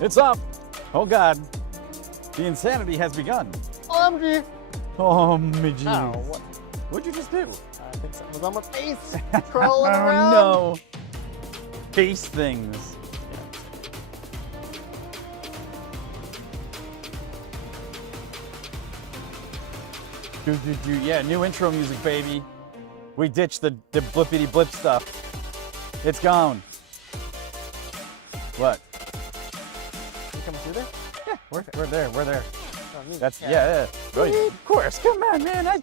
It's up. Oh, God. The insanity has begun. OMG. Oh, my geez. Oh, what? What'd you just do? I think something was on my face. Crawling Oh, around. no. Case things. Yeah, new intro music, baby. We ditched the blippity blip stuff. It's gone. What? You coming through there? Yeah, we're there. We're there. Oh, neat. That's yeah. Oh, of course. Come on, man. I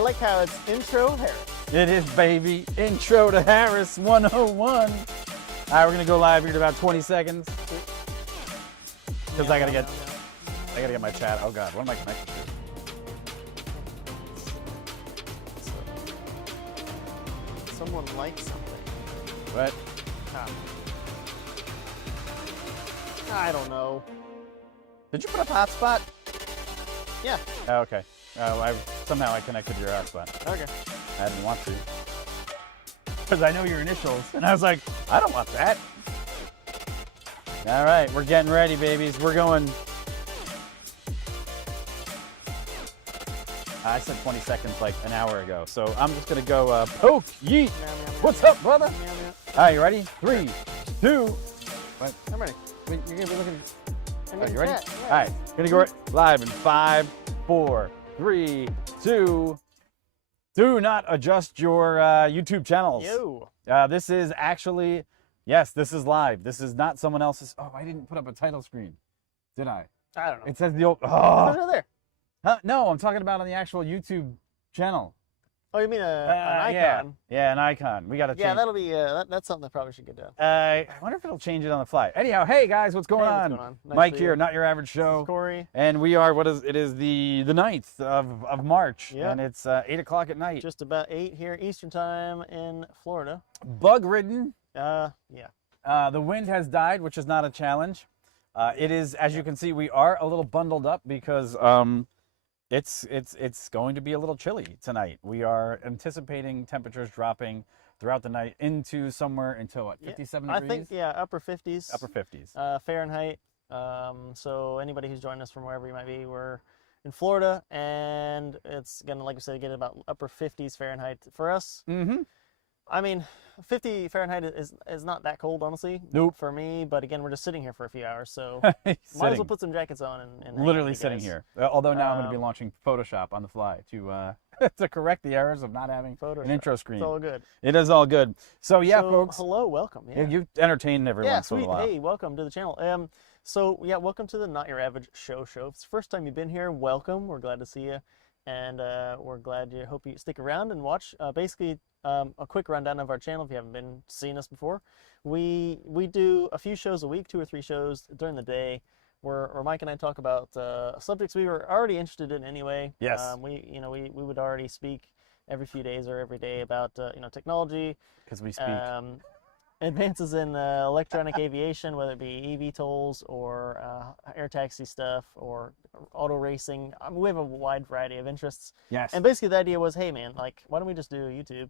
like how it's intro Harris. It is, baby. Intro to Harris 101. All right, we're gonna go live here in about 20 seconds. Because I gotta get my chat. Oh God, what am I connected to? Someone likes something. What? I don't know. Did you put up hotspot? Yeah. Oh, okay. Somehow I connected your hotspot. Okay. I didn't want to. Because I know your initials. And I was like, I don't want that. All right, we're getting ready, babies. We're going. I said 20 seconds like an hour ago. So I'm just going to go poke, yeet. What's up, brother? All right, you ready? 3, 2. What? I'm ready. You're going to be looking. Are you ready? All right, going to go live in 5, 4, 3, 2. Do not adjust your YouTube channels. Yo. This is actually, yes, this is live. This is not someone else's. Oh, I didn't put up a title screen, did I? I don't know. It says the old. Put Oh. it there. Huh? No, I'm talking about on the actual YouTube channel. Oh, you mean an icon? Yeah, an icon. We got to change. Yeah, that'll be that's something that probably should get done. I wonder if it'll change it on the fly. Anyhow, hey guys, what's going on? What's going on? Nice Mike to here, you. Not Your Average Show. This is Corey. And we are, it is the 9th of March. Yeah. And it's 8 o'clock at night. Just about 8 here Eastern time in Florida. Bug ridden. Yeah. The wind has died, which is not a challenge. It is, as you can see, we are a little bundled up because it's going to be a little chilly tonight. We are anticipating temperatures dropping throughout the night into somewhere until what, 57 degrees? I think upper 50s. Upper 50s. Fahrenheit. So anybody who's joining us from wherever you might be, we're in Florida, and it's gonna, like I said, get about upper 50s Fahrenheit for us. Mm-hmm. I mean, 50 Fahrenheit is not that cold, honestly. Nope. For me, but again, we're just sitting here for a few hours, so Might might as well put some jackets on and hang literally with you sitting guys. here. Although now I'm going to be launching Photoshop on the fly to to correct the errors of not having Photoshop. an intro screen. It's all good. It is all good. So yeah, So, folks. hello, welcome. Yeah. You've entertained everyone Yeah, for a sweet. while. Hey, welcome to the channel. So yeah, welcome to the Not Your Average Show. If it's the first time you've been here, welcome. We're glad to see you, and we're glad you. Hope you stick around and watch. Basically, a quick rundown of our channel if you haven't been seeing us before. We do a few shows a week, 2 or 3 shows during the day, where Mike and I talk about subjects we were already interested in anyway. Yes. We would already speak every few days or every day about technology. Because we speak. Advances in electronic aviation, whether it be eVTOLs or air taxi stuff or auto racing. I mean, we have a wide variety of interests. Yes. And basically the idea was, hey man, like, why don't we just do YouTube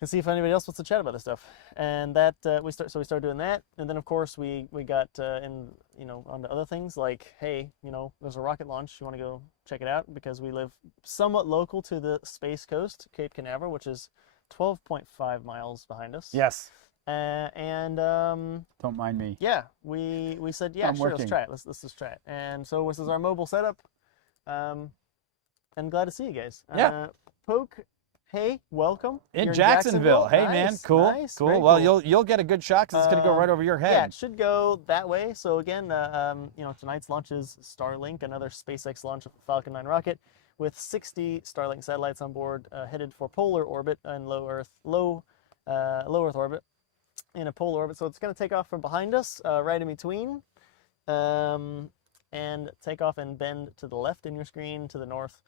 and see if anybody else wants to chat about this stuff? And that we started doing that, and then of course we got onto other things like, hey, there's a rocket launch. You want to go check it out because we live somewhat local to the Space Coast, Cape Canaveral, which is 12.5 miles behind us. Yes. Don't mind me. Yeah, we said, yeah, sure, let's try it. Let's just try it. And so this is our mobile setup. And glad to see you guys. Yeah. Poke, hey, welcome. In You're Jacksonville. Hey nice, man, cool. nice, Cool. very Well, cool. you'll get a good shot because it's gonna go right over your head. Yeah, it should go that way. So again, tonight's launch is Starlink, another SpaceX Launch Falcon 9 rocket, with 60 Starlink satellites on board, headed for polar orbit and low Earth orbit, in a polar orbit. So it's going to take off from behind us, right in between, and take off and bend to the left in your screen, to the north.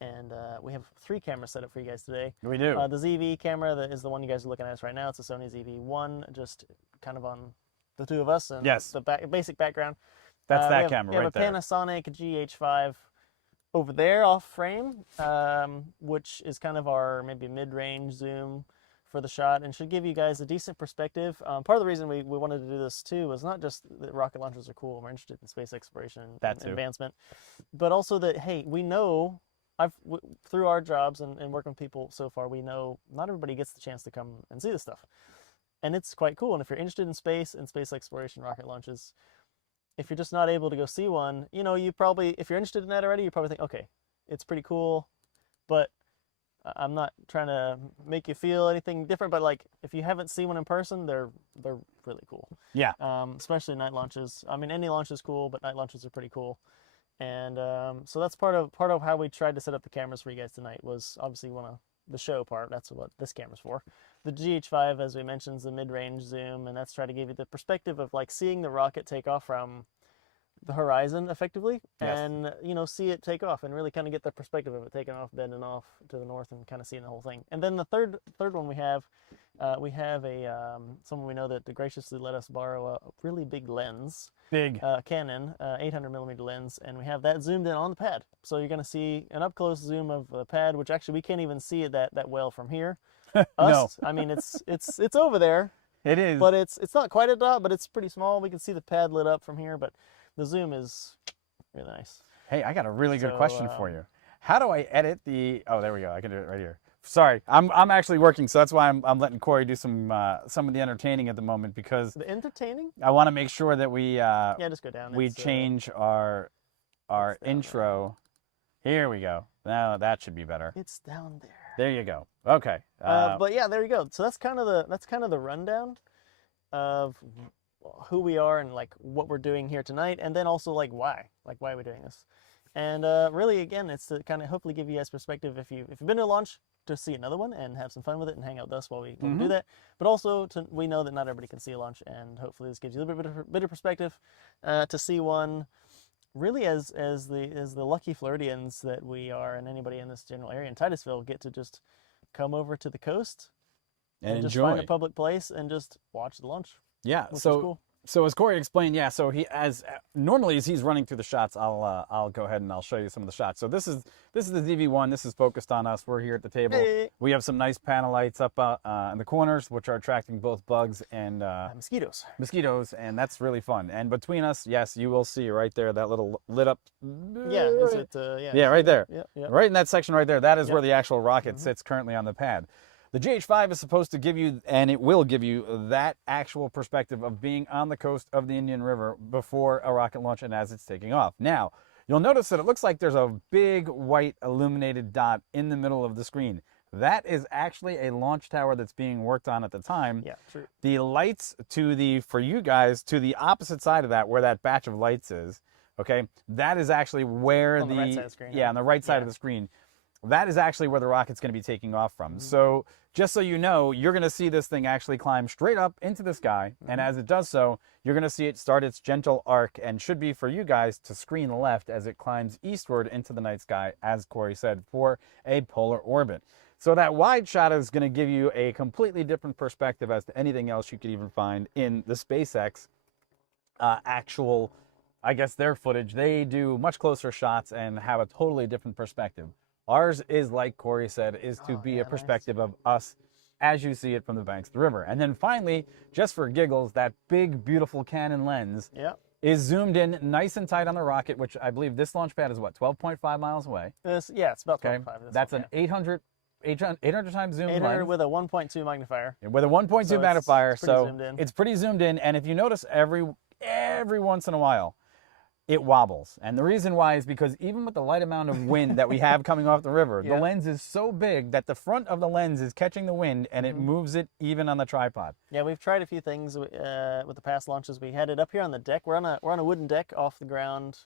And we have 3 cameras set up for you guys today. We do. The ZV camera is the one you guys are looking at us right now. It's a Sony ZV-1, just kind of on the 2 of us, and Yes. the basic background. That's that we camera have right there. a Panasonic GH5 over there off frame, which is kind of our maybe mid-range zoom for the shot and should give you guys a decent perspective. Part of the reason we wanted to do this too was not just that rocket launches are cool and we're interested in space exploration and advancement, but also that, hey, we know through our jobs and working with people so far, we know not everybody gets the chance to come and see this stuff. And it's quite cool. And if you're interested in space and space exploration, rocket launches, if you're just not able to go see one, you know, you probably, if you're interested in that already, you probably think, okay, it's pretty cool, but I'm not trying to make you feel anything different, but like if you haven't seen one in person, they're really cool. Yeah. Especially night launches. I mean, any launch is cool, but night launches are pretty cool. And so that's part of how we tried to set up the cameras for you guys tonight, was obviously the show part. That's what this camera's for. The GH5, as we mentioned, is the mid-range zoom, and that's trying to give you the perspective of like seeing the rocket take off from the horizon effectively, and you know, see it take off and really kind of get the perspective of it taking off, bending off to the north, and kind of seeing the whole thing. And then the third one we have a someone we know that graciously let us borrow a really big lens, Canon 800mm lens, and we have that zoomed in on the pad. So you're going to see an up close zoom of the pad, which actually we can't even see it that well from here. No, I mean it's over there. It is, but it's not quite a dot, but it's pretty small. We can see the pad lit up from here, but the zoom is really nice. Hey, I got a really good question for you. How do I edit the? Oh, there we go. I can do it right here. Sorry, I'm actually working, so that's why I'm letting Corey do some of the entertaining at the moment, because the entertaining. I want to make sure that we just go down. We change our intro. Here we go. Now that should be better. It's down there. There you go. Okay. But yeah, there you go. So that's kind of the rundown of who we are and like what we're doing here tonight, and then also like why are we doing this. And really, again, it's to kind of hopefully give you guys perspective if you've been to a launch, to see another one and have some fun with it and hang out with us while we do that. But also, we know that not everybody can see a launch, and hopefully this gives you a little bit of perspective to see one. Really, as the lucky Floridians that we are, and anybody in this general area in Titusville, get to just come over to the coast and just find a public place and just watch the launch. Yeah. Which is cool. So as Corey explained, yeah, so normally as he's running through the shots, I'll go ahead and I'll show you some of the shots. So this is the DV1. This is focused on us. We're here at the table. Hey. We have some nice panel lights up in the corners, which are attracting both bugs and mosquitoes. Mosquitoes, and that's really fun. And between us, yes, you will see right there that little lit up. Yeah, is it? Yeah, right there. Yeah. Right in that section right there. That is where the actual rocket sits currently on the pad. The GH5 is supposed to give you, and it will give you, that actual perspective of being on the coast of the Indian River before a rocket launch and as it's taking off. Now, you'll notice that it looks like there's a big white illuminated dot in the middle of the screen. That is actually a launch tower that's being worked on at the time. Yeah, true. The lights for you guys, to the opposite side of that, where that batch of lights is, okay, that is actually where on the right side of the screen. Yeah, on the right side of the screen. That is actually where the rocket's going to be taking off from. So just so you know, you're going to see this thing actually climb straight up into the sky. And as it does so, you're going to see it start its gentle arc, and should be for you guys to screen left as it climbs eastward into the night sky, as Corey said, for a polar orbit. So that wide shot is going to give you a completely different perspective as to anything else you could even find in the SpaceX actual, I guess, their footage. They do much closer shots and have a totally different perspective. Ours is, like Corey said, is to be a perspective of us as you see it from the banks of the river. And then finally, just for giggles, that big, beautiful Canon lens is zoomed in nice and tight on the rocket, which I believe this launch pad is, what, 12.5 miles away? Yeah, it's about 12.5. That's an 800 times zoom 800 lens. with a 1.2 magnifier. With a 1.2 magnifier, so it's pretty zoomed in. And if you notice, every once in a while, it wobbles. And the reason why is because even with the light amount of wind that we have coming off the river, the lens is so big that the front of the lens is catching the wind, and it moves it even on the tripod. Yeah, we've tried a few things with the past launches. We had it up here on the deck. We're on a wooden deck off the ground,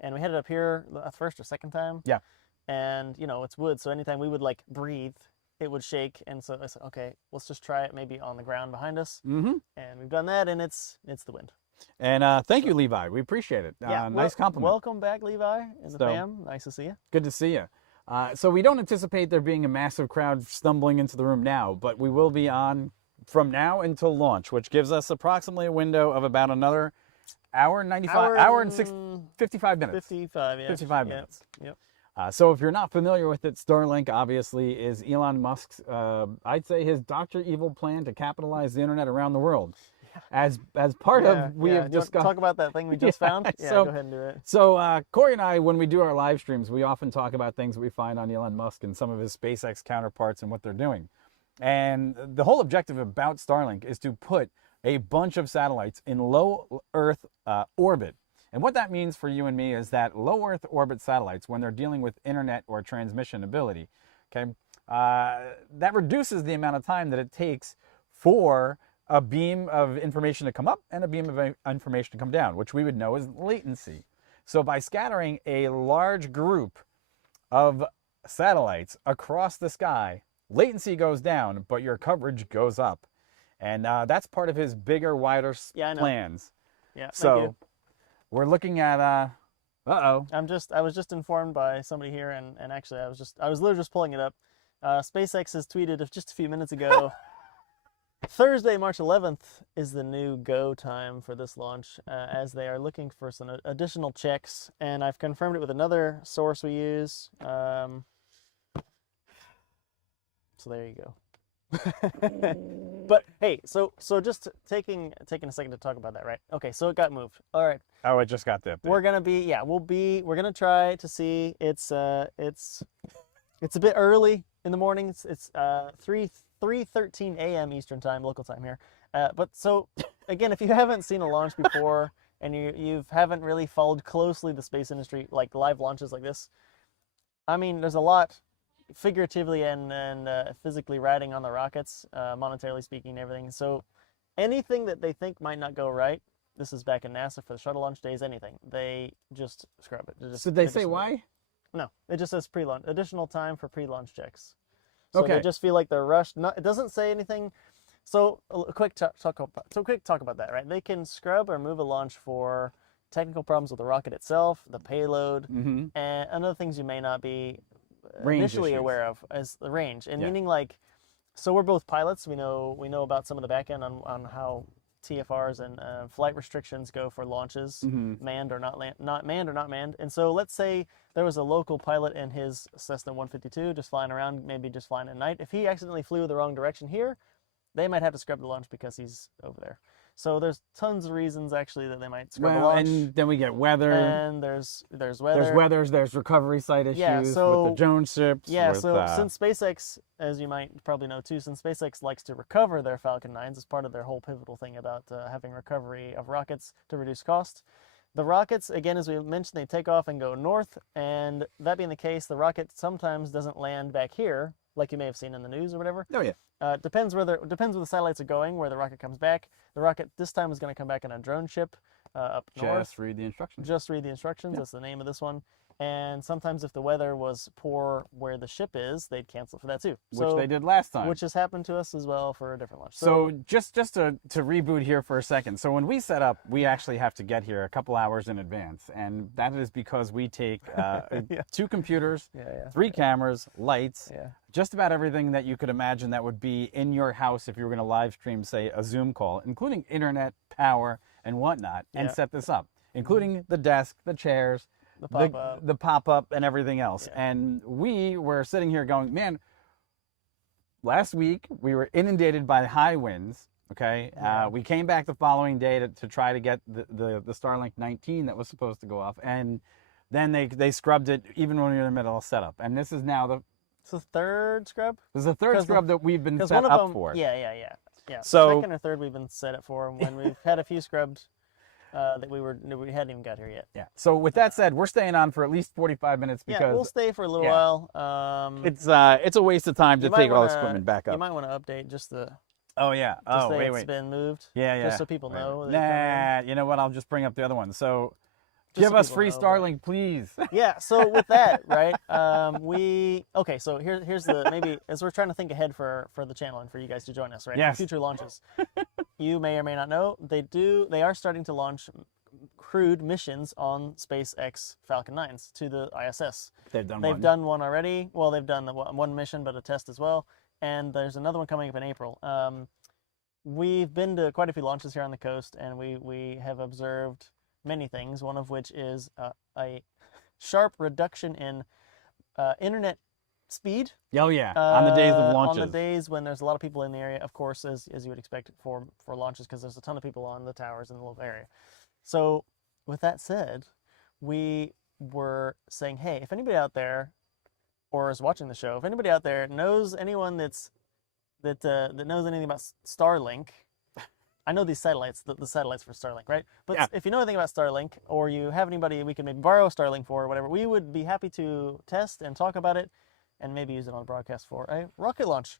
and we had it up here the first or second time. Yeah. And, you know, it's wood, so anytime we would, like, breathe, it would shake. And so I said, okay, let's just try it maybe on the ground behind us. And we've done that, and it's the wind. And thank you, Levi. We appreciate it. Nice compliment. Welcome back, Levi, and the fam. Nice to see you. Good to see you. So we don't anticipate there being a massive crowd stumbling into the room now, but we will be on from now until launch, which gives us approximately a window of about another hour and 55 minutes. 55, yeah. 55 minutes. Yep. So if you're not familiar with it, Starlink obviously is Elon Musk's, I'd say his Dr. Evil plan to capitalize the internet around the world. As part of, we have just talk about that thing we just found. Yeah, so, go ahead and do it. So Corey and I, when we do our live streams, we often talk about things that we find on Elon Musk and some of his SpaceX counterparts and what they're doing. And the whole objective about Starlink is to put a bunch of satellites in low Earth orbit. And what that means for you and me is that low Earth orbit satellites, when they're dealing with internet or transmission ability, okay, that reduces the amount of time that it takes for a beam of information to come up and a beam of information to come down, which we would know is latency. So by scattering a large group of satellites across the sky, latency goes down, but your coverage goes up. And that's part of his bigger, wider plans. Yeah, so we're looking at, I was just informed by somebody here, and actually I was literally just pulling it up. SpaceX has tweeted just a few minutes ago, Thursday, March 11th is the new go time for this launch, as they are looking for some additional checks, and I've confirmed it with another source we use. So there you go. But hey, so just taking a second to talk about that, right? Okay, so it got moved. All right. Oh, it just got the update. We're gonna try to see. It's a bit early in the morning. It's 3:13 a.m. Eastern time, local time here. But so again, if you haven't seen a launch before and you haven't really followed closely the space industry, like live launches like this, I mean, there's a lot, figuratively and physically, riding on the rockets, monetarily speaking, and everything. So anything that they think might not go right, this is back in NASA for the shuttle launch days, anything, they just scrub it. So they say why? No, it just says pre-launch, additional time for pre-launch checks. So okay. They just feel like they're rushed. It doesn't say anything. So a quick talk about that, right? They can scrub or move a launch for technical problems with the rocket itself, the payload, and other things you may not be initially aware of, as the range. And meaning, like, so we're both pilots. We know about some of the back end on how TFRs and flight restrictions go for launches, manned or not manned. And so let's say there was a local pilot in his Cessna 152 just flying around, maybe just flying at night. If he accidentally flew the wrong direction here, they might have to scrub the launch because he's over there. So there's tons of reasons actually that they might scrub the launch. And then we get weather. And there's weather. There's recovery site issues with the drone ships. Yeah, since SpaceX, as you might probably know too, since SpaceX likes to recover their Falcon 9s as part of their whole pivotal thing about having recovery of rockets to reduce cost. The rockets, again, as we mentioned, they take off and go north, and that being the case, the rocket sometimes doesn't land back here, like you may have seen in the news or whatever. Oh yeah. Depends where the satellites are going, where the rocket comes back. The rocket this time is going to come back in a drone ship up north. Just read the instructions. Just read the instructions. Yeah. That's the name of this one. And sometimes if the weather was poor where the ship is, they'd cancel for that too. Which they did last time. Which has happened to us as well for a different launch. So just to reboot here for a second. So when we set up, we actually have to get here a couple hours in advance. And that is because we take 2 computers, 3 cameras, lights, just about everything that you could imagine that would be in your house if you were going to live stream, say, a Zoom call, including internet, power, and whatnot, and set this up, including the desk, the chairs, the pop-up and everything else. And we were sitting here going, man, last week we were inundated by high winds, okay? We came back the following day to try to get the Starlink 19 that was supposed to go off, and then they scrubbed it even when we were in the middle of setup. And this is now it's the third scrub? This is the thard scrub that we've been set up for. Yeah. So, second or third we've been set up for, when we've had a few scrubbed that we hadn't even got here yet. Yeah. So with that said, we're staying on for at least 45 minutes because we'll stay for a little while. It's a waste of time to take all this equipment back up. You might want to update just the. Oh yeah. Wait. It's been moved. Yeah. Just so people know. Nah. You know what? I'll just bring up the other one. So. Give us free Starlink, please. Yeah, so with that, right, so here's the, maybe, as we're trying to think ahead for the channel and for you guys to join us, right, yes. Future launches. You may or may not know, they are starting to launch crewed missions on SpaceX Falcon 9s to the ISS. They've done one already. Well, they've done one mission, but a test as well, and there's another one coming up in April. We've been to quite a few launches here on the coast, and we have observed many things, one of which is a sharp reduction in internet speed. Oh yeah, on the days of launches. On the days when there's a lot of people in the area, of course, as you would expect for launches, because there's a ton of people on the towers in the local area. So with that said, we were saying, hey, if anybody out there or is watching the show, if anybody out there knows anyone that knows anything about Starlink, I know these satellites, the satellites for Starlink, right? But Yeah. if you know anything about Starlink, or you have anybody we can maybe borrow Starlink for or whatever, we would be happy to test and talk about it and maybe use it on a broadcast for a rocket launch.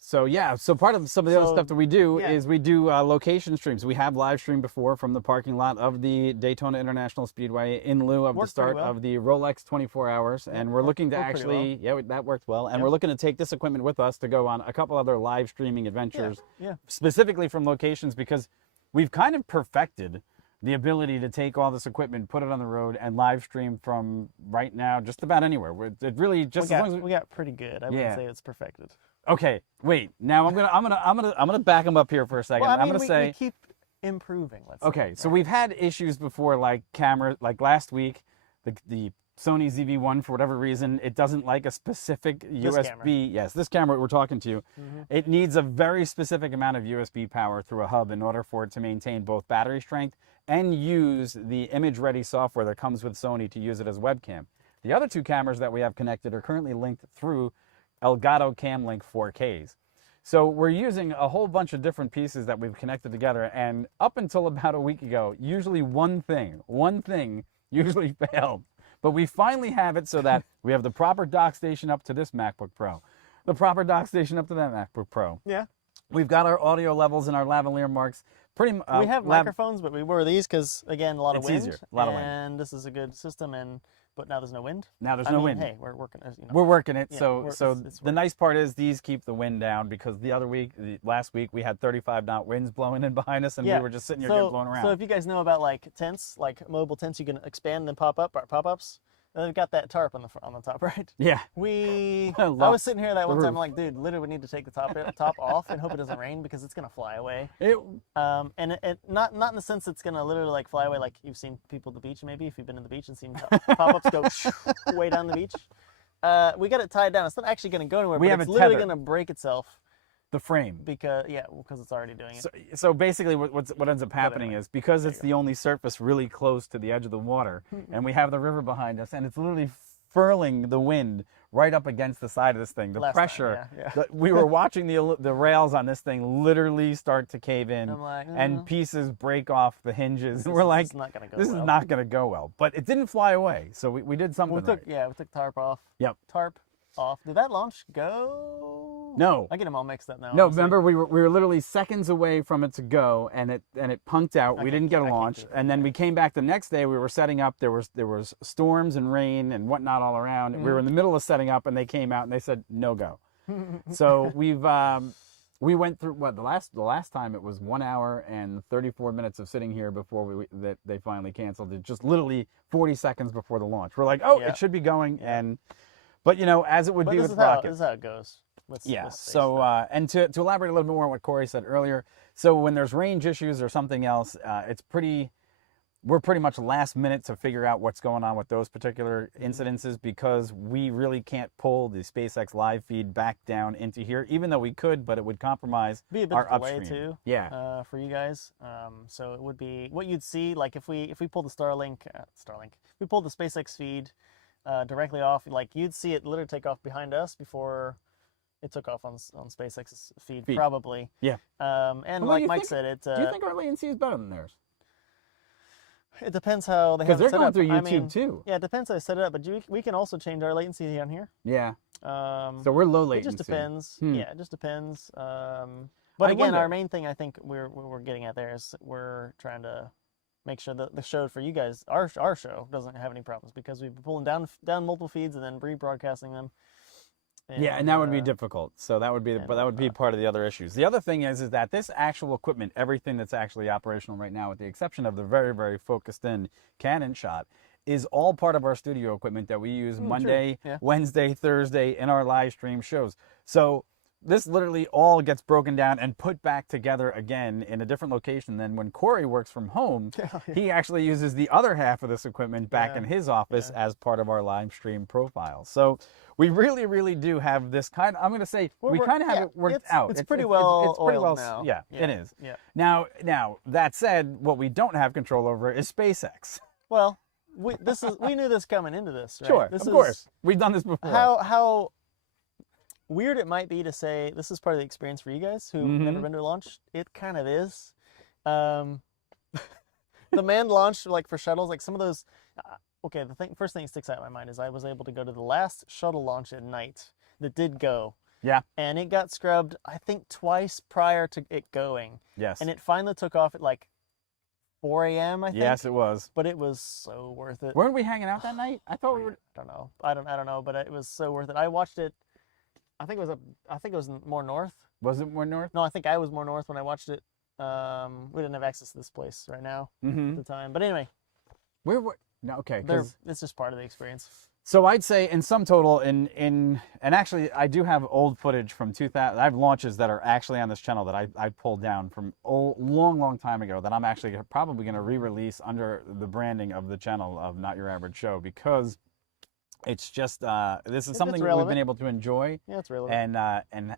So yeah, so part of some of the other stuff that we do yeah. is we do location streams. We have live streamed before from the parking lot of the Daytona International Speedway in lieu of the start of the Rolex 24 Hours, and we're looking to actually, that worked well, and we're looking to take this equipment with us to go on a couple other live streaming adventures, specifically from locations, because we've kind of perfected the ability to take all this equipment, put it on the road, and live stream from right now just about anywhere. It really just we got pretty good. I wouldn't say it's perfected. Okay, wait. Now I'm gonna back them up here for a second. Well, I mean, I'm gonna say we keep improving. Let's okay. say. So we've had issues before, like camera. Like last week, the Sony ZV-1 for whatever reason, it doesn't like a specific USB. Camera. Yes, this camera we're talking to, it needs a very specific amount of USB power through a hub in order for it to maintain both battery strength and use the image-ready software that comes with Sony to use it as webcam. The other two cameras that we have connected are currently linked through Elgato CamLink 4Ks. So we're using a whole bunch of different pieces that we've connected together, and up until about a week ago, usually one thing usually failed. But we finally have it so that we have the proper dock station up to this MacBook Pro, the proper dock station up to that MacBook Pro. Yeah. We've got our audio levels and our lavalier marks. We have microphones, but we wore these because, again, a lot of wind. Easier, a lot of wind. And this is a good system, but now there's no wind. Now there's no wind. Hey, we're working. We're working it. Yeah, so the nice part is these keep the wind down, because last week we had 35-knot winds blowing in behind us, and we were just sitting here getting blown around. So if you guys know about like tents, like mobile tents, you can expand and pop up, or pop-ups. And they've got that tarp on the top, right? Yeah. I was sitting here that one time, I'm like, dude, literally we need to take the top off and hope it doesn't rain, because it's gonna fly away. Not in the sense it's gonna literally like fly away, like you've seen people at the beach, maybe if you've been to the beach and seen pop-ups go way down the beach. We got it tied down. It's not actually gonna go anywhere, but it's literally gonna break itself. The frame. Because it's already doing it. So basically what ends up happening is, because it's the only surface really close to the edge of the water, and we have the river behind us, and it's literally furling the wind right up against the side of this thing. The pressure. We were watching the rails on this thing literally start to cave in, and pieces break off the hinges. And we're like, this is not going to go well. But it didn't fly away, so we did something right. We took tarp off. Yep. Tarp off. Did that launch go? No. I get them all mixed up now. No, honestly. Remember we were literally seconds away from it to go, and it punked out. We didn't get a launch, and then we came back the next day. We were setting up. There was storms and rain and whatnot all around. We were in the middle of setting up, and they came out and they said no go. So we went through the last time it was 1 hour and 34 minutes of sitting here before they finally canceled it. Just literally 40 seconds before the launch. We're like, it should be going, but as it would be with rockets. This is how it goes. So and to elaborate a little bit more on what Corey said earlier, so when there's range issues or something else, we're pretty much last minute to figure out what's going on with those particular incidences, because we really can't pull the SpaceX live feed back down into here, even though we could, but it would compromise our upstream. Too, for you guys. So it would be what you'd see, like if we pull the Starlink, we pulled the SpaceX feed directly off, like you'd see it literally take off behind us before it took off on SpaceX's feed, probably. Yeah. And like Mike said, do you think our latency is better than theirs? It depends how they have it set up. Because they're going through YouTube too. Yeah, it depends how they set it up, but we can also change our latency down here. Yeah. So we're low latency. It just depends. Yeah, it just depends. But again, our main thing I think we're getting at there is we're trying to make sure that the show for you guys, our show, doesn't have any problems, because we've been pulling down multiple feeds and then rebroadcasting them. And that would be difficult. So that would be part of the other issues. The other thing is that this actual equipment, everything that's actually operational right now, with the exception of the very, very focused in Canon shot, is all part of our studio equipment that we use Monday, Wednesday, Thursday in our live stream shows. So this literally all gets broken down and put back together again in a different location. Than when Corey works from home, he actually uses the other half of this equipment back in his office as part of our live stream profile. So we really, really do have this kind of, I'm going to say, we kind of have it worked out. It's pretty well oiled now. Yeah, it is. Yeah. Now, that said, what we don't have control over is SpaceX. Well, we knew this coming into this, right? Sure, of course. We've done this before. How weird it might be to say this is part of the experience for you guys who've never been to a launch. It kind of is. The manned launch, like for shuttles, like some of those. Okay, first thing that sticks out in my mind is I was able to go to the last shuttle launch at night that did go. Yeah. And it got scrubbed, I think, twice prior to it going. Yes. And it finally took off at like 4 a.m. I think. Yes, it was. But it was so worth it. Weren't we hanging out that night? I thought we were. I don't know. I don't know, but it was so worth it. I watched it. I think it was more north. Was it more north? No, I think I was more north when I watched it. We didn't have access to this place right now at the time. But anyway. Okay. It's just part of the experience. So I'd say in sum total, and actually I do have old footage from 2000. I have launches that are actually on this channel that I pulled down from long time ago that I'm actually probably going to re-release under the branding of the channel of Not Your Average Show, because it's just this is something that we've been able to enjoy. Yeah, it's relevant.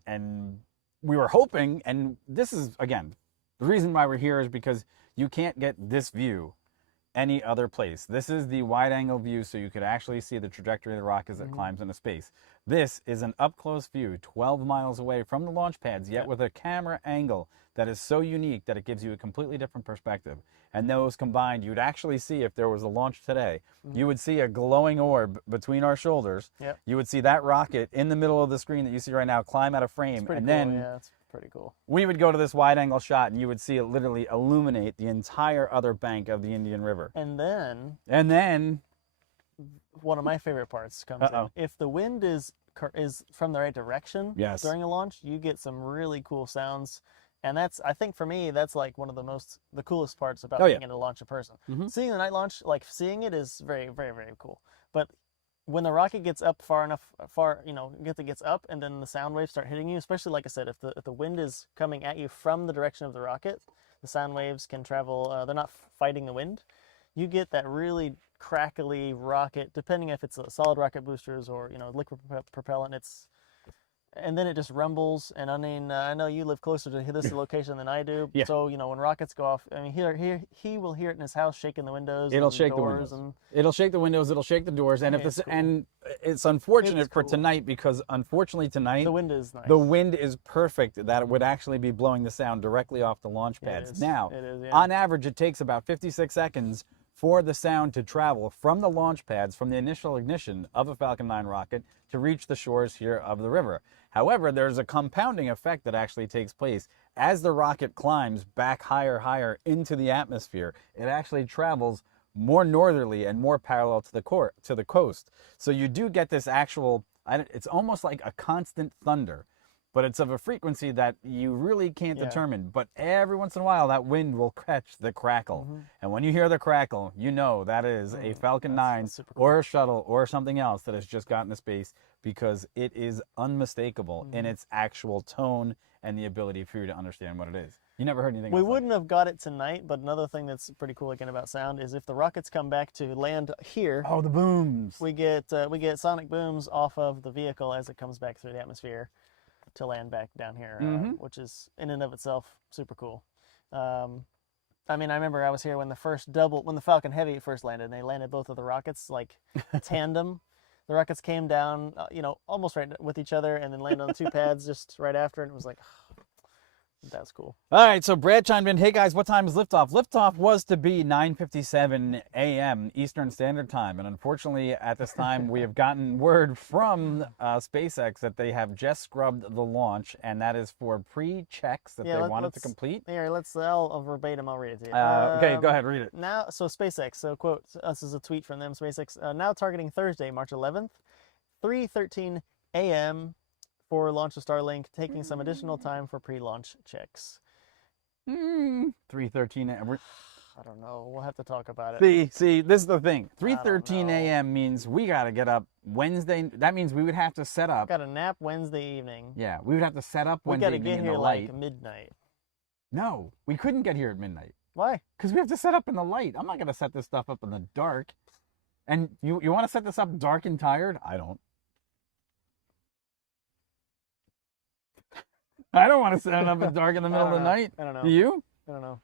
And we were hoping, and this is again the reason why we're here is because you can't get this view any other place. This is the wide angle view, so you could actually see the trajectory of the rocket as it climbs into space. This is an up close view 12 miles away from the launch pads, yet with a camera angle that is so unique that it gives you a completely different perspective. And those combined, you'd actually see, if there was a launch today, you would see a glowing orb between our shoulders. You would see that rocket in the middle of the screen that you see right now climb out of frame, and then it's pretty cool. We would go to this wide angle shot and you would see it literally illuminate the entire other bank of the Indian River. And then one of my favorite parts comes in. If the wind is from the right direction during a launch, you get some really cool sounds. And that's, I think for me, that's like one of the coolest parts about being able to launch a person. Seeing the night launch, like seeing it is very, very, very cool. But when the rocket gets up gets up, and then the sound waves start hitting you, especially like I said, if the wind is coming at you from the direction of the rocket, the sound waves can travel. They're not fighting the wind. You get that really crackly rocket, depending if it's a solid rocket boosters or liquid propellant. And then it just rumbles. And I mean, I know you live closer to this location than I do. So, when rockets go off, I mean, he will hear it in his house shaking the windows. It'll shake the windows. It'll shake the windows. It'll shake the doors. And and it's unfortunate for tonight, because unfortunately tonight the wind is nice. The wind is perfect that it would actually be blowing the sound directly off the launch pads. Now, on average, it takes about 56 seconds for the sound to travel from the launch pads, from the initial ignition of a Falcon 9 rocket, to reach the shores here of the river. However, there's a compounding effect that actually takes place. As the rocket climbs back higher into the atmosphere, it actually travels more northerly and more parallel to the coast. So you do get this actual, it's almost like a constant thunder, but it's of a frequency that you really can't determine. But every once in a while, that wind will catch the crackle. And when you hear the crackle, you know that is a Falcon 9 or a shuttle or something else that has just gotten to space, because it is unmistakable in its actual tone and the ability for you to understand what it is. You never heard anything else? We wouldn't have got it tonight, but another thing that's pretty cool again about sound is if the rockets come back to land here. Oh, the booms. We get sonic booms off of the vehicle as it comes back through the atmosphere to land back down here, which is in and of itself super cool. I mean, I remember I was here when the Falcon Heavy first landed, and they landed both of the rockets like tandem. The rockets came down, almost right with each other, and then landed on two pads just right after, and it was like, that's cool. All right, so Brad chimed in, hey guys, what time is liftoff? Liftoff was to be 9:57 a.m. Eastern Standard Time, and unfortunately at this time we have gotten word from SpaceX that they have just scrubbed the launch, and that is for pre-checks that they wanted to complete. Here, I'll verbatim, I'll read it to you. Okay, go ahead, read it. Now, so SpaceX, quote, this is a tweet from them, SpaceX, now targeting Thursday, March 11th, 3:13 a.m. for launch of Starlink, taking some additional time for pre-launch checks. 3:13. I don't know. We'll have to talk about it. See, this is the thing. 3:13 know. a.m. means we got to get up Wednesday. That means we would have to set up. Got a nap Wednesday evening. Yeah, we would have to set up We Wednesday got to evening get in here the light. like midnight. No, we couldn't get here at midnight. Why? Because we have to set up in the light. I'm not going to set this stuff up in the dark. And you want to set this up dark and tired? I don't. I don't want to set it up in dark in the middle of the night. I don't know. Do you? I don't know.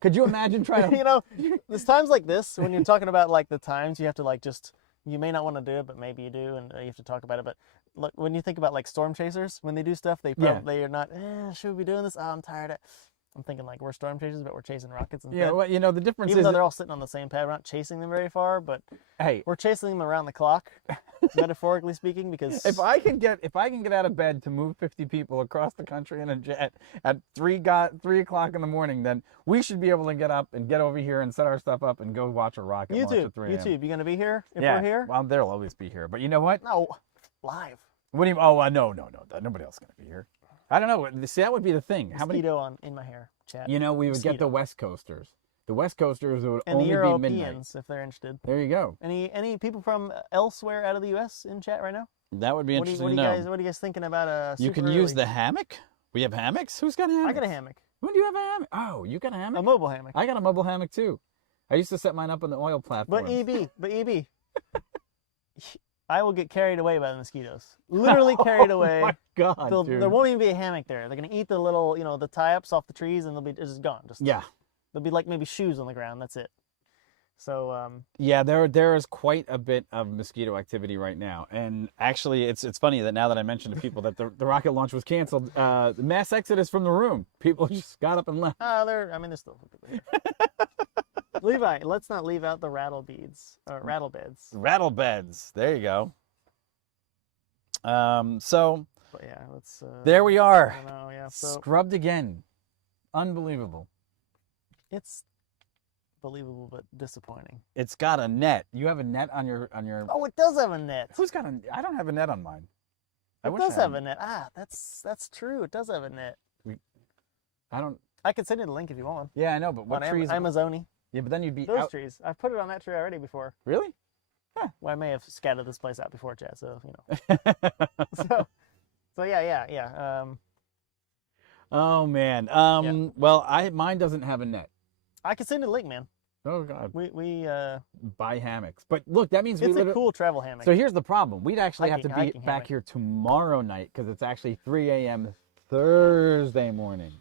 Could you imagine trying to... You know, there's times like this when you're talking about like the times you have to like just, you may not want to do it, but maybe you do, and you have to talk about it. But look, when you think about like storm chasers, when they do stuff, they probably are not, should we be doing this? Oh, I'm tired. I'm thinking like we're storm chasers, but we're chasing rockets instead. Yeah, well, you know, the difference Even is... though they're all sitting on the same pad, we're not chasing them very far, but Hey, we're chasing them around the clock, metaphorically speaking, because... if I can get out of bed to move 50 people across the country in a jet at 3 o'clock in the morning, then we should be able to get up and get over here and set our stuff up and go watch a rocket launch at 3 a.m. YouTube, you gonna be here if we're here? Well, they'll always be here. But you know what? No, live. What do you? Oh, no. Nobody else is gonna be here. I don't know. See, that would be the thing. How many? Mosquito in my hair, chat. You know, we would get the Mosquito. West Coasters. The West Coasters would And the only be midnight. Europeans, if they're interested. There you go. Any people from elsewhere out of the U.S. in chat right now? That would be What interesting are to know. what are you guys thinking about? You can use the hammock. We have hammocks. Who's got hammocks? I got a hammock. When do you have a hammock? Oh, you got a hammock? A mobile hammock. I got a mobile hammock too. I used to set mine up on the oil platform. But EB, I will get carried away by the mosquitoes. Literally carried away. Oh my God, dude. There won't even be a hammock there. They're gonna eat the little, the tie-ups off the trees, and it's just gone. Yeah. There'll be like maybe shoes on the ground. That's it. So yeah, there is quite a bit of mosquito activity right now, and actually, it's funny that now that I mentioned to people that the rocket launch was canceled, the mass exodus from the room. People just got up and left. they're still. Levi, let's not leave out the rattle beds. Rattle beds. There you go. So But yeah, let's. there we are. I know, yeah. So Scrubbed again. Unbelievable. it's believable but disappointing. It's got a net. You have a net on your. Oh, it does have a net. Who's got a? I don't have a net on mine. It does have a net. That's true. It does have a net. I don't. I could send you the link if you want. Yeah, I know, but what on trees? Amazoni. Yeah, but then you'd be Those out. trees. I've put it on that tree already before. Really? Well, I may have scattered this place out before, Chad. So so yeah. Oh man. Well, mine doesn't have a net. I can send you the link, man. Oh God. We Buy hammocks, but look, that means it's a cool travel hammock. So here's the problem: we'd actually have to be hiking back hammock. here tomorrow night because it's actually 3 a.m. Thursday morning.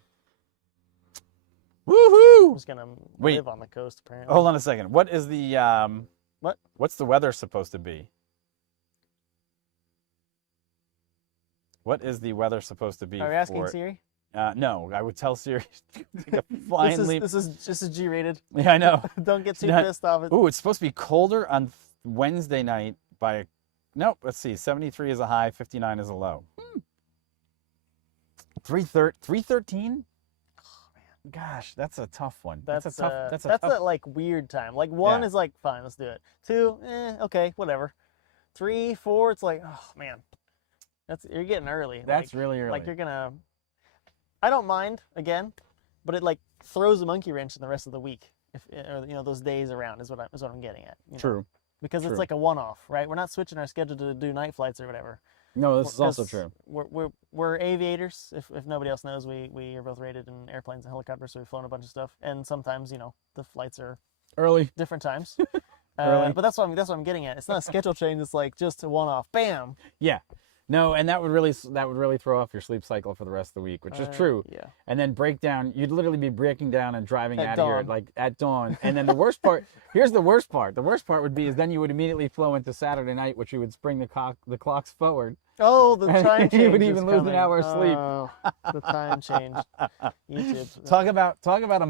Woohoo! Who's gonna Wait. live on the coast apparently? Hold on a second. What is the What? What's the weather supposed to be? What is the weather supposed to be? Are you asking Siri? No, I would tell Siri. Take a flying leap. This is G-rated. Yeah, I know. Don't get too not- pissed off. Ooh, it's supposed to be colder on Wednesday night by. Nope. Let's see. 73 is a high. 59 is a low. 313. Gosh, that's a tough one. That's a tough. That's a like weird time. Like 1 Yeah. is like fine, let's do it. 2, okay, whatever. 3, 4, it's like, oh man, you're getting early. That's like, really early. Like you're gonna. I don't mind again, but it like throws a monkey wrench in the rest of the week. If or those days around is what I'm getting at. True. Because True. it's like a one-off, right? We're not switching our schedule to do night flights or whatever. No, this is also 'Cause true. We're aviators. If nobody else knows, we are both rated in airplanes and helicopters, so we've flown a bunch of stuff. And sometimes, the flights are Early. different times. Early. But that's what I'm getting at. It's not a schedule change. It's like just a one-off. Bam. Yeah. No, and that would really throw off your sleep cycle for the rest of the week, which is true. Yeah. And then you'd literally be breaking down and driving At out of here dawn. like at dawn. And then the worst part, here's the worst part. The worst part would be is then you would immediately flow into Saturday night, which you would spring the clocks forward. Oh, the time change. You would is even lose an coming. hour of sleep. Oh, the time change. YouTube. Talk about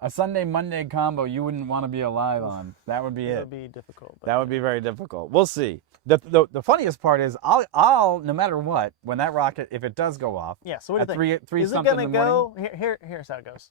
a Sunday Monday combo you wouldn't want to be alive on. That would be It it. would be difficult. But That would be very difficult. We'll see. The funniest part is I'll no matter what, when that rocket, if it does go off yeah. So what do at you think? three Is it something gonna in the morning, go? Here's how it goes.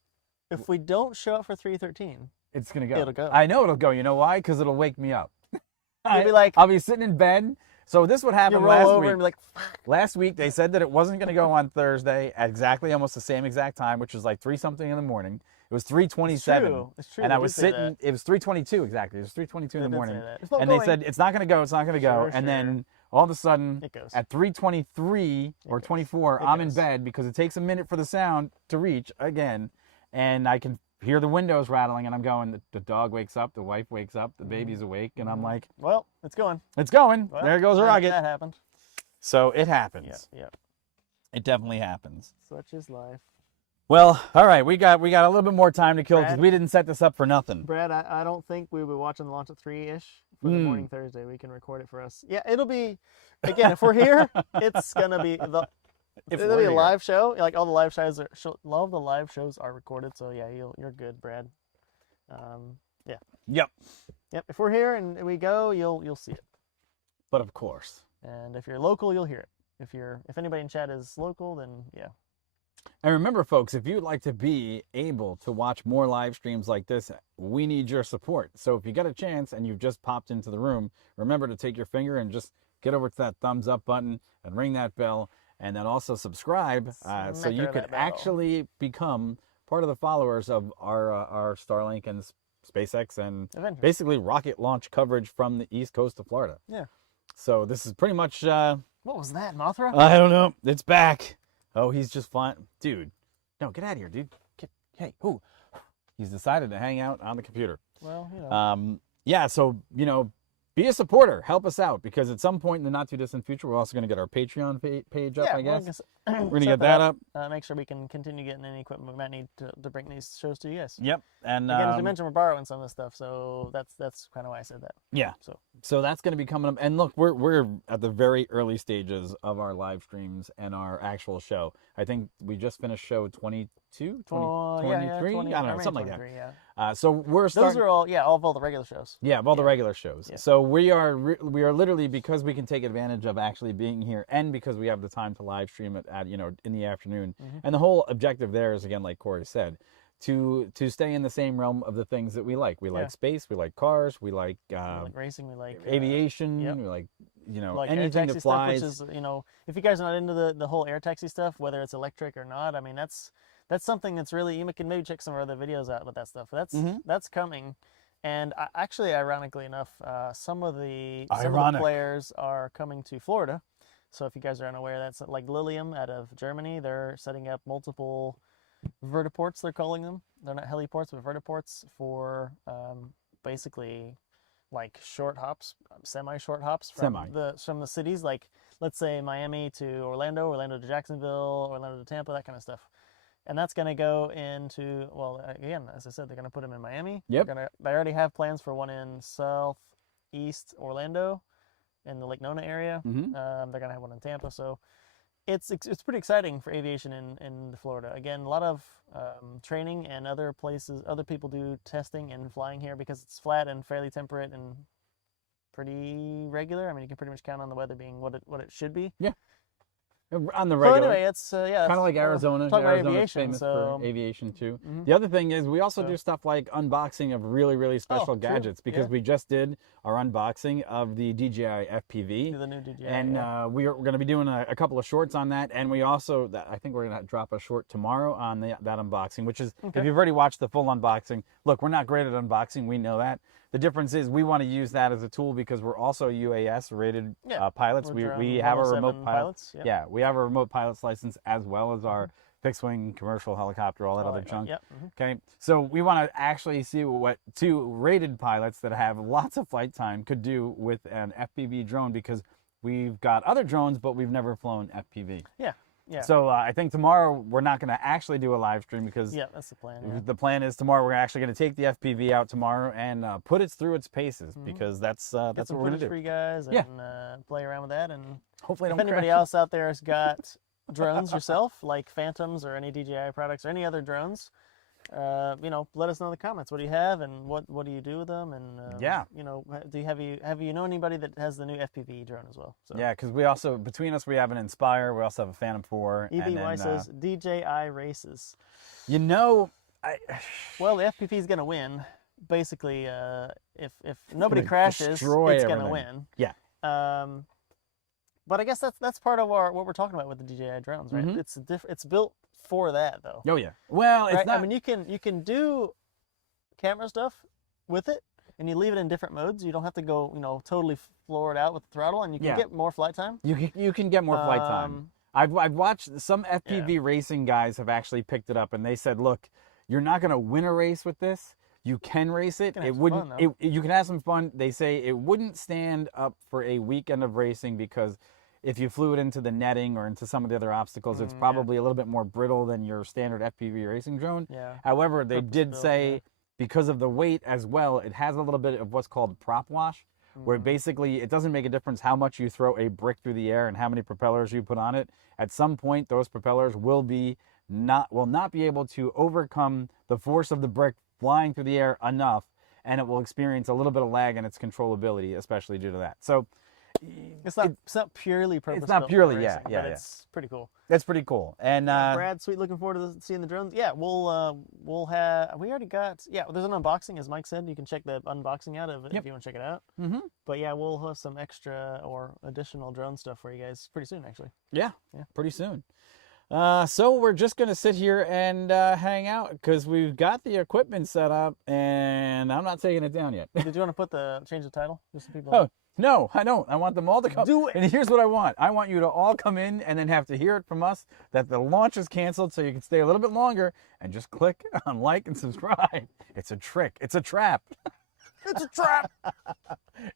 If we don't show up for 3:13, it's gonna go. It'll go. I know it'll go. You know why? Because it'll wake me up. You'll be like, I'll be sitting in bed. So this would you happen roll last over week. and be like, fuck. Last week they said that it wasn't going to go on Thursday at exactly almost the same exact time, which was like 3 something in the morning. It was 3:27. It's true. And they I did was say sitting. that. It was 3:22 exactly. It was 3:22 in They the did morning. say that. It's not And going. they said it's not going to go. It's not going to go. Sure, and sure. then all of a sudden, It goes. at 3:23 or 24, I'm in goes. bed because it takes a minute for the sound to reach again, and I can hear the windows rattling, and I'm going. The dog wakes up, the wife wakes up, the baby's awake, and I'm like, Well, it's going. it's going. Well, There goes a rocket. That happened. So it happens. Yeah. It definitely happens. Such is life. Well, all right, we got a little bit more time to kill because Brad? we didn't set this up for nothing. Brad, I don't think we'll be watching the launch at 3-ish for the morning Thursday. We can record it for us. Yeah, it'll be, again, if we're here, it's going to be, it'll be a live show. Like all the live shows are recorded. So yeah, you're good, Brad. Yeah. Yep. Yep. If we're here and we go, you'll see it. But of course. And if you're local, you'll hear it. If anybody in chat is local, then yeah. And remember, folks, if you'd like to be able to watch more live streams like this, we need your support. So if you get a chance and you've just popped into the room, remember to take your finger and just get over to that thumbs up button and ring that bell, and then also subscribe so you could actually become part of the followers of our Starlink and SpaceX and Avengers. Basically rocket launch coverage from the east coast of Florida. Yeah. So this is pretty much... what was that, Mothra? I don't know. It's back. Oh, he's just flying. Dude. No, get out of here, dude. Hey, who? He's decided to hang out on the computer. Well, you know. Yeah, so, be a supporter. Help us out, because at some point in the not-too-distant future, we're also going to get our Patreon page up, I guess. We're going to get that up. Make sure we can continue getting any equipment we might need to bring these shows to you guys. Yep. And again, as we mentioned, we're borrowing some of this stuff, so that's kind of why I said that. Yeah. So that's going to be coming up. And look, we're at the very early stages of our live streams and our actual show. I think we just finished show 22, 23? Yeah, 20, I don't know, something like that. Yeah. So we're starting... Those are all of all the regular shows. Yeah, of all the regular shows. Yeah. So we are literally, because we can take advantage of actually being here, and because we have the time to live stream it at in the afternoon. And the whole objective there is, again, like Corey said, to stay in the same realm of the things that we like. We like space, we like cars, we like racing, we like aviation, we like like anything that flies. Stuff, which is, if you guys are not into the whole air taxi stuff, whether it's electric or not, I mean that's something that's really, you can maybe check some of our other videos out with that stuff. That's coming. And actually, ironically enough, some of the players are coming to Florida. So if you guys are unaware, that's like Lilium out of Germany. They're setting up multiple vertiports, they're calling them. They're not heliports, but vertiports for basically like short hops, semi-short hops from the cities. Like, let's say Miami to Orlando, Orlando to Jacksonville, Orlando to Tampa, that kind of stuff. And that's going to go into, well, again, as I said, they're going to put them in Miami. Yep. They already have plans for one in southeast Orlando, in the Lake Nona area. They're going to have one in Tampa. So it's pretty exciting for aviation in Florida. Again, a lot of training, and other people do testing and flying here because it's flat and fairly temperate and pretty regular. I mean, you can pretty much count on the weather being what it should be. Yeah. On the regular. So anyway, it's kind of like Arizona. Arizona's aviation, famous for aviation too. Mm-hmm. The other thing is we also do stuff like unboxing of really, really special gadgets, because we just did our unboxing of the DJI FPV. The new DJI. And we're going to be doing a couple of shorts on that. And we also, I think we're going to drop a short tomorrow on that unboxing, which is, if you've already watched the full unboxing, look, we're not great at unboxing. We know that. The difference is we want to use that as a tool because we're also UAS rated pilots. We have a remote pilot. Yeah, we have a remote pilot's license as well as our fixed wing commercial helicopter, all that other junk. Okay, so we want to actually see what two rated pilots that have lots of flight time could do with an FPV drone, because we've got other drones, but we've never flown FPV. Yeah. So I think tomorrow we're not going to actually do a live stream, because that's the plan. The plan is tomorrow we're actually going to take the FPV out tomorrow and put it through its paces, because that's what we're going to do. For you guys and play around with that, and hopefully if anybody else out there has got drones yourself, like Phantoms or any DJI products or any other drones, let us know in the comments. What do you have, and what do you do with them? And have you know anybody that has the new FPV drone as well? So. Yeah, because we also, between us, we have an Inspire. We also have a Phantom 4. EBY says DJI races. Well, the FPV is going to win. Basically, if nobody crashes, it's going to win. Yeah. But I guess that's part of what we're talking about with the DJI drones, right? It's built for that though. Oh yeah. Well, it's Right? not. I mean, you can do camera stuff with it, and you leave it in different modes. You don't have to go, totally floor it out with the throttle, and you can get more flight time. You can get more flight time. I've watched some FPV racing guys have actually picked it up, and they said, look, you're not going to win a race with this. You can race it. It wouldn't. You can have some fun. They say it wouldn't stand up for a weekend of racing because if you flew it into the netting or into some of the other obstacles, it's probably a little bit more brittle than your standard FPV racing drone. Yeah. However, they did say because of the weight as well, it has a little bit of what's called prop wash, where basically it doesn't make a difference how much you throw a brick through the air and how many propellers you put on it. At some point, those propellers will not be able to overcome the force of the brick flying through the air enough, and it will experience a little bit of lag in its controlability, especially due to that. So it's not purely purpose. It's not purely, racing, but it's pretty cool. That's pretty cool. And Brad, sweet, looking forward to seeing the drones. Yeah, we already got. Yeah, there's an unboxing, as Mike said. You can check the unboxing out of it if you want to check it out. But yeah, we'll host some extra or additional drone stuff for you guys pretty soon, actually. Yeah, pretty soon. So we're just going to sit here and hang out because we've got the equipment set up and I'm not taking it down yet. Did you want to change the title? Just so people know? No, I don't. I want them all to come. Do it. And here's what I want. I want you to all come in and then have to hear it from us that the launch is canceled so you can stay a little bit longer and just click on like and subscribe. It's a trick. It's a trap. It's a trap.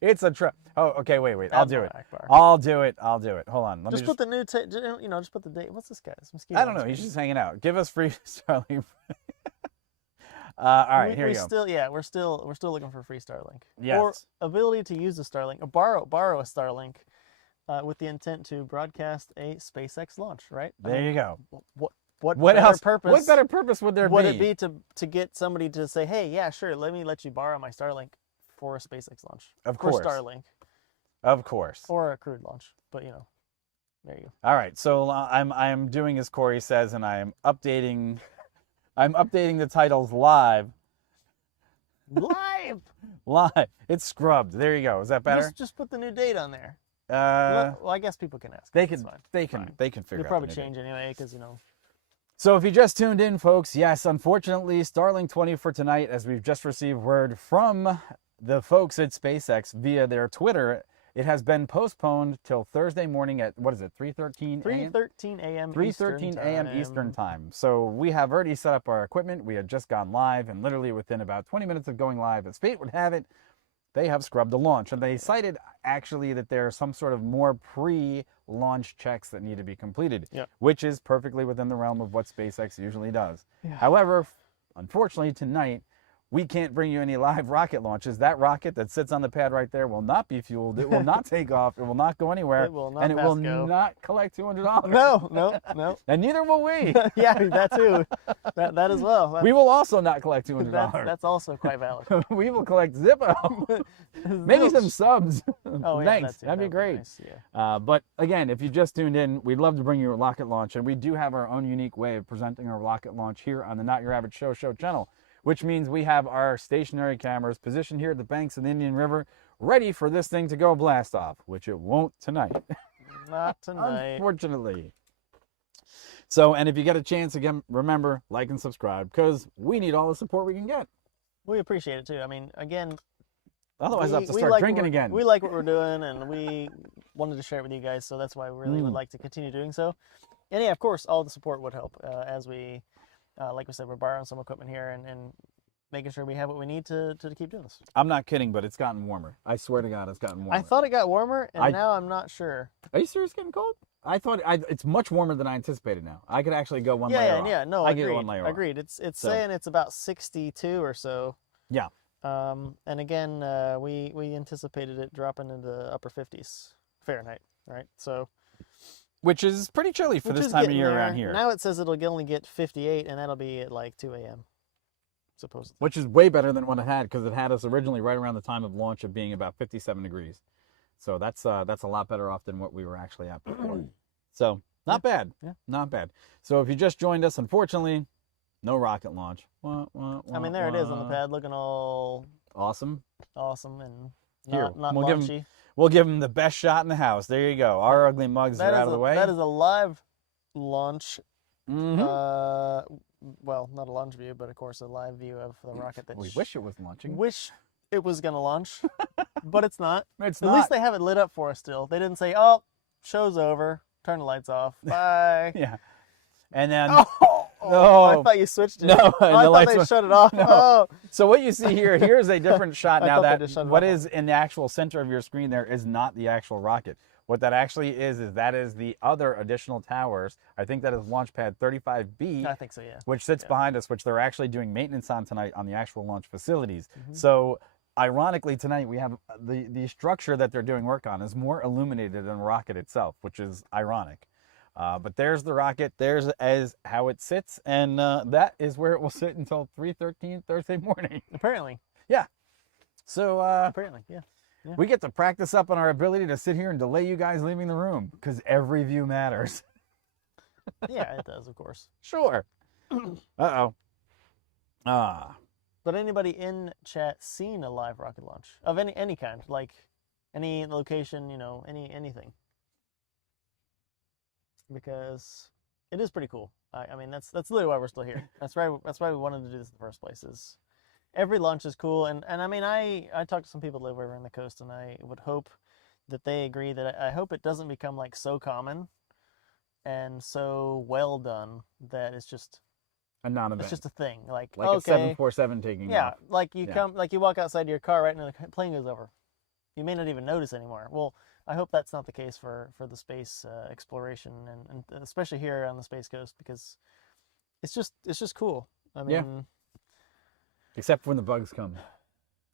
It's a trap. Oh, okay. Wait. I'll do it. I'll do it. Hold on. Just put the new, just put the date. What's this guy's mosquito? I don't know. He's just hanging out. Give us free Starlink. All right, here you go. We're still looking for free Starlink. Yes. Or ability to use a Starlink, or borrow a Starlink, with the intent to broadcast a SpaceX launch. Right. There you go. What else? Purpose, what better purpose would there be? Would it be to get somebody to say, hey, yeah, sure, let me let you borrow my Starlink for a SpaceX launch? Of course. For Starlink. Of course. Or a crewed launch, but there you go. All right, so I'm doing as Corey says, and I'm updating the titles live. Live. It's scrubbed. There you go. Is that better? Just put the new date on there. Well, I guess people can ask. They can figure out. They'll probably change anyway, because So if you just tuned in, folks, yes, unfortunately, Starlink 20 for tonight, as we've just received word from the folks at SpaceX via their Twitter, it has been postponed till Thursday morning at, 3:13 a.m.? 3:13 a.m. 3:13 a.m. Eastern time. So we have already set up our equipment. We had just gone live, and literally within about 20 minutes of going live, as fate would have it, they have scrubbed the launch. And they cited, actually, that there are some sort of more pre-launch checks that need to be completed, which is perfectly within the realm of what SpaceX usually does. Yeah. However, unfortunately, tonight, we can't bring you any live rocket launches. That rocket that sits on the pad right there will not be fueled. It will not take off. It will not go anywhere. It will not and it will not collect $200. No. And neither will we. Yeah, that too. That as well. We will also not collect $200. That's also quite valid. We will collect Zippo. Maybe some subs. Oh, Thanks. Yeah, That'd be great. Nice, yeah. But again, if you just tuned in, we'd love to bring you a rocket launch. And we do have our own unique way of presenting our rocket launch here on the Not Your Average Show channel, which means we have our stationary cameras positioned here at the banks of the Indian River, ready for this thing to go blast off, which it won't tonight. Not tonight. Unfortunately. So, and if you get a chance, again, remember, like and subscribe, because we need all the support we can get. We appreciate it, too. I mean, again... Otherwise, I have to start drinking again. We like what we're doing, and we wanted to share it with you guys, so that's why we really would like to continue doing so. And yeah, of course, all the support would help as we... like we said, we're borrowing some equipment here and making sure we have what we need to keep doing this. I'm not kidding, but it's gotten warmer. I swear to God, it's gotten warmer. I thought it got warmer, and now I'm not sure. Are you serious? Getting cold? I thought it's much warmer than I anticipated now. I could actually go one layer off. Yeah, no, I agreed. get one layer Agreed. off. It's saying it's about 62 or so. Yeah. And again, we anticipated it dropping into the upper 50s Fahrenheit, right? So. Which is pretty chilly for this time of year around here. Now it says it'll only get 58, and that'll be at like 2 a.m. supposedly. Which is way better than what it had, because it had us originally right around the time of launch of being about 57 degrees. So that's a lot better off than what we were actually at before. So not bad. Yeah. Not bad. So if you just joined us, unfortunately, no rocket launch. I mean, there it is on the pad, looking all awesome and Here, not we'll launchy. We'll give them the best shot in the house. There you go. Our ugly mugs are out of the way. That is a live launch Well, not a launch view, but of course a live view of the rocket that We wish it was launching. wish it was going to launch, but it's not. It's At not. least they have it lit up for us still. They didn't say, "Oh, show's over. Turn the lights off. Bye." Yeah. And then I thought you switched it. No, Oh, and I the thought lights they went- shut it off. No. Oh. so what you see here's a different shot I now. thought they That just shut it what off. is in the actual center of your screen there is not the actual rocket. What that actually is that is the other additional towers. I think that is launch pad 35B. I think so, yeah. Which sits behind us, which they're actually doing maintenance on tonight on the actual launch facilities. Mm-hmm. So ironically tonight we have the structure that they're doing work on is more illuminated than the rocket itself, which is ironic. But there's the rocket, there's as how it sits, and that is where it will sit until 3:13 Thursday morning. Apparently. Yeah. So Apparently, yeah. we get to practice up on our ability to sit here and delay you guys leaving the room, because every view matters. Yeah, it does, of course. Sure. Uh-oh. But anybody in chat seen a live rocket launch of any kind, like any location, anything? Because it is pretty cool. I mean, that's literally why we're still here. That's why we wanted to do this in the first place. Is every launch is cool, and I mean, I talked to some people that live over on the coast, and I would hope that they agree that I hope it doesn't become like so common and so well done that it's just A non-event. it's just a thing. Like a okay, 747 taking yeah, off. like you walk outside your car right, and the plane goes over. You may not even notice anymore. Well, I hope that's not the case for the space exploration, and especially here on the Space Coast, because it's just cool. I mean, Yeah. Except when the bugs come.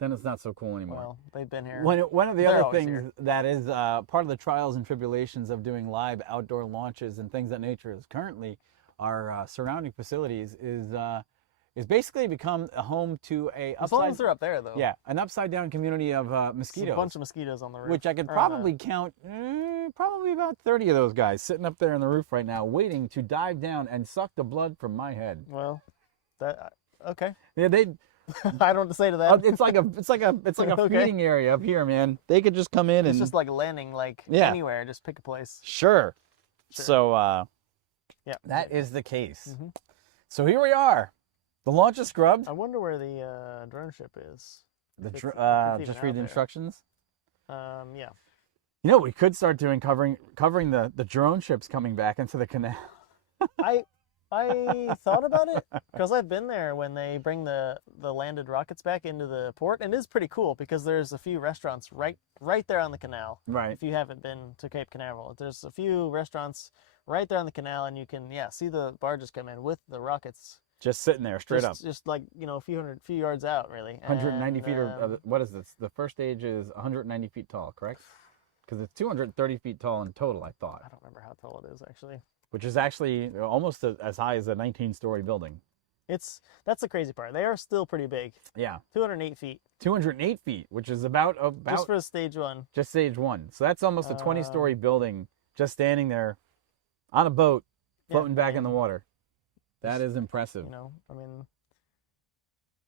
Then it's not so cool anymore. well, they've been here. One of the They're other always things here. that is part of the trials and tribulations of doing live outdoor launches and things of that nature is currently our surrounding facilities is basically become a home to As long as they're up there, though. yeah, an upside down community of There's mosquitoes. a bunch of mosquitoes on the roof. Which I could or on the- probably count probably about 30 of those guys sitting up there on the roof right now waiting to dive down and suck the blood from my head. Well, that okay. Yeah, they I don't know what to say to that. it's like a Okay. feeding area up here, man. They could just come in It's and just like landing, like Yeah. anywhere. Just pick a place. Sure. Sure. So Yeah. that is the case. Mhm. So here we are. The launch is scrubbed. I wonder where the drone ship is. The if it's- dr- if it's just even read out the there. instructions. Yeah. You know, we could start doing covering the drone ships coming back into the canal. I thought about it because I've been there when they bring the landed rockets back into the port, and it is pretty cool because there's a few restaurants right there on the canal. Right. If you haven't been to Cape Canaveral, there's a few restaurants right there on the canal, and you can see the barges come in with the rockets Just sitting there, straight up. just like a few yards out, really. 190 And, feet, what is this? The first stage is 190 feet tall, correct? Because it's 230 feet tall in total, I thought. I don't remember how tall it is actually. Which is actually almost as high as a 19-story building. That's the crazy part. They are still pretty big. Yeah. 208 feet 208 feet, which is about just for stage one. just stage one. So that's almost a 20-story building just standing there on a boat, floating back in the water. That is impressive. I mean,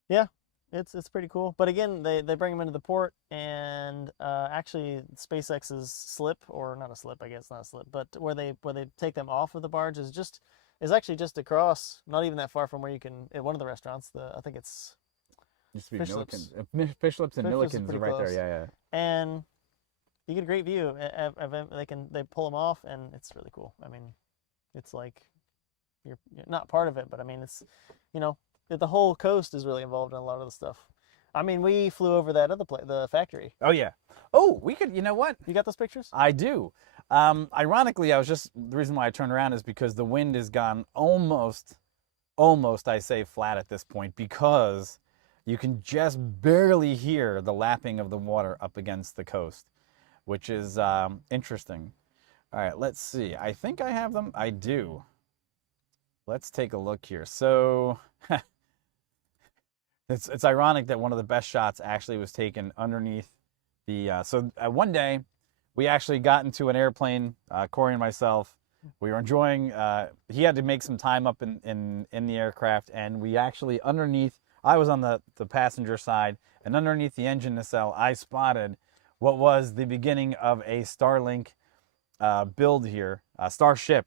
yeah, it's pretty cool. But again, they bring them into the port, and actually SpaceX's slip, or not a slip, I guess not a slip, but where they take them off of the barge is actually just across, not even that far from where you can at one of the restaurants. I think it's Used to be Fish Milliken's. Lips. Fish Lips and Fish Lips is Milliken's are pretty right there. close. Yeah. and you get a great view. They pull them off, and it's really cool. I mean, it's like you're not part of it, but I mean, it's the whole coast is really involved in a lot of the stuff. I mean, we flew over that other place, the factory. Oh yeah. Oh, we could. You know what? You got those pictures? I do. Ironically, the reason why I turned around is because the wind has gone almost, I say, flat at this point, because you can just barely hear the lapping of the water up against the coast, which is interesting. All right, let's see. I think I have them. I do. Let's take a look here. So it's ironic that one of the best shots actually was taken underneath the. One day, we actually got into an airplane, Corey and myself. We were enjoying. He had to make some time up in the aircraft, and we actually underneath. I was on the passenger side, and underneath the engine nacelle, I spotted what was the beginning of a Starlink build here, Starship,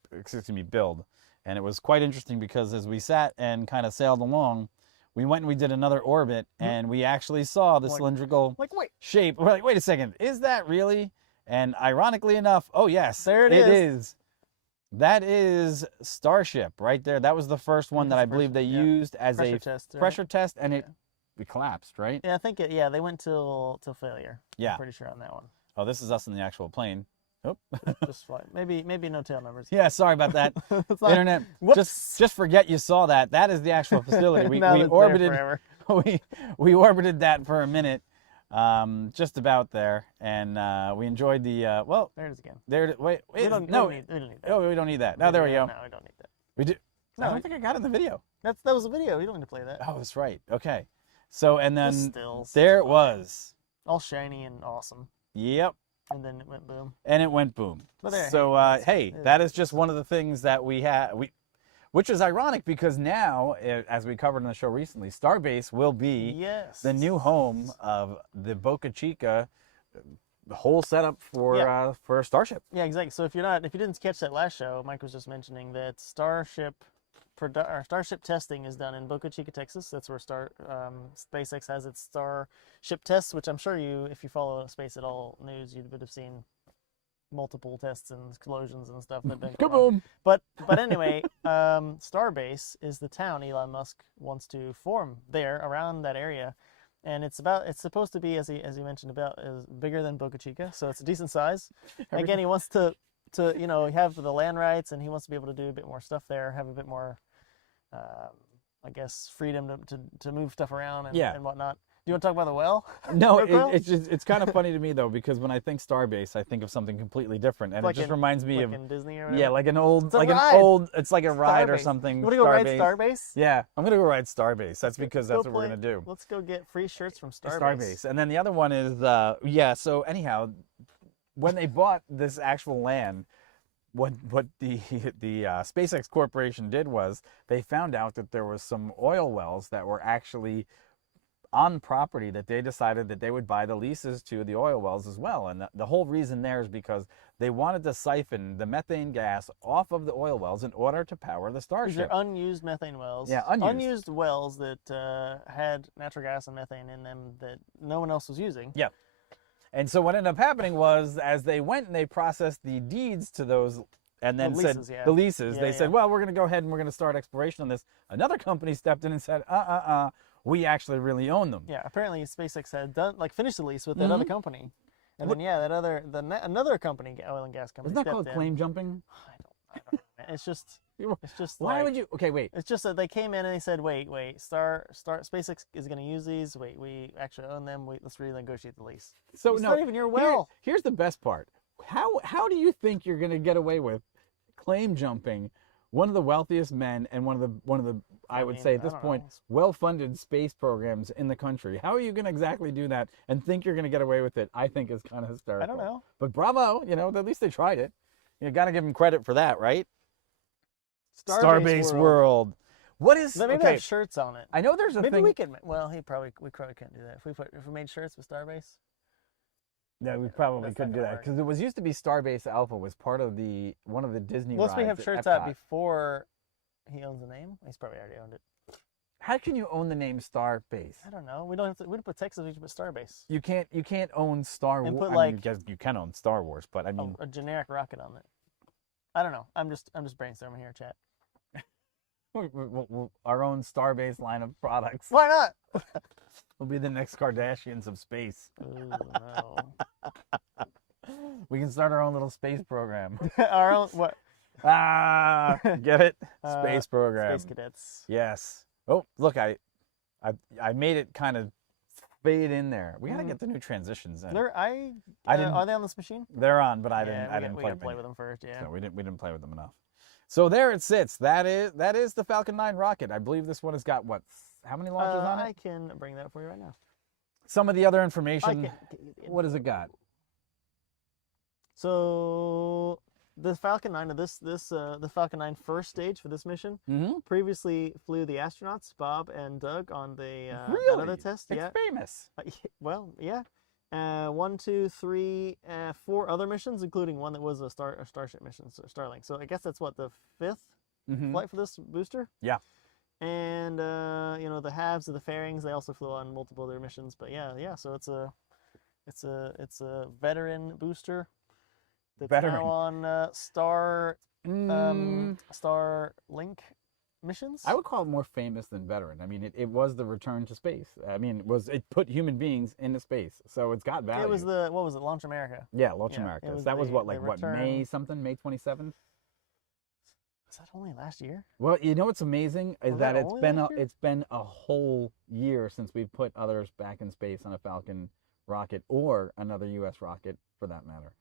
build. And it was quite interesting because as we sat and kind of sailed along, we went and we did another orbit, and we actually saw the cylindrical wait. shape. We're like, wait a second, is that really? And ironically enough, oh yes, there it is. That is Starship right there. That was the first one that I believe they used as pressure a test, right? pressure test, and it collapsed, right? Yeah, I think they went till failure. Yeah. I'm pretty sure on that one. Oh, this is us in the actual plane. Oh. Just fine. Maybe no tail numbers. Yeah, sorry about that. Not, Internet. Just forget you saw that. That is the actual facility. We orbited. We orbited that for a minute, just about there, and we enjoyed the. Well, there it is again. There. Wait. We don't need that. Oh, we don't need that. No, there we go. No, we don't need that. We do. No, I don't think I got it in the video. That was a video. You don't need to play that. Oh, that's right. Okay. So and then Stills. there it was. All shiny and awesome. Yep. And then it went boom. And it went boom. But there, so hey, that is just one of the things that we had. Which is ironic because now, as we covered in the show recently, Starbase will be the new home of the Boca Chica whole setup for Starship. Yeah, exactly. So if you didn't catch that last show, Mike was just mentioning that Starship testing is done in Boca Chica, Texas. That's where SpaceX has its Starship tests, which I'm sure if you follow Space at All news, you would have seen multiple tests and explosions and stuff that have been going on. But anyway, Starbase is the town Elon Musk wants to form there around that area, and it's supposed to be, as he mentioned, is bigger than Boca Chica, so it's a decent size. Again, he wants to have the land rights, and he wants to be able to do a bit more stuff there, have a bit more I guess freedom to move stuff around and whatnot. Do you want to talk about the well? No, it's kind of funny to me though, because when I think Starbase, I think of something completely different, and like it just reminds me of in Disney or whatever? Yeah, like an old, it's like a ride or something. You want to go ride Starbase? Yeah, I'm gonna go ride Starbase. That's because that's what we're gonna do. Let's go get free shirts from Starbase. And then the other one is So anyhow, when they bought this actual land, what the SpaceX Corporation did was they found out that there was some oil wells that were actually on property that they decided that they would buy the leases to the oil wells as well. And the whole reason there is because they wanted to siphon the methane gas off of the oil wells in order to power the Starship. These are unused methane wells. Yeah, unused wells that had natural gas and methane in them that no one else was using. Yeah. And so what ended up happening was, as they went and they processed the deeds to those, and then the leases, they said, well, we're going to go ahead and we're going to start exploration on this. Another company stepped in and said, we actually really own them. Yeah, apparently SpaceX had finished the lease with that other company. And then, another company, oil and gas company, isn't that called claim jumping? I don't know, man. It's just why would you? Okay, wait. It's just that they came in and they said, wait, SpaceX is going to use these. Wait, we actually own them. Let's renegotiate the lease. So it's not even your well. Here's the best part. How do you think you're going to get away with claim jumping one of the wealthiest men and one of the I would say at this point well-funded space programs in the country? How are you going to exactly do that and think you're going to get away with it? I think is kind of hysterical. I don't know. But bravo, at least they tried it. You got to give them credit for that, right? Starbase World. What is? Maybe they have shirts on it. I know there's a thing. Maybe we could. Well, we probably couldn't do that if we made shirts with Starbase. No, we probably couldn't do that because it was used to be Starbase Alpha was part of one of the Disney rides. Unless we have shirts out before he owns the name. He's probably already owned it. How can you own the name Starbase? I don't know. We don't put Texas. We should put Starbase. You can't own Star Wars. I mean, you can own Star Wars, but I mean a generic rocket on it. I don't know. I'm just brainstorming here, chat. Our own Starbase line of products. Why not? We'll be the next Kardashians of space. Ooh, no. We can start our own little space program. Our own what? Get it? Space program. Space cadets. Yes. Oh, look, I made it kind of fade in there. We got to get the new transitions in. Are they on this machine? They're on, but I didn't play with them first. Yeah. So we didn't play with them enough. So there it sits. That is the Falcon 9 rocket. I believe this one has got how many launches on it? I can bring that for you right now. Some of the other information. What has it got? So the Falcon 9 of the Falcon 9 first stage for this mission previously flew the astronauts Bob and Doug on the that other test. It's famous. Well, yeah. 1, 2, 3, 4 other missions, including one that was a Starship mission, so Starlink. So I guess that's what, the fifth flight for this booster. Yeah. And you know, the halves of the fairings, they also flew on multiple other missions. But yeah. So it's a veteran booster that's now on Starlink missions. I would call it more famous than veteran. I mean, it was the return to space. I mean, it put human beings into space, so it's got value. It was what was it, Launch America? Yeah, Launch America. So that was what May 27th? Was that only last year? Well, you know what's amazing is that it's been a whole year since we've put others back in space on a Falcon rocket or another U.S. rocket for that matter.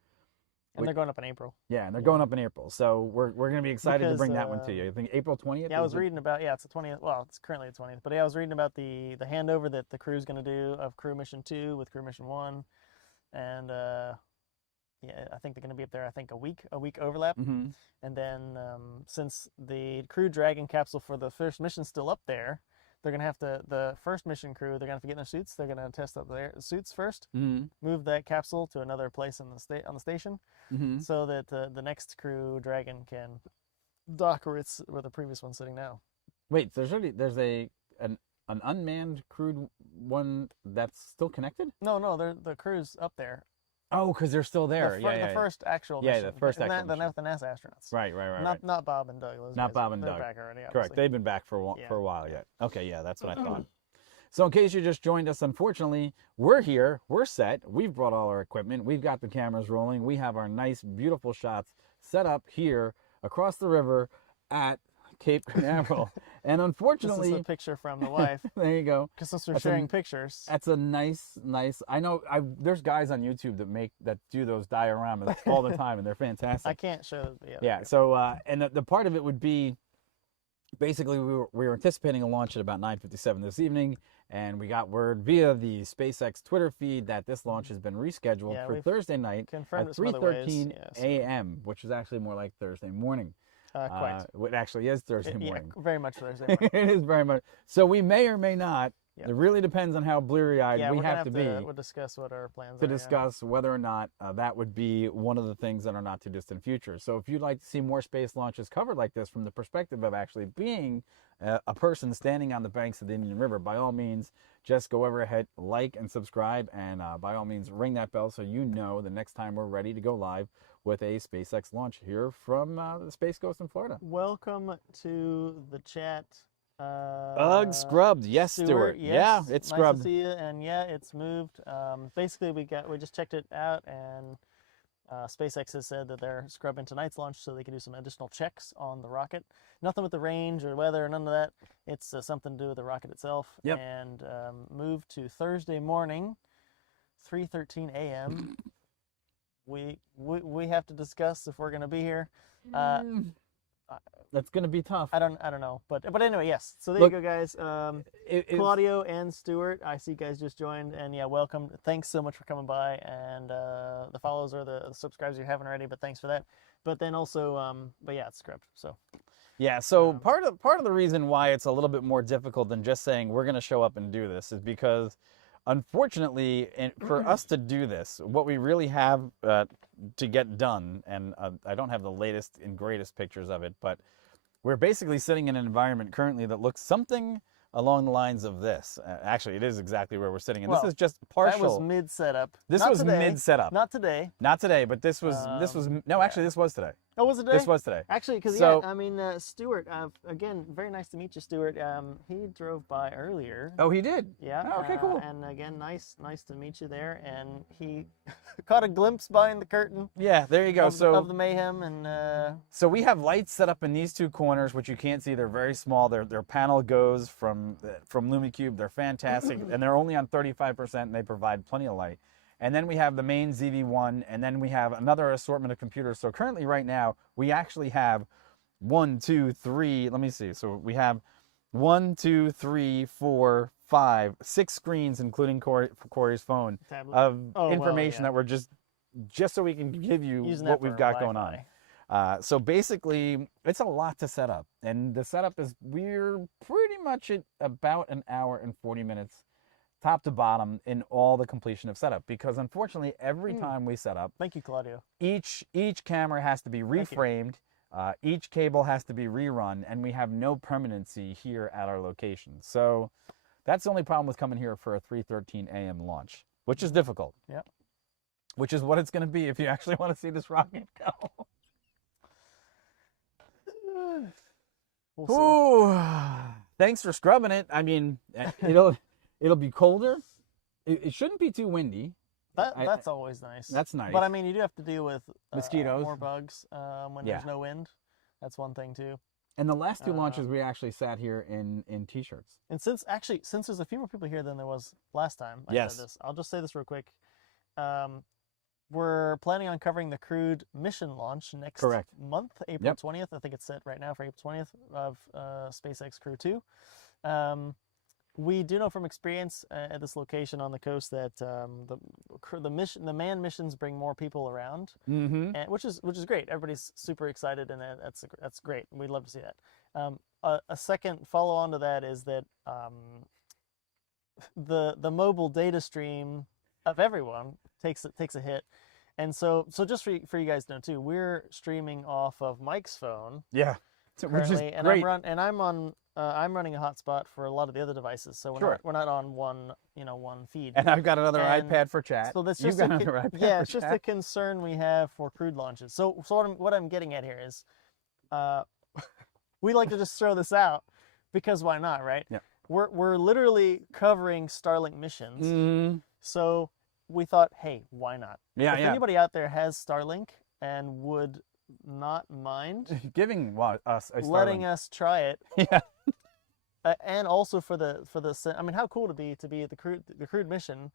And they're going up in April. Yeah, and they're going up in April. So we're going to be excited to bring that one to you. I think April 20th? Yeah, I was reading about, it's the 20th. Well, it's currently the 20th. But yeah, I was reading about the handover that the crew's going to do of Crew Mission 2 with Crew Mission 1. And yeah, I think they're going to be up there, a week overlap. Mm-hmm. And then since the Crew Dragon capsule for the first mission's still up there, they're going to have to, the first mission crew, they're going to have to get in their suits. They're going to test out their suits first, move that capsule to another place on the station, so that the next Crew Dragon can dock where the previous one's sitting now. Wait, there's an unmanned crewed one that's still connected? No, the crew's up there. Oh, because they're still there. The first actual mission. The first actual mission. The NASA astronauts. Right. Not Bob and Doug. Not Bob and Doug. They're back already, obviously. Correct. They've been back for a while yet. Okay, yeah, that's what I thought. So in case you just joined us, unfortunately, we're here. We're set. We've brought all our equipment. We've got the cameras rolling. We have our nice, beautiful shots set up here across the river at Cape Canaveral. And unfortunately, this is a picture from the wife. There you go. Because since we're sharing pictures, that's a nice. I know. There's guys on YouTube that do those dioramas all the time, and they're fantastic. I can't show. Yeah. So and the part of it would be, basically we were anticipating a launch at about 9:57 this evening, and we got word via the SpaceX Twitter feed that this launch has been rescheduled for Thursday night at 3:13 a.m., which is actually more like Thursday morning. Quite. It actually is Thursday morning. Yeah, very much Thursday morning. It is very much. So we may or may not. Yep. It really depends on how bleary-eyed we have to be. We'll discuss what our plans are. To discuss whether or not that would be one of the things that are not too distant future. So if you'd like to see more space launches covered like this from the perspective of actually being a person standing on the banks of the Indian River, by all means, just go over ahead, like and subscribe, and by all means, ring that bell so you know the next time we're ready to go live with a SpaceX launch here from the Space Coast in Florida. Welcome to the chat. Scrubbed. Yes, Stuart. Yes. Yeah, it's scrubbed. Nice to see you. And yeah, it's moved. Basically, we just checked it out, and SpaceX has said that they're scrubbing tonight's launch so they can do some additional checks on the rocket. Nothing with the range or weather, none of that. It's something to do with the rocket itself. Yep. And moved to Thursday morning, 3:13 a.m. We have to discuss if we're going to be here. That's going to be tough. I don't know, but anyway, yes. So there you go, guys. Claudio and Stuart, I see you guys just joined, and yeah, welcome. Thanks so much for coming by, and the follows or the subscribers you haven't already, but thanks for that. But then also, but yeah, it's scrubbed. So yeah, so part of the reason why it's a little bit more difficult than just saying we're going to show up and do this is because, unfortunately, for us to do this, what we really have to get done, and I don't have the latest and greatest pictures of it, but we're basically sitting in an environment currently that looks something along the lines of this. Actually, it is exactly where we're sitting, and this is just partial. That was mid setup. This was mid setup. Not today. Not today, but this was no. Actually, this was today. Oh, was it today? This was today. Actually, because Stuart. Again, very nice to meet you, Stuart. He drove by earlier. Oh, he did. Yeah. Oh, okay, cool. And again, nice to meet you there. And he caught a glimpse behind the curtain. Yeah, there you go. Of the mayhem, and so we have lights set up in these two corners, which you can't see. They're very small. Their panel goes from LumiCube. They're fantastic, and they're only on 35%, and they provide plenty of light. And then we have the main ZV-1, and then we have another assortment of computers. So currently, right now, we actually have 1, 2, 3. Let me see. So we have 1, 2, 3, 4, 5, 6 screens, including Corey's phone, of information that we're just so we can give you what we've got going on. So basically, it's a lot to set up, and the setup is we're pretty much at about an hour and 40 minutes. Top to bottom in all the completion of setup, because unfortunately every time we set up, thank you, Claudio, each camera has to be reframed. Each cable has to be rerun, and we have no permanency here at our location. So that's the only problem with coming here for a 3:13 a.m. launch, which is difficult. Yep. Which is what it's going to be if you actually want to see this rocket go. We'll see. Ooh, thanks for scrubbing it. I mean, it'll be colder. It shouldn't be too windy. That's always nice. That's nice. But I mean, you do have to deal with Mosquitoes. more bugs when there's no wind. That's one thing too. And the last two launches, we actually sat here in t-shirts. And since there's a few more people here than there was last time, I said this. I'll just say this real quick. We're planning on covering the crewed mission launch next month, April 20th. I think it's set right now for April 20th of SpaceX Crew 2. We do know from experience at this location on the coast that the manned missions bring more people around, and which is great. Everybody's super excited, and that's great. We'd love to see that. A second follow on to that is that the mobile data stream of everyone takes a hit, and so just for you guys to know too, we're streaming off of Mike's phone. Yeah, which is and great. I'm running a hotspot for a lot of the other devices, so we're not on one feed. And I've got another iPad for chat. So that's You've just got another iPad for it's just chat. a concern we have for crewed launches. So what I'm getting at here is, we like to just throw this out because why not, right? Yeah. We're literally covering Starlink missions, so we thought, hey, why not? Yeah, if anybody out there has Starlink and would not mind giving us a letting us try it, yeah. And also for the I mean, how cool to be at the crewed mission,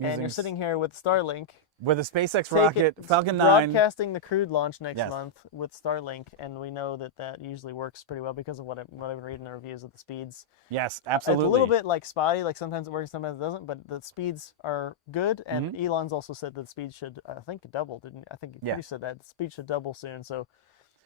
and you're sitting here with Starlink with a SpaceX rocket, Falcon 9, broadcasting the crewed launch next month with Starlink, and we know that usually works pretty well because of what I've been reading the reviews of the speeds. Yes, absolutely. It's a little bit like spotty, like sometimes it works, sometimes it doesn't, but the speeds are good. And Elon's also said that the speed should, I think, double, didn't I think you said that the speed should double soon. So.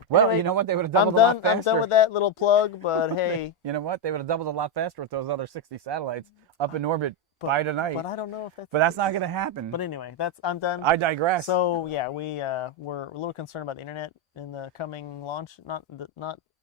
Well, anyway, you know what? They would have doubled a lot faster. I'm done with that little plug, but hey. You know what? They would have doubled a lot faster with those other 60 satellites up in orbit by tonight. But I don't know if that's. But that's not going to happen. But anyway, I'm done. I digress. So yeah, we're a little concerned about the internet in the coming launch. Not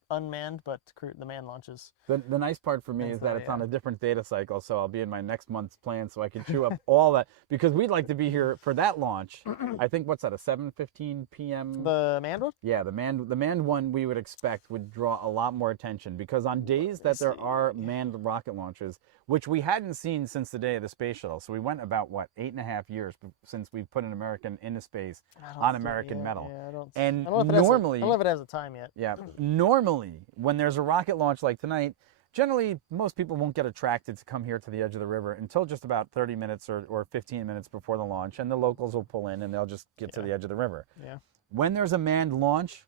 unmanned, but the manned launches. The nice part for me is that it's on a different data cycle, so I'll be in my next month's plan, so I can chew up all that, because we'd like to be here for that launch. I think, what's that, a 7:15 p.m.? The manned one? Yeah, the manned one we would expect would draw a lot more attention, because on days that there are manned rocket launches, which we hadn't seen since the day of the space shuttle, so we went about, 8.5 years since we've put an American into space on American metal. Yeah, I don't know if it has a time yet. Yeah, normally, when there's a rocket launch like tonight, generally most people won't get attracted to come here to the edge of the river until just about 30 minutes or 15 minutes before the launch, and the locals will pull in and they'll just get to the edge of the river. Yeah. When there's a manned launch,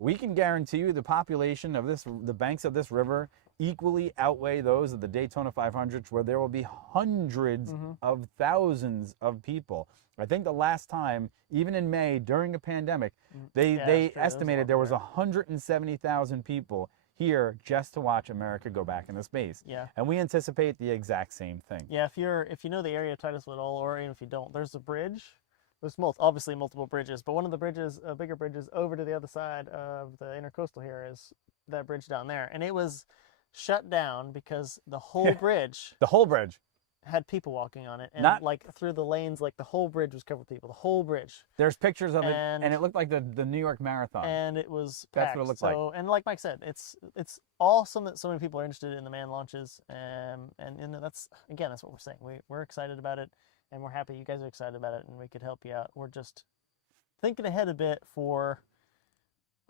we can guarantee you the population of the banks of this river equally outweigh those of the Daytona 500s, where there will be hundreds of thousands of people. I think the last time, even in May during a pandemic, they estimated there was 170,000 people here just to watch America go back into space. Yeah. And we anticipate the exact same thing. Yeah, if you know the area of Titusville at all, or even if you don't, there's a bridge. There's obviously multiple bridges, but one of the bridges, bigger bridges over to the other side of the intercoastal here, is that bridge down there. And it was shut down because the whole bridge had people walking on it, and like through the lanes, like the whole bridge was covered with people. The whole bridge. There's pictures of it, and it looked like the New York Marathon. And it was packed. That's what it looked like. And like Mike said, it's awesome that so many people are interested in the manned launches, and that's what we're saying. We're excited about it, and we're happy you guys are excited about it, and we could help you out. We're just thinking ahead a bit for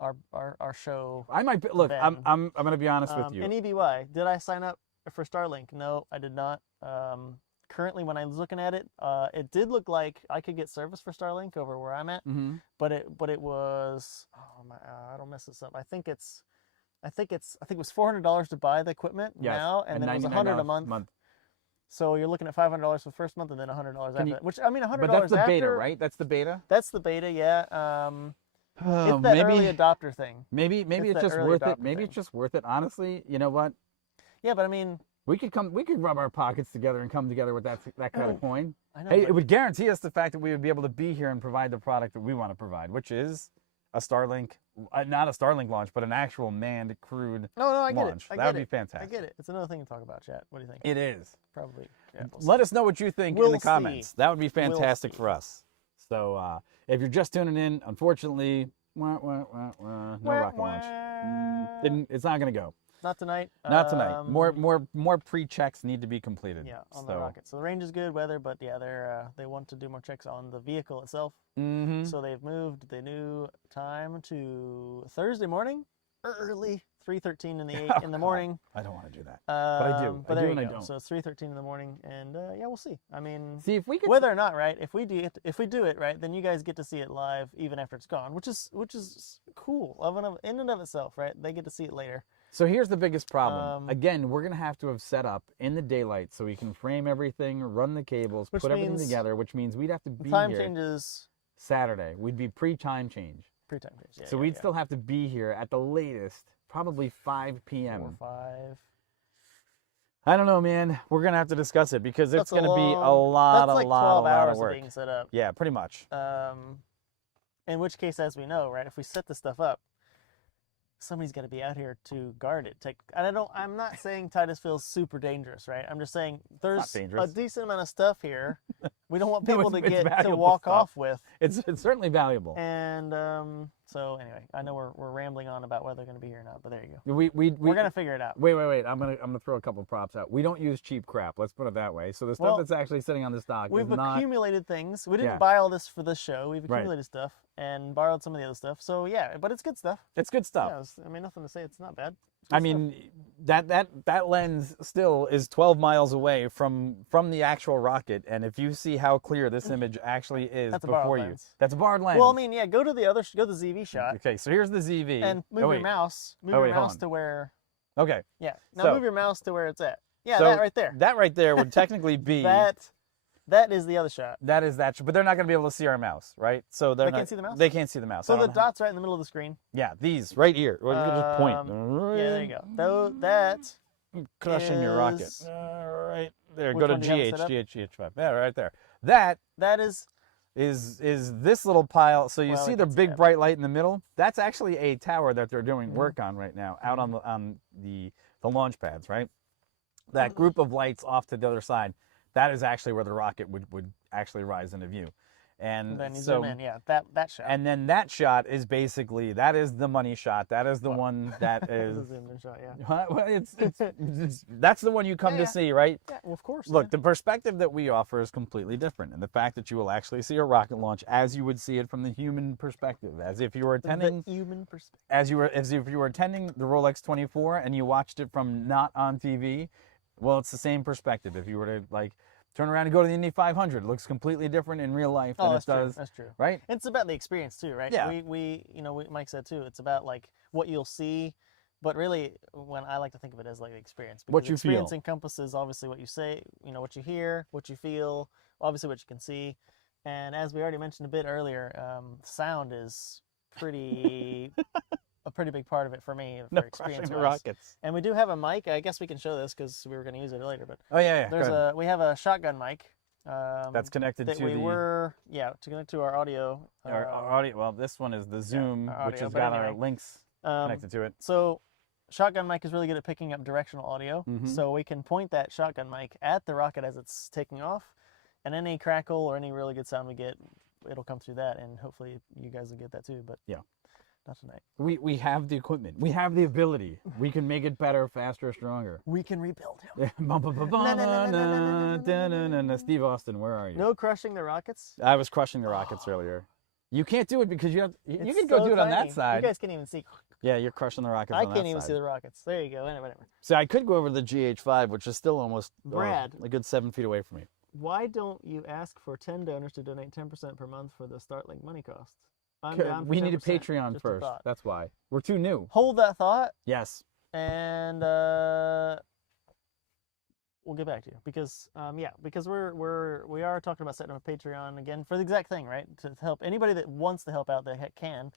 our show. I might be, look. I'm going to be honest with you. And EBY, did I sign up for Starlink? No, I did not. Currently, when I was looking at it, it did look like I could get service for Starlink over where I'm at, but it was, I don't mess this up. I think it was $400 to buy the equipment now, and then it was $100 a month. So you're looking at $500 for the first month, and then $100 after that. Which, I mean, $100. But that's the beta, right? That's the beta. That's the beta, yeah. It's that early adopter thing. Maybe it's just worth it. Maybe it's just worth it. Honestly, you know what? Yeah, but I mean, we could rub our pockets together and come together with that kind of coin. I know, hey, it would guarantee us the fact that we would be able to be here and provide the product that we want to provide, which is a Starlink not a Starlink launch, but an actual manned crewed No, I get launch. it. That would be fantastic. I get it. It's another thing to talk about, chat. What do you think? It is. Probably. Yeah, Let us know what you think in We'll the comments. see. That would be fantastic see. for us. So if you're just tuning in, unfortunately, no rocket launch. It's not going to go. Not tonight. Not tonight. More pre-checks need to be completed. Yeah, on the rocket. So the range is good, weather, but yeah, they want to do more checks on the vehicle itself. Mm-hmm. So they've moved the new time to Thursday morning, early 3:13 in the morning. I don't want to do that, but I do. But I there do and you I go. don't. So it's 3:13 in the morning, and yeah, we'll see. I mean, See if we could whether or not right. If we do it right, then you guys get to see it live even after it's gone, which is cool in and of itself, right? They get to see it later. So here's the biggest problem. Again, we're going to have to have set up in the daylight so we can frame everything, run the cables, put everything together, which means we'd have to be time here changes Saturday. We'd be pre-time change. Pre-time change, yeah. So we'd still have to be here at the latest, probably 5 p.m. 4 or 5. I don't know, man. We're going to have to discuss it because it's going to be a That's lot like 12 hours of work. of being set up. Yeah, pretty much. In which case, as we know, right, if we set this stuff up, somebody's got to be out here to guard it. I'm not saying Titusville's super dangerous, right? I'm just saying there's a decent amount of stuff here. We don't want people to walk off with. It's certainly valuable. And so anyway, I know we're rambling on about whether they're going to be here or not, but there you go. We're gonna figure it out. Wait. I'm gonna throw a couple props out. We don't use cheap crap. Let's put it that way. So the stuff that's actually sitting on the stock we've is not. accumulated things. We didn't buy all this for this show. We've accumulated stuff and borrowed some of the other stuff. So yeah, but it's good stuff. It's good stuff. Yeah, I mean, nothing to say. It's not bad. I mean, that lens still is 12 miles away from the actual rocket, and if you see how clear this image actually is before you, that's a borrowed lens. Well, I mean, yeah, go to the ZV shot. Okay, so here's the ZV. And move your mouse. Move your mouse to where. Okay. Yeah. Now move your mouse to where it's at. Yeah, that right there. That right there would technically be. That is the other shot. That is that, but they're not going to be able to see our mouse, right? So they can't see the mouse? They can't see the mouse. So the dot's right in the middle of the screen. Yeah, these right here. You can just point. Yeah, there you go. That crushing your rocket. Right there. Which go to one do you have GH5. Yeah, right there. That is this little pile. So you see the big bright light in the middle? That's actually a tower that they're doing work on right now, out on the launch pads, right? That group of lights off to the other side. That is actually where the rocket would actually rise into view. And then you so, zoom in, that shot. And then that shot is basically, that is the money shot. That is the one that is... It's a zoomed in shot, yeah. Well, that's the one you come to see, right? Yeah, well, of course. Look, the perspective that we offer is completely different. And the fact that you will actually see a rocket launch as you would see it from the human perspective, as if you were attending... The human perspective. As if you were attending the Rolex 24 and you watched it from not on TV, well, it's the same perspective. If you were to, like, turn around and go to the Indy 500, it looks completely different in real life than it does. That's true. Right? It's about the experience too, right? Yeah. Mike said too, it's about like what you'll see, but really when I like to think of it as like the experience. What you feel. Experience encompasses obviously what you say, what you hear, what you feel, obviously what you can see. And as we already mentioned a bit earlier, sound is a pretty big part of it for me. No crushing the rockets. And we do have a mic. I guess we can show this because we were going to use it later. But we have a shotgun mic. That's connected to connect to our audio. Our audio. Well, this one is the Zoom, which has got our links connected to it. So, shotgun mic is really good at picking up directional audio. So we can point that shotgun mic at the rocket as it's taking off, and any crackle or any really good sound we get, it'll come through that, and hopefully you guys will get that too. But yeah. Not tonight. We have the equipment. We have the ability. We can make it better, faster, stronger. We can rebuild him. Steve Austin, where are you? No crushing the rockets? I was crushing the rockets earlier. You can't do it because you can go do it on that side. You guys can't even see. Yeah, you're crushing the rockets on that side. I can't even see the rockets. There you go. Whatever. See, I could go over to the GH5, which is still almost Brad, a good 7 feet away from me. Why don't you ask for 10 donors to donate 10% per month for the Starlink money costs? We need a Patreon first. That's why. We're too new. Hold that thought. Yes. And we'll get back to you because we are talking about setting up a Patreon again for the exact thing, right? To help anybody that wants to help out that can.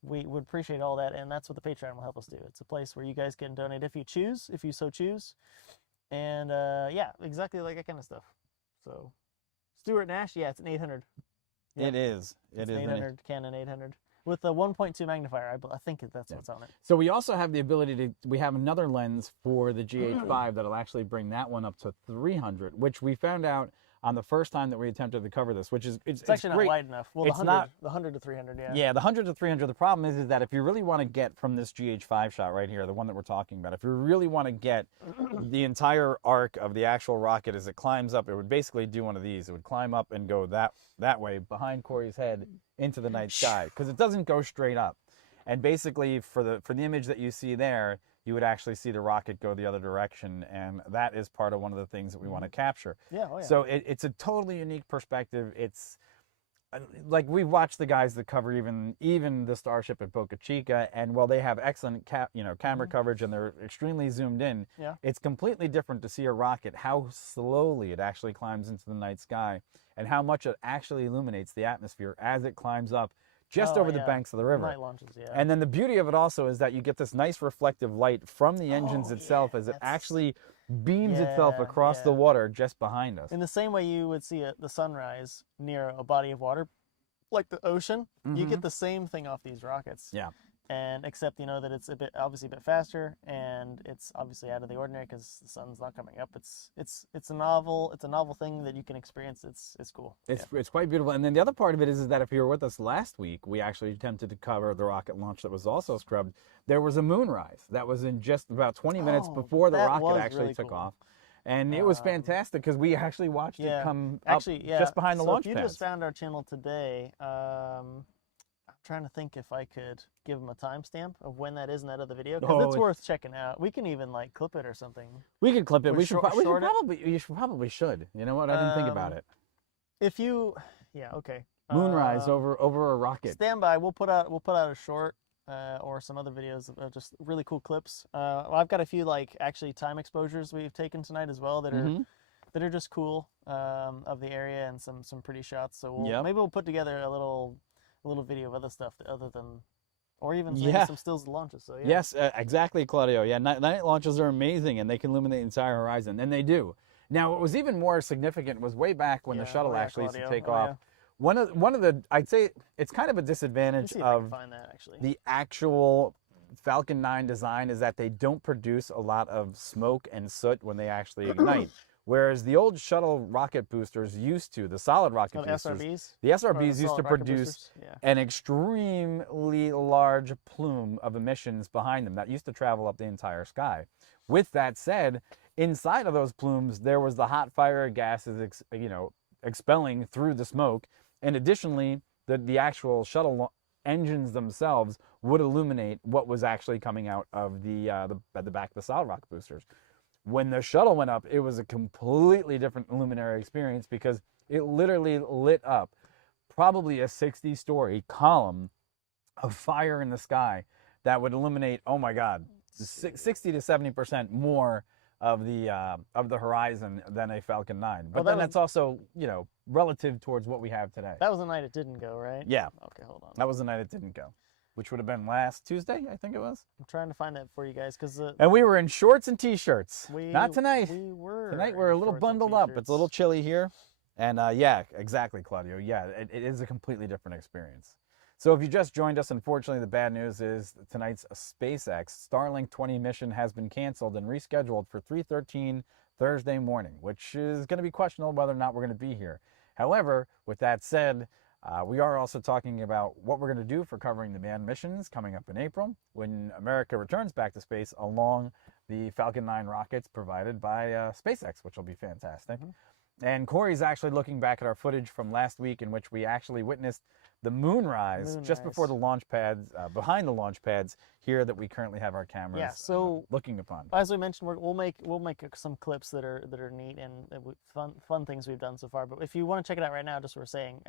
We would appreciate all that, and that's what the Patreon will help us do. It's a place where you guys can donate if you so choose. And exactly like that kind of stuff. So Stuart Nash, it's an 800. Yep. It is. It's an 800 Canon 800. with a 1.2 magnifier. I think that's what's on it. So we also have the ability to, we have another lens for the GH5 that'll actually bring that one up to 300, which we found out on the first time that we attempted to cover this, which is it's actually great. not wide enough. Well, It's the 100 to 300, yeah. Yeah, the 100 to 300. The problem is that if you really want to get from this GH5 shot right here, the one that we're talking about, if you really want to get the entire arc of the actual rocket as it climbs up, it would basically do one of these. It would climb up and go that way behind Corey's head into the night sky, because it doesn't go straight up. And basically, for the image that you see there, you would actually see the rocket go the other direction, and that is part of one of the things that we want to capture. Yeah, oh yeah. So it's a totally unique perspective. It's like we've watched the guys that cover even the Starship at Boca Chica, and while they have excellent camera coverage and they're extremely zoomed in, it's completely different to see a rocket, how slowly it actually climbs into the night sky and how much it actually illuminates the atmosphere as it climbs up just over the banks of the river. Night launches, yeah. And then the beauty of it also is that you get this nice reflective light from the engines itself as it actually beams itself across the water just behind us. In the same way you would see the sunrise near a body of water, like the ocean, you get the same thing off these rockets. Yeah. And except that it's obviously a bit faster, and it's obviously out of the ordinary because the sun's not coming up. It's a novel thing that you can experience. It's cool. It's quite beautiful. And then the other part of it is that if you were with us last week, we actually attempted to cover the rocket launch that was also scrubbed. There was a moonrise that was in just about 20 minutes before the rocket actually took off. And it was fantastic because we actually watched it come up just behind the launch pads. If you just found our channel today, I'm trying to think if I could give them a timestamp of when that is in that other video, because it's worth checking out. We can even like clip it or something. We could clip it. You should probably. You know what? I didn't think about it. If you, okay. Moonrise over a rocket. Stand by. We'll put out a short or some other videos of just really cool clips. I've got a few actually time exposures we've taken tonight as well that are just cool of the area and some pretty shots. So maybe we'll put together a little video of other stuff other than, or even some stills of launches. So yes, exactly, Claudio. Yeah, night launches are amazing and they can illuminate the entire horizon, and they do. Now, what was even more significant was way back when the shuttle actually used to take off. One of the I'd say it's kind of a disadvantage of the actual Falcon 9 design is that they don't produce a lot of smoke and soot when they actually ignite. Whereas the old shuttle rocket boosters used to, the solid rocket boosters, the SRBs used to produce an extremely large plume of emissions behind them that used to travel up the entire sky. With that said, inside of those plumes, there was the hot fire gases, expelling through the smoke. And additionally, the actual shuttle engines themselves would illuminate what was actually coming out of the back of the solid rocket boosters. When the shuttle went up, it was a completely different luminary experience because it literally lit up probably a 60-story column of fire in the sky that would illuminate, oh my God, 60 to 70% more of the horizon than a Falcon 9. But then that's also, relative towards what we have today. That was the night it didn't go, right? Yeah. Okay, hold on. That was the night it didn't go, which would have been last Tuesday, I think it was. I'm trying to find that for you guys because and we were in shorts and t-shirts. Not tonight. We were. Tonight we're a little bundled up. It's a little chilly here, and yeah, exactly, Claudio. Yeah, it is a completely different experience. So if you just joined us, unfortunately, the bad news is tonight's SpaceX Starlink 20 mission has been canceled and rescheduled for 3:13 Thursday morning, which is going to be questionable whether or not we're going to be here. However, with that said, we are also talking about what we're going to do for covering the manned missions coming up in April when America returns back to space along the Falcon 9 rockets provided by SpaceX, which will be fantastic. And Corey's actually looking back at our footage from last week in which we actually witnessed the moonrise just before the launch pads, behind the launch pads here that we currently have our cameras looking upon. As we mentioned, we'll make some clips that are neat and fun things we've done so far. But if you want to check it out right now, just what we're saying,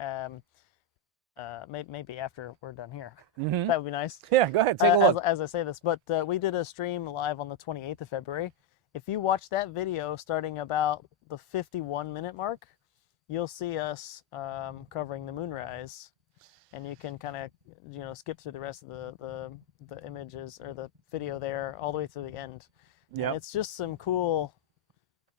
maybe after we're done here, that would be nice. Yeah, go ahead, take a look. As I say this, but we did a stream live on the 28th of February. If you watch that video starting about the 51-minute mark, you'll see us covering the moonrise, and you can kind of skip through the rest of the images or the video there all the way to the end. Yeah, it's just some cool.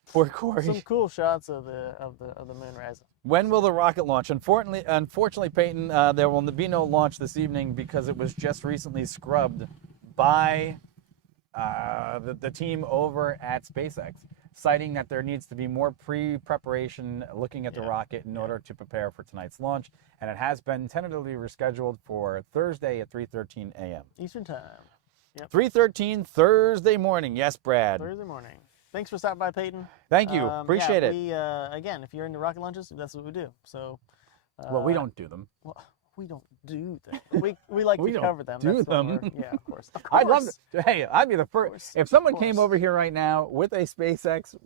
For Corey. Some cool shots of the moonrise. When will the rocket launch? Unfortunately, Peyton, there will be no launch this evening because it was just recently scrubbed by the team over at SpaceX, citing that there needs to be more pre-preparation looking at the rocket in order to prepare for tonight's launch. And it has been tentatively rescheduled for Thursday at 3:13 a.m. Eastern time. Yep. 3:13 Thursday morning. Yes, Brad. Thursday morning. Thanks for stopping by, Peyton. Thank you. Appreciate it. Again, if you're into rocket launches, that's what we do. So. Well, we don't do them. Well, we don't do them. We like to cover them. Do that's them. Yeah, of course. I'd love to. Hey, I'd be the first. If someone came over here right now with a SpaceX,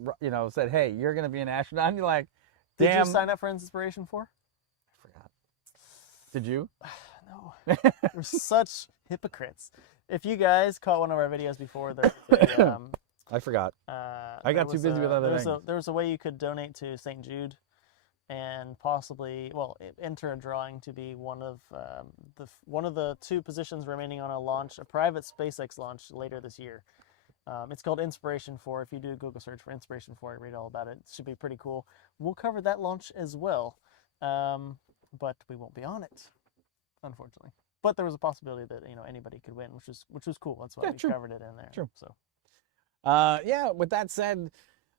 said, "Hey, you're going to be an astronaut," I'd be like, "Damn." Did you sign up for Inspiration 4? I forgot. Did you? No. We're such hypocrites. If you guys caught one of our videos before, I forgot. I got too busy with other things. There was a way you could donate to St. Jude, and possibly, enter a drawing to be one of the 2 positions remaining on a private SpaceX launch later this year. It's called Inspiration 4. If you do a Google search for Inspiration 4, read all about it. It should be pretty cool. We'll cover that launch as well, but we won't be on it, unfortunately. But there was a possibility that anybody could win, which was cool. That's why we covered it in there. True. So, with that said.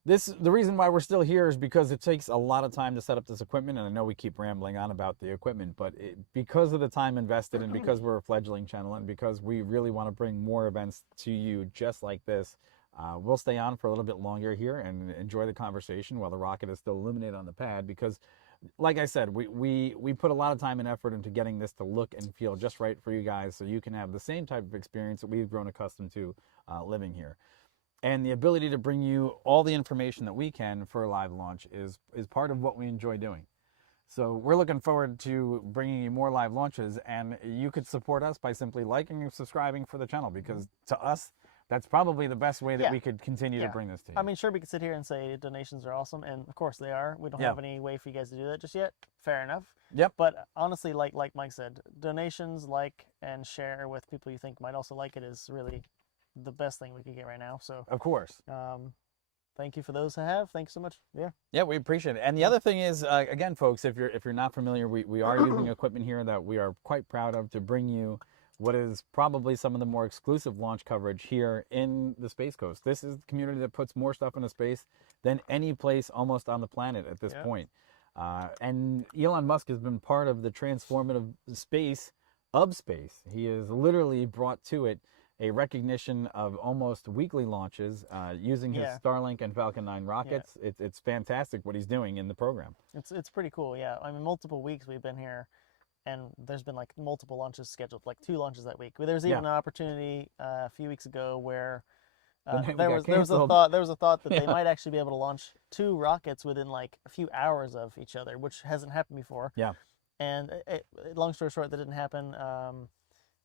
The reason why we're still here is because it takes a lot of time to set up this equipment, and I know we keep rambling on about the equipment, but because of the time invested and because we're a fledgling channel and because we really want to bring more events to you just like this, we'll stay on for a little bit longer here and enjoy the conversation while the rocket is still illuminated on the pad because, like I said, we put a lot of time and effort into getting this to look and feel just right for you guys so you can have the same type of experience that we've grown accustomed to living here. And the ability to bring you all the information that we can for a live launch is part of what we enjoy doing. So we're looking forward to bringing you more live launches, and you could support us by simply liking and subscribing for the channel because to us, that's probably the best way that we could continue to bring this to you. I mean, sure, we could sit here and say donations are awesome, and of course they are. We don't have any way for you guys to do that just yet. Fair enough. Yep. But honestly, like Mike said, donations, like, and share with people you think might also like it is really the best thing we could get right now. So of course, thank you for those who have. Thanks so much. Yeah, we appreciate it. And the other thing is, again, folks, if you're not familiar, we are using equipment here that we are quite proud of to bring you what is probably some of the more exclusive launch coverage here in the Space Coast. This is the community that puts more stuff into space than any place almost on the planet at this point. And Elon Musk has been part of the transformative space of space. He has literally brought to it a recognition of almost weekly launches using his Starlink and Falcon 9 rockets. It's fantastic what he's doing in the program. It's pretty cool, yeah. I mean, multiple weeks we've been here, and there's been like multiple launches scheduled, like 2 launches that week. There's even an opportunity a few weeks ago where there was a thought that they might actually be able to launch 2 rockets within like a few hours of each other, which hasn't happened before. Yeah. And long story short, that didn't happen.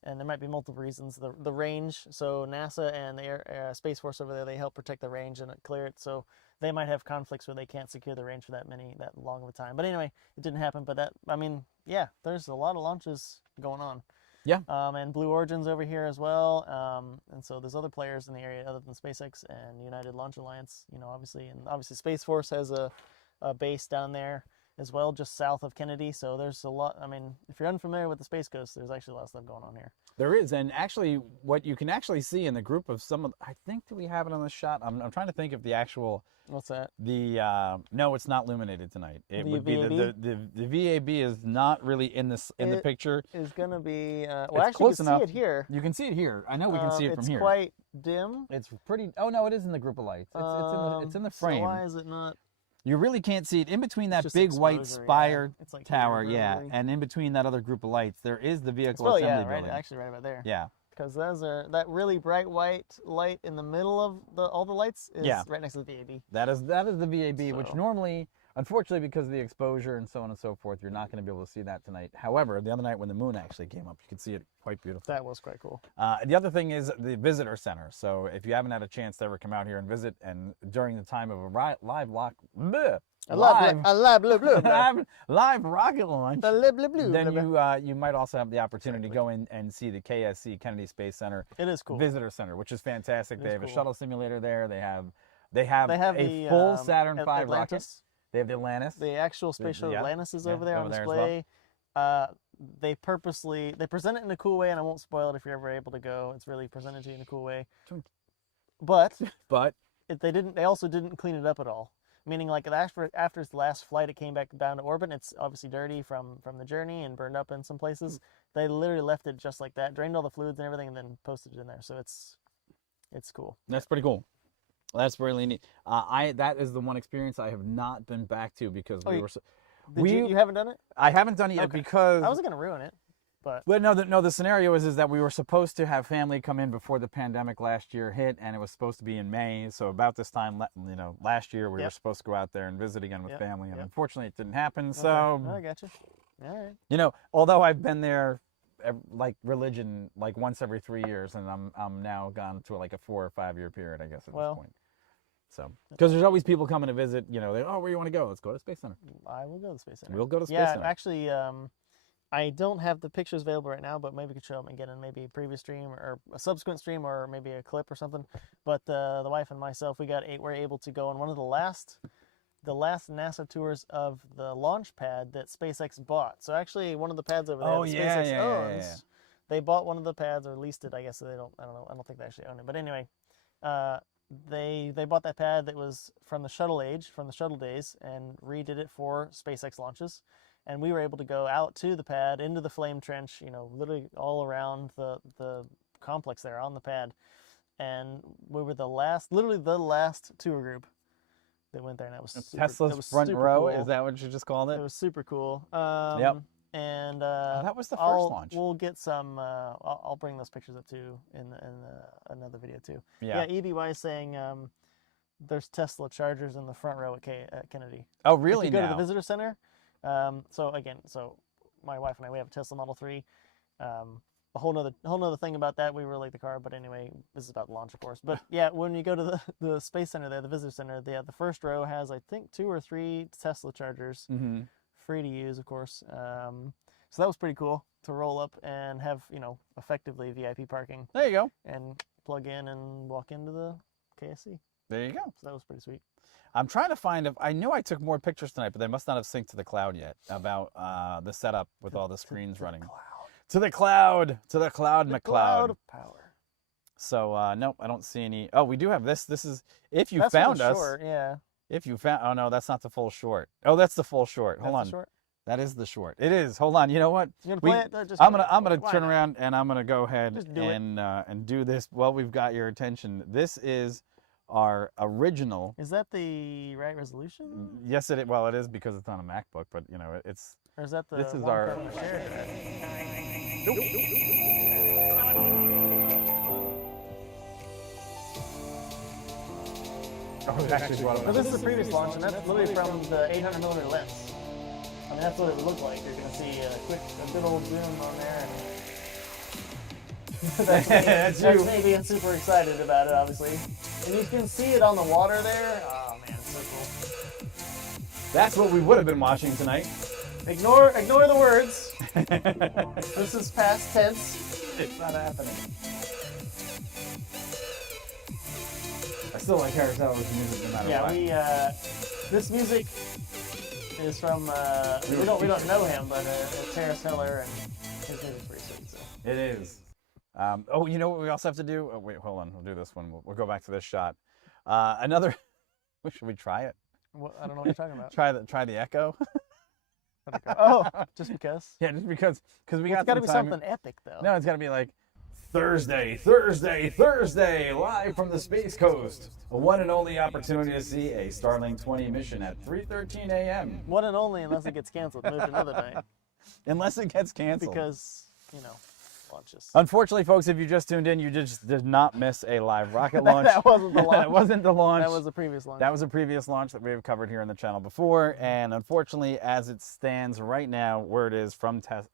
And there might be multiple reasons. The range, so NASA and the Space Force over there, they help protect the range and clear it. So they might have conflicts where they can't secure the range for that long of a time. But anyway, it didn't happen. But there's a lot of launches going on. Yeah. And Blue Origin's over here as well. And so there's other players in the area other than SpaceX and United Launch Alliance, obviously. And obviously Space Force has a base down there as well, just south of Kennedy. So there's a lot. I mean, if you're unfamiliar with the Space Coast, there's actually a lot of stuff going on here. There is, and actually what you can actually see in the group of I think that we have it on the shot. I'm trying to think of the actual. What's that? No, it's not illuminated tonight. It would be VAB? the VAB is not really in the picture. It's gonna be well, actually close enough. See it here. You can see it here. I know we can see it from here. It's quite dim. It's pretty. Oh no, it is in the group of lights. It's in the frame. So why is it not? You really can't see it in between that big white spire tower, and in between that other group of lights, there is the vehicle assembly building. Actually, right about there. Yeah. Because that really bright white light in the middle of all the lights is right next to the VAB. That is the VAB, which normally, unfortunately, because of the exposure and so on and so forth, you're not going to be able to see that tonight. However, the other night when the moon actually came up, you could see it quite beautiful. That was quite cool. The other thing is the visitor center. So if you haven't had a chance to ever come out here and visit, and during the time of a live rocket launch, then you might also have the opportunity to go in and see the KSC Kennedy Space Center. It is cool. Visitor Center, which is fantastic. They have a shuttle simulator there. They have a full Saturn V rocket. They have the Atlantis. The actual space shuttle yeah, Atlantis is yeah, over there over on there as display. They present it in a cool way, and I won't spoil it if you're ever able to go. It's really presented to you in a cool way. But they also didn't clean it up at all. Meaning, like after its last flight, it came back down to orbit. And it's obviously dirty from the journey and burned up in some places. They literally left it just like that, drained all the fluids and everything, and then posted it in there. So it's cool. That's pretty cool. That's really neat. That is the one experience I have not been back to because You haven't done it? I haven't done it yet because I wasn't gonna ruin it, but no, the scenario is that we were supposed to have family come in before the pandemic last year hit, and it was supposed to be in May. So about this time, last year we were supposed to go out there and visit again with family, and unfortunately it didn't happen. Okay. So I got you. All right. Although I've been there like religion like once every 3 years, and I'm now gone to like a 4 or 5 year period, I guess at this point. So, because there's always people coming to visit, where you want to go? Let's go to Space Center. I will go to Space Center. We'll go to Space Center. Yeah, actually, I don't have the pictures available right now, but maybe we could show them again in maybe a previous stream or a subsequent stream or maybe a clip or something. But the wife and myself, we're able to go on one of the last NASA tours of the launch pad that SpaceX bought. So actually, one of the pads over there that SpaceX owns, they bought one of the pads or leased it. I guess I don't know. I don't think they actually own it. But anyway, they bought that pad that was from the shuttle age, from the shuttle days, and redid it for SpaceX launches. And we were able to go out to the pad, into the flame trench, literally all around the complex there on the pad. And we were literally the last tour group that went there, and that was Tesla's front row. Cool. Is that what you just called it? It was super cool. Yep. And that was the first launch. We'll get some. I'll bring those pictures up too in another video too. Yeah. EBY is saying there's Tesla chargers in the front row at Kennedy. Oh, really? If you go to the visitor center. So my wife and I, we have a Tesla Model 3. A whole nother thing about that. We really like the car, but anyway, this is about the launch, of course. But yeah, when you go to the Space Center there, the visitor center, the first row has I think 2 or 3 Tesla chargers, free to use, of course. So that was pretty cool to roll up and have effectively VIP parking. There you go. And plug in and walk into the KSC. There you go. So that was pretty sweet. I'm trying to find I knew I took more pictures tonight, but they must not have synced to the cloud yet about the setup with all the screens running. To the cloud, McCloud. Cloud of power. So nope, I don't see any. Oh, we do have this. This is if you that's found us. Short, yeah. If you found. Oh no, that's not the full short. Oh, that's the full short. Hold on. The short? That is the short. It is. Hold on. You know what? You gonna play it? I'm gonna turn around and I'm gonna go ahead and do this. Well, we've got your attention. This is our original. Is that the right resolution? Yes, it is. Well, it is because it's on a MacBook, but it's. Or is that the? This is our. Nope. Oh, actually brought up. This is the previous launch, and that's literally from the 800mm lens. I mean, that's what it would look like. You're gonna see a good old zoom on there. And that's me being super excited about it, obviously. And you can see it on the water there. Oh man, it's so cool. That's what we would have been watching tonight. Ignore the words. This is past tense. It's not happening. I still like Caracello's music no matter what. Yeah, this music is from we don't know him, but Terrace Heller, and his music's pretty sweet. So. It is. Oh, you know what we also have to do? Oh, wait, hold on. We'll do this one. We'll go back to this shot. Another. Should we try it? Well, I don't know what you're talking about. Try the echo. Oh, just because? Yeah, just because we got. It's got to be something epic, though. No, it's got to be like Thursday, live from the Space Coast. A one and only opportunity to see a Starlink 20 mission at 3:13 a.m. One and only, unless it gets canceled, moved another night. Unless it gets canceled. Because launches. Unfortunately, folks, if you just tuned in, you just did not miss a live rocket launch. That wasn't the launch. That wasn't the launch. That was a previous launch. That was a previous launch that we've covered here on the channel before. And unfortunately, as it stands right now, word is from SpaceX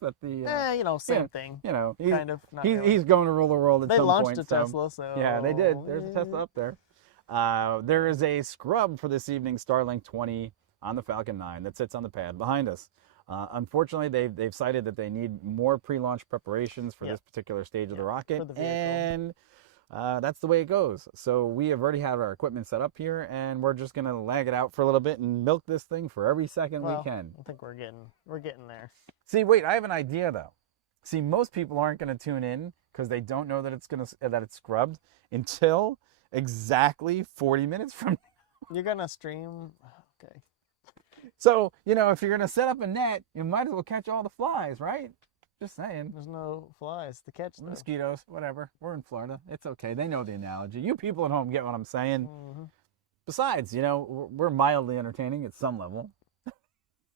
that the same thing. Kind of. He's going to rule the world at some point. They launched a Tesla, so yeah, they did. There's a Tesla up there. There is a scrub for this evening, Starlink 20 on the Falcon 9 that sits on the pad behind us. Unfortunately, they've cited that they need more pre-launch preparations for this particular stage of the rocket, and that's the way it goes. So we have already had our equipment set up here, and we're just gonna lag it out for a little bit and milk this thing for every second we can. I think we're getting there. See, wait, I have an idea though. See, most people aren't gonna tune in because they don't know that it's scrubbed until exactly 40 minutes from now. You're gonna stream, okay? So if you're gonna set up a net, you might as well catch all the flies, right? Just saying. There's no flies to catch, though. Mosquitoes, whatever. We're in Florida. It's okay. They know the analogy. You people at home get what I'm saying. Mm-hmm. Besides, we're mildly entertaining at some level.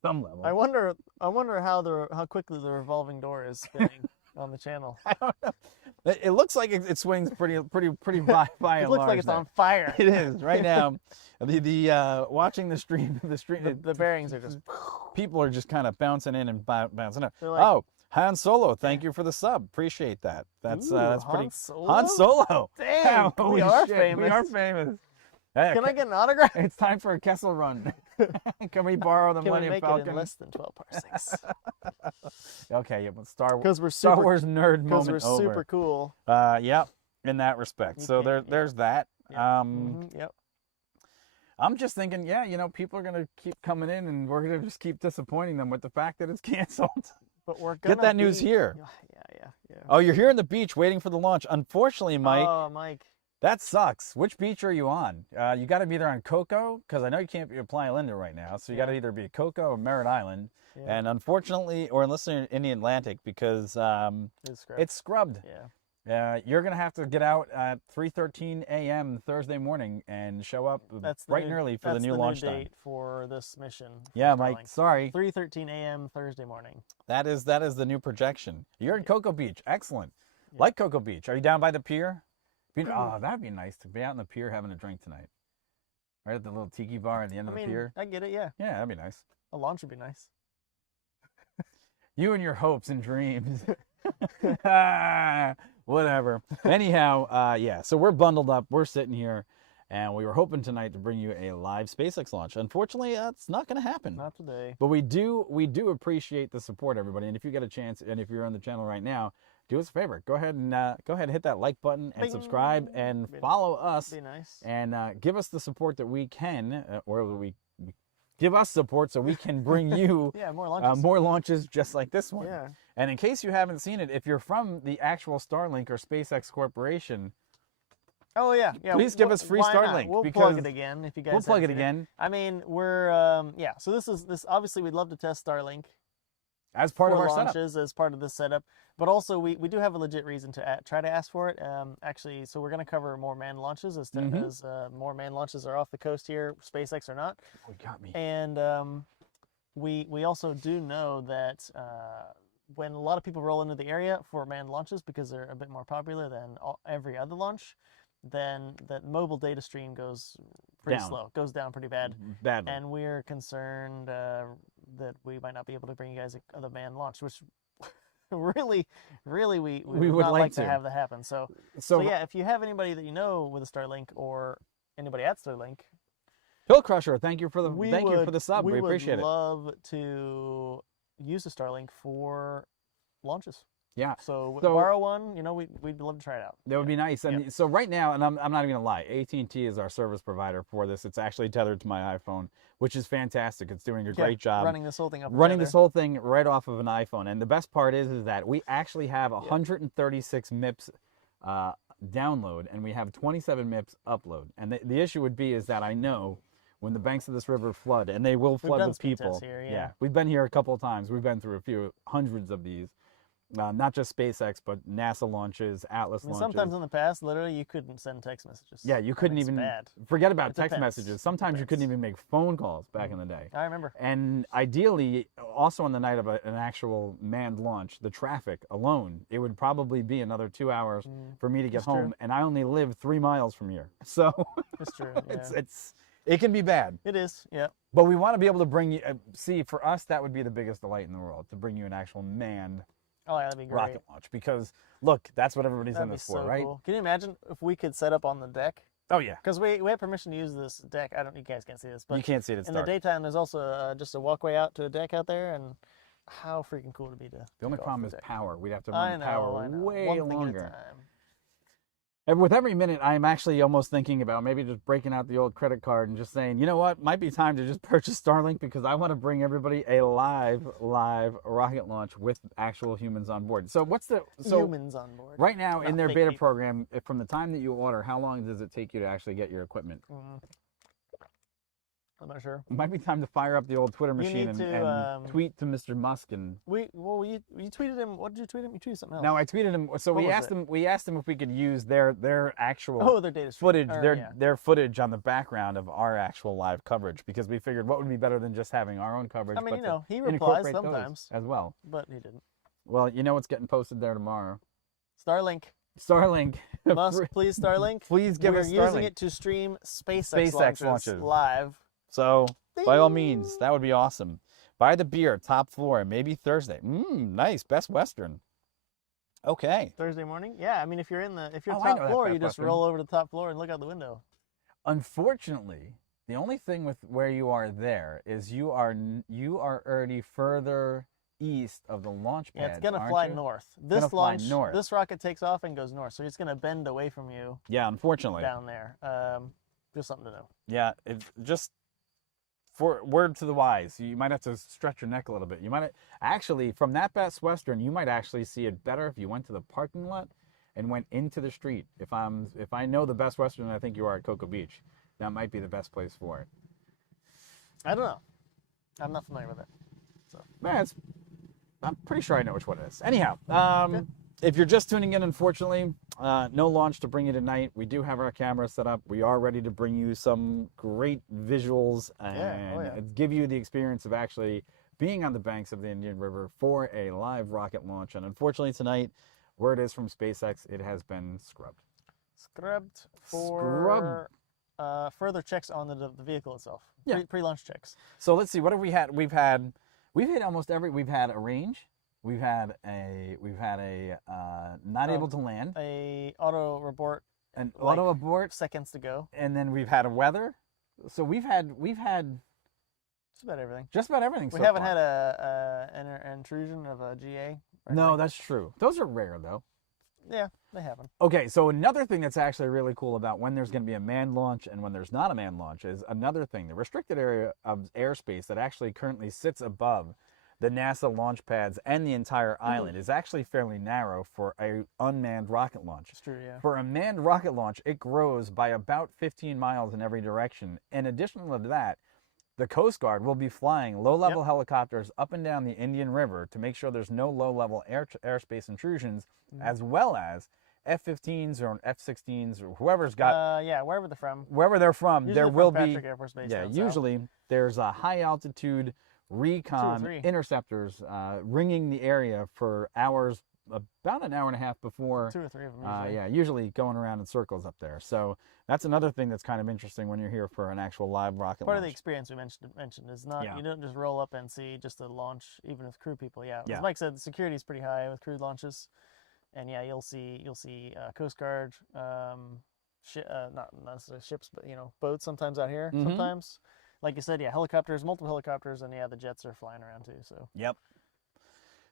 Some level. I wonder how quickly the revolving door is spinning on the channel. I don't know. It looks like it swings pretty by It looks like it's on fire. It is right now. The watching the stream, the bearings are just. People are just kind of bouncing in and bouncing out. Like, oh. Han Solo, thank you for the sub. Appreciate that. That's pretty. Han Solo? Han Solo. Dang, we are famous. We are famous. Can I get an autograph? It's time for a Kessel run. Can we borrow the Millennium Falcon? Can we make it in less than 12 parsecs? Okay, yeah, but Star Star Wars nerd moment over. Because we're super cool. Yep, in that respect. So there's that. Yep. Yep. I'm just thinking, people are gonna keep coming in, and we're gonna just keep disappointing them with the fact that it's canceled. But we're gonna get that news here. Yeah. Oh, you're here on the beach waiting for the launch. Unfortunately, Mike. Oh, Mike. That sucks. Which beach are you on? You got to be either on Coco, because I know you can't be at Playa Linda right now. So you got to either be at Coco or Merritt Island. Yeah. And unfortunately, or unless you're in the Atlantic, because it's scrubbed. Yeah. You're going to have to get out at 3:13 a.m. Thursday morning and show up bright and early for the new launch date for this mission. Yeah, Mike, sorry. 3:13 a.m. Thursday morning. That is the new projection. You're in Cocoa Beach. Excellent. Yeah. Like Cocoa Beach. Are you down by the pier? Oh, that'd be nice to be out on the pier having a drink tonight. Right at the little tiki bar at the end of the pier. I get it, yeah. Yeah, that'd be nice. A launch would be nice. You and your hopes and dreams. Whatever. Anyhow, so we're bundled up. We're sitting here, and we were hoping tonight to bring you a live SpaceX launch. Unfortunately, that's not going to happen. Not today. But we do appreciate the support, everybody. And if you get a chance, and if you're on the channel right now, do us a favor. Go ahead and hit that like button and subscribe and follow us. Be nice. And give us the support that we can, or we give us support so we can bring you more launches just like this one. Yeah. And in case you haven't seen it, if you're from the actual Starlink or SpaceX Corporation, please give us free Starlink. We'll plug it again if you guys. We'll plug it again. I mean, we're So this obviously we'd love to test Starlink as part of our launches, setup. as part of this setup. But also, we do have a legit reason to try to ask for it. Actually, so we're going to cover more manned launches as more manned launches are off the coast here, SpaceX or not. Oh, you got me. And we also do know that when a lot of people roll into the area for manned launches because they're a bit more popular than every other launch, then that mobile data stream goes pretty slow, goes down pretty bad. Badly. And we're concerned that we might not be able to bring you guys the manned launch, which really we would not like to have that happen. So yeah, if you have anybody that you know with a Starlink or anybody at Starlink, Hill Crusher, thank you for the sub. We appreciate it. We would love to use the Starlink for launches. Yeah. So borrow one, we'd love to try it out. That would be nice. And so right now, and I'm not even gonna lie, AT&T is our service provider for this. It's actually tethered to my iPhone, which is fantastic. It's doing a great job running this whole thing this whole thing right off of an iPhone. And the best part is that we actually have 136 MIPS download, and we have 27 MIPS upload. And the issue would be is that I know when the banks of this river flood, and they will flood with people. Here, we've been here a couple of times. We've been through a few hundreds of these. Not just SpaceX, but NASA launches, Atlas launches. Sometimes in the past, literally, you couldn't send text messages. Yeah, you couldn't even forget about text messages. Sometimes you couldn't even make phone calls back in the day. I remember. And ideally, also on the night of an actual manned launch, the traffic alone, it would probably be another 2 hours for me to get home. True. And I only live 3 miles from here, so it's true. Yeah. It can be bad. It is. Yeah. But we want to be able to bring you. See, for us, that would be the biggest delight in the world, to bring you an actual manned. Oh, yeah, that'd be great. Rocket launch, because look, that's what everybody's in this for, right? Cool. Can you imagine if we could set up on the deck? Oh yeah, because we have permission to use this deck. You guys can't see this, but you can't see it. It's in dark. the daytime. There's also just a walkway out to a deck out there, and how freaking cool would it be to? The only problem is power. We'd have to run power way longer. And with every minute, I'm actually almost thinking about maybe just breaking out the old credit card and just saying, you know what, might be time to just purchase Starlink because I want to bring everybody a live rocket launch with actual humans on board. So humans on board right now Not in their fake beta people. program, from the time that you order, how long does it take you to actually get your equipment? I'm not sure. It might be time to fire up the old Twitter machine need and to, tweet to Mr. Musk and. You tweeted him. What did you tweet him? You tweeted something else. No, I tweeted him. So What we was asked it? him. We asked him if we could use their actual their data stream. footage, Or, their footage on the background of our actual live coverage, because we figured what would be better than just having our own coverage. I mean, but you know, to he replies incorporate those sometimes as well. but he didn't. Well, you know what's getting posted there tomorrow? Starlink. Starlink. Musk, please Starlink. Please give us We're using Starlink. it to stream SpaceX launches live. So by all means, that would be awesome. Buy the beer, top floor, maybe Thursday. Nice, Best Western. Okay. Thursday morning? Yeah, I mean, if you're I know top that floor, Best you just Western. roll over to the top floor and look out the window. Unfortunately, the only thing with where you are there is you are already further east of the launch pad. Yeah, it's gonna aren't fly you? north. gonna This fly launch, north. this rocket takes off and goes north, so it's gonna bend away from you Yeah, unfortunately. down there. Just something to know. Yeah, it just for word to the wise, you might have to stretch your neck a little bit. You might actually, from that Best Western, you might actually see it better if you went to the parking lot and went into the street. If I know the Best Western, I think you are at Cocoa Beach. That might be the best place for it. I don't know. I'm not familiar with it. So Man, I'm pretty sure I know which one it is. Anyhow, if you're just tuning in, unfortunately, no launch to bring you tonight. We do have our camera set up. We are ready to bring you some great visuals and give you the experience of actually being on the banks of the Indian River for a live rocket launch. And unfortunately tonight, word is from SpaceX, it has been scrubbed. Scrubbed for further checks on the vehicle itself. Yeah. Pre-launch checks. So let's see, what have we had? We've had almost every. We've had a range. We've had a not able to land. A auto abort. An auto abort. Seconds to go. And then we've had a weather. So we've had Just about everything. just about everything. We so haven't far. had an intrusion of a GA. or No, anything. that's true. Those are rare though. Yeah, they happen. Okay, so another thing that's actually really cool about when there's going to be a manned launch and when there's not a manned launch is another thing. The restricted area of airspace that actually currently sits above the NASA launch pads and the entire island is actually fairly narrow for a unmanned rocket launch. It's true, yeah. For a manned rocket launch, it grows by about 15 miles in every direction. In addition to that, the Coast Guard will be flying low-level helicopters up and down the Indian River to make sure there's no low-level airspace intrusions, as well as F-15s or F-16s or whoever's got... wherever they're from. Wherever they're from, Usually there from will be... Patrick Air Force Base Yeah, down south. usually there's a high-altitude recon three. interceptors ringing the area for hours, about an hour and a half before. 2 or 3 of them usually. Yeah, usually going around in circles up there. So that's another thing that's kind of interesting when you're here for an actual live rocket Part of the launch. experience we mentioned is not, Yeah. you don't just roll up and see just a launch, even with crew people. Yeah, Yeah. as Mike said, the security is pretty high with crew launches. And yeah, you'll see Coast Guard, not necessarily ships, but boats sometimes out here. Mhm. Sometimes, like you said, yeah, helicopters, multiple helicopters, and yeah, the jets are flying around too. So Yep.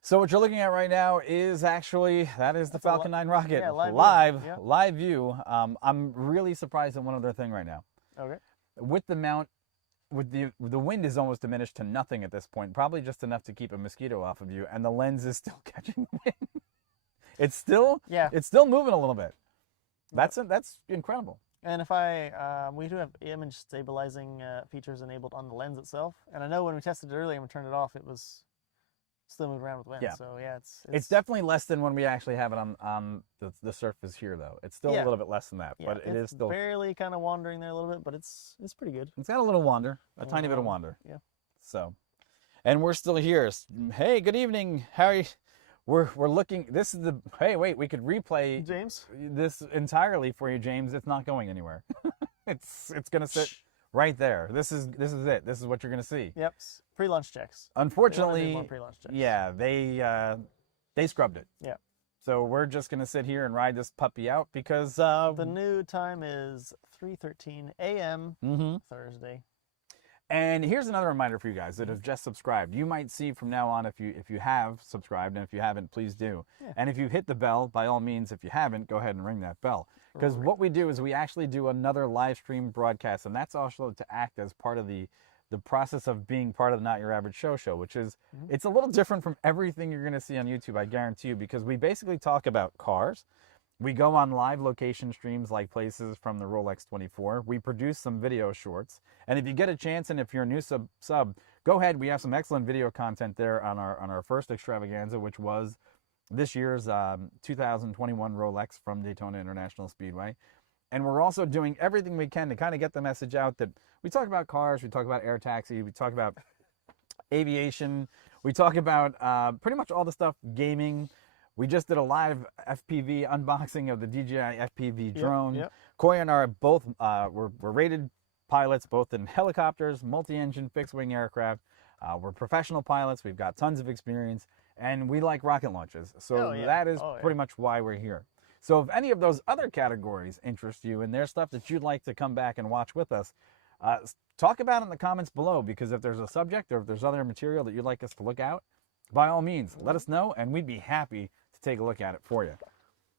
So what you're looking at right now is actually, that is the That's a Falcon 9 rocket. yeah, live view. Yeah. Live view. I'm really surprised at one other thing right now. okay, With the mount, the wind is almost diminished to nothing at this point, probably just enough to keep a mosquito off of you, and the lens is still catching the wind. It's still moving a little bit. That's incredible. and if we do have image stabilizing features enabled on the lens itself, and I know when we tested it earlier and we turned it off, it was still moving around with wind. Yeah. So yeah, It's definitely less than when we actually have it on the surface here, though. It's still a Yeah. little bit less than that, yeah, but it is it's still. barely kind of wandering there a little bit, but it's pretty good. It's got a little wander, a tiny bit of wander. Yeah. So, and we're still here. Hey, good evening, Harry. We're looking. This is the. Hey, wait. We could replay James? this entirely for you, James. It's not going anywhere. it's gonna sit right there. This is it. This is what you're gonna see. Yep. Pre-launch checks. Unfortunately, They wanna do more pre-launch checks. yeah, they scrubbed it. Yeah. So we're just gonna sit here and ride this puppy out because The new time is 3:13 a.m. Thursday. And here's another reminder for you guys that have just subscribed. You might see from now on if you have subscribed, and if you haven't, please do. Yeah. And if you hit the bell, by all means, if you haven't, go ahead and ring that bell. Because what we do is we actually do another live stream broadcast, and that's also to act as part of the process of being part of the Not Your Average Show, which is, it's a little different from everything you're going to see on YouTube, I guarantee you, because we basically talk about cars. We go on live location streams like places from the Rolex 24. We produce some video shorts. And if you get a chance, and if you're a new sub, go ahead. We have some excellent video content there on our first extravaganza, which was this year's 2021 Rolex from Daytona International Speedway. And we're also doing everything we can to kind of get the message out that we talk about cars, we talk about air taxi, we talk about aviation, we talk about pretty much all the stuff, gaming. We just did a live FPV unboxing of the DJI FPV drone. Yep. Koya and I are both, we're rated pilots, both in helicopters, multi-engine, fixed-wing aircraft. We're professional pilots. We've got tons of experience, and we like rocket launches. So that is pretty much why we're here. So if any of those other categories interest you and there's stuff that you'd like to come back and watch with us, talk about it in the comments below, because if there's a subject or if there's other material that you'd like us to look out, by all means, let us know, and we'd be happy to take a look at it for you.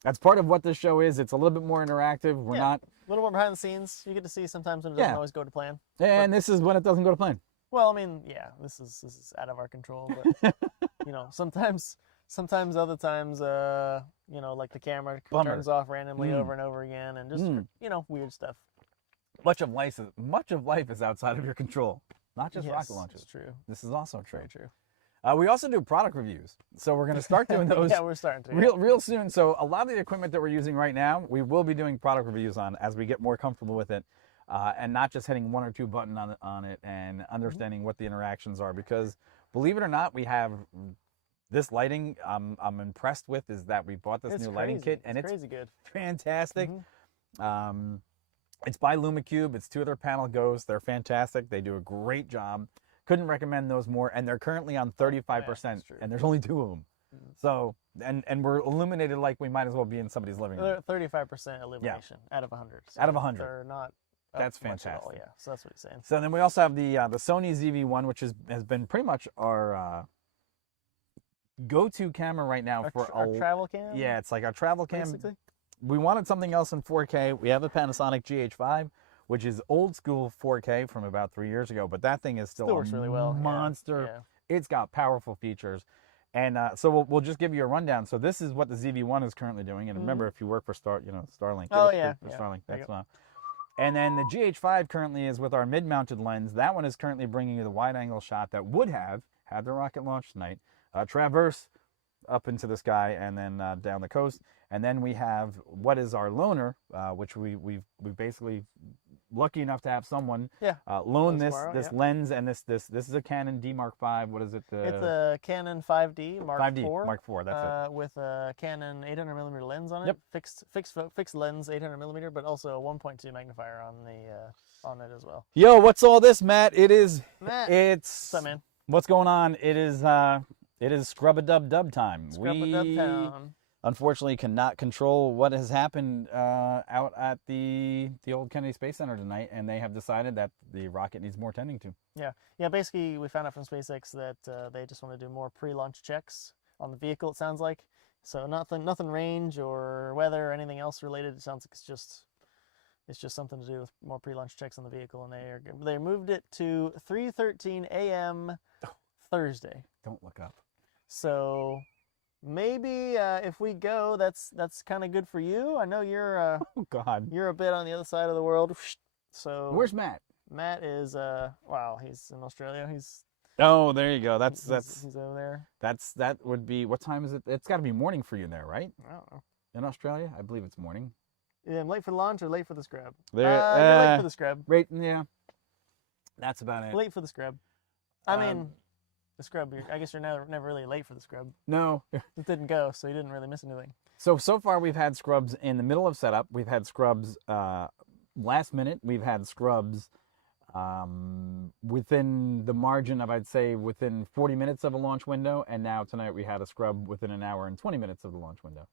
That's part of what this show is. It's a little bit more interactive. We're not... a little more behind the scenes. You get to see sometimes when it doesn't always go to plan. And this is when it doesn't go to plan. Well, I mean, yeah, this is out of our control, but you know, sometimes other times, you know, like the camera turns off randomly over and over again, and just you know, weird stuff. Much of life is outside of your control, not just rocket launches. It's true. This is also true. Very true. We also do product reviews, so we're going to start doing those. Yeah, we're starting to real soon. So a lot of the equipment that we're using right now, we will be doing product reviews on as we get more comfortable with it. And not just hitting one or two buttons on it and understanding what the interactions are, because believe it or not, we have this lighting. I'm impressed with is that we bought this new lighting kit, and it's crazy good, fantastic. It's by Lumicube. It's 2 of their panel Ghosts. They're fantastic. They do a great job. Couldn't recommend those more, and they're currently on 35%, and there's only 2 of them. So and we're illuminated like we might as well be in somebody's living room. 35% illumination out of 100. So out of 100. They're not. That's fantastic. All, yeah, so that's what he's saying. So then we also have the Sony ZV-1, which has been pretty much our go-to camera right now for our travel cam. Yeah, it's like our travel cam. Basically. We wanted something else in 4K. We have a Panasonic GH5, which is old school 4K from about 3 years ago, but that thing is still works really well. Monster. Yeah. It's got powerful features. And so we'll just give you a rundown. So this is what the ZV-1 is currently doing. And remember, if you work for Starlink. Starlink. That's well. And then the GH5 currently is with our mid-mounted lens. That one is currently bringing you the wide-angle shot that would have had the rocket launch tonight. Traverse up into the sky and then down the coast. And then we have what is our loaner, which we've basically lucky enough to have someone loan this lens, and this is a Canon D Mark V. What is it? It's a Canon 5D Mark 5D IV. Mark IV. That's it. With a Canon 800mm lens on it. Yep. Fixed lens 800mm, but also a 1.2 magnifier on it as well. Yo, what's all this, Matt? Matt. It's What's up, man? What's going on? It is scrub-a-dub-dub time. Scrub-a-dub town. Unfortunately cannot control what has happened out at the old Kennedy Space Center tonight, and they have decided that the rocket needs more tending to. Yeah. Basically, we found out from SpaceX that they just want to do more pre-launch checks on the vehicle. It sounds like so nothing range or weather or anything else related. It sounds like it's just something to do with more pre-launch checks on the vehicle, and they moved it to 3:13 a.m. Thursday. Don't look up. So. Maybe if we go, that's kind of good for you. I know you're oh God, you're a bit on the other side of the world. So where's Matt? Matt is wow, he's in Australia. Oh, there you go. He's over there. That would be, what time is it? It's got to be morning for you there, right? I don't know. In Australia, I believe it's morning. Yeah, I'm late for the launch or late for the scrub. You're late for the scrub. Right, yeah. That's about it. Late for the scrub. I mean. The scrub, I guess you're never really late for the scrub. No. It didn't go, so you didn't really miss anything. So far we've had scrubs in the middle of setup. We've had scrubs last minute. We've had scrubs within the margin of, I'd say, within 40 minutes of a launch window. And now tonight we had a scrub within an hour and 20 minutes of the launch window.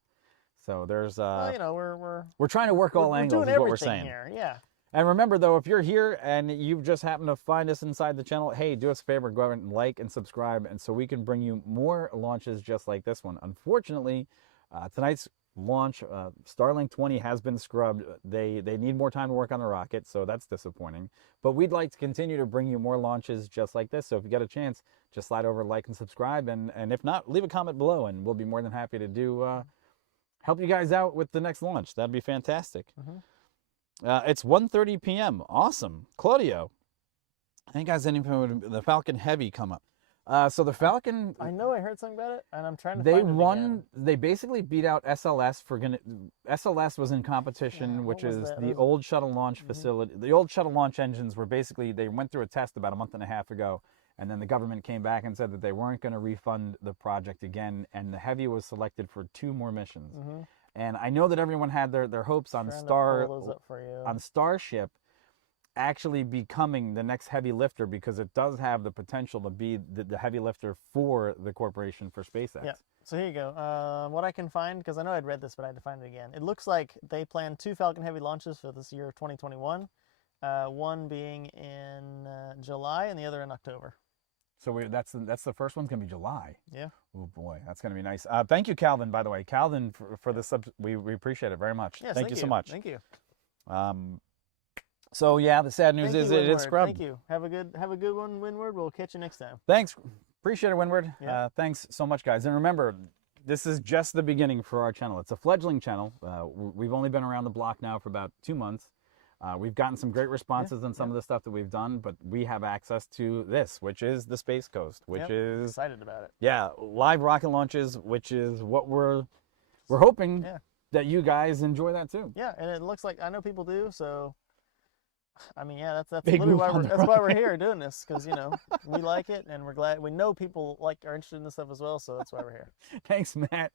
So there's... well, you know, we're trying to work all angles is what we're saying. Here. Yeah. And remember, though, if you're here and you've just happened to find us inside the channel, hey, do us a favor, go ahead and like and subscribe, and so we can bring you more launches just like this one. Unfortunately, tonight's launch. Starlink 20 has been scrubbed. They need more time to work on the rocket, so that's disappointing. But we'd like to continue to bring you more launches just like this. So if you get a chance, just slide over, like, and subscribe. And if not, leave a comment below, and we'll be more than happy to do help you guys out with the next launch. That'd be fantastic. It's 1:30 p.m. Awesome. Claudio, I think guys, the Falcon Heavy come up. So the Falcon, I know I heard something about it, and I'm trying to they find it won. again. They basically beat out SLS SLS was in competition, Yeah, which what was is that? the It was- old shuttle launch facility. The old shuttle launch engines were basically, they went through a test about a month and a half ago, and then the government came back and said that they weren't going to refund the project again, and the Heavy was selected for 2 more missions. And I know that everyone had their hopes on Trying to pull those up for you. on Starship actually becoming the next heavy lifter, because it does have the potential to be the heavy lifter for the corporation for SpaceX. Yeah. So here you go. What I can find, because I know I'd read this, but I had to find it again. It looks like they plan 2 Falcon Heavy launches for this year, 2021. One being in July and the other in October. So that's the first one's gonna be July. Yeah. Oh boy, that's gonna be nice. Thank you, Calvin. By the way, Calvin, for the sub, we appreciate it very much. Yes, thank you so much. Thank you. So yeah, the sad news is it is scrubbed. Thank you. Have a good one, Windward. We'll catch you next time. Thanks, appreciate it, Windward. Yeah. Thanks so much, guys. And remember, this is just the beginning for our channel. It's a fledgling channel. We've only been around the block now for about 2 months. We've gotten some great responses on some of the stuff that we've done, but we have access to this, which is the Space Coast, which is excited about it. Yeah, live rocket launches, which is what we're hoping that you guys enjoy that too. Yeah, and it looks like, I know people do, so I mean, yeah, that's Big literally goof on the why we're here doing this, because we like it, and we're glad we know people are interested in this stuff as well, so that's why we're here. Thanks, Matt.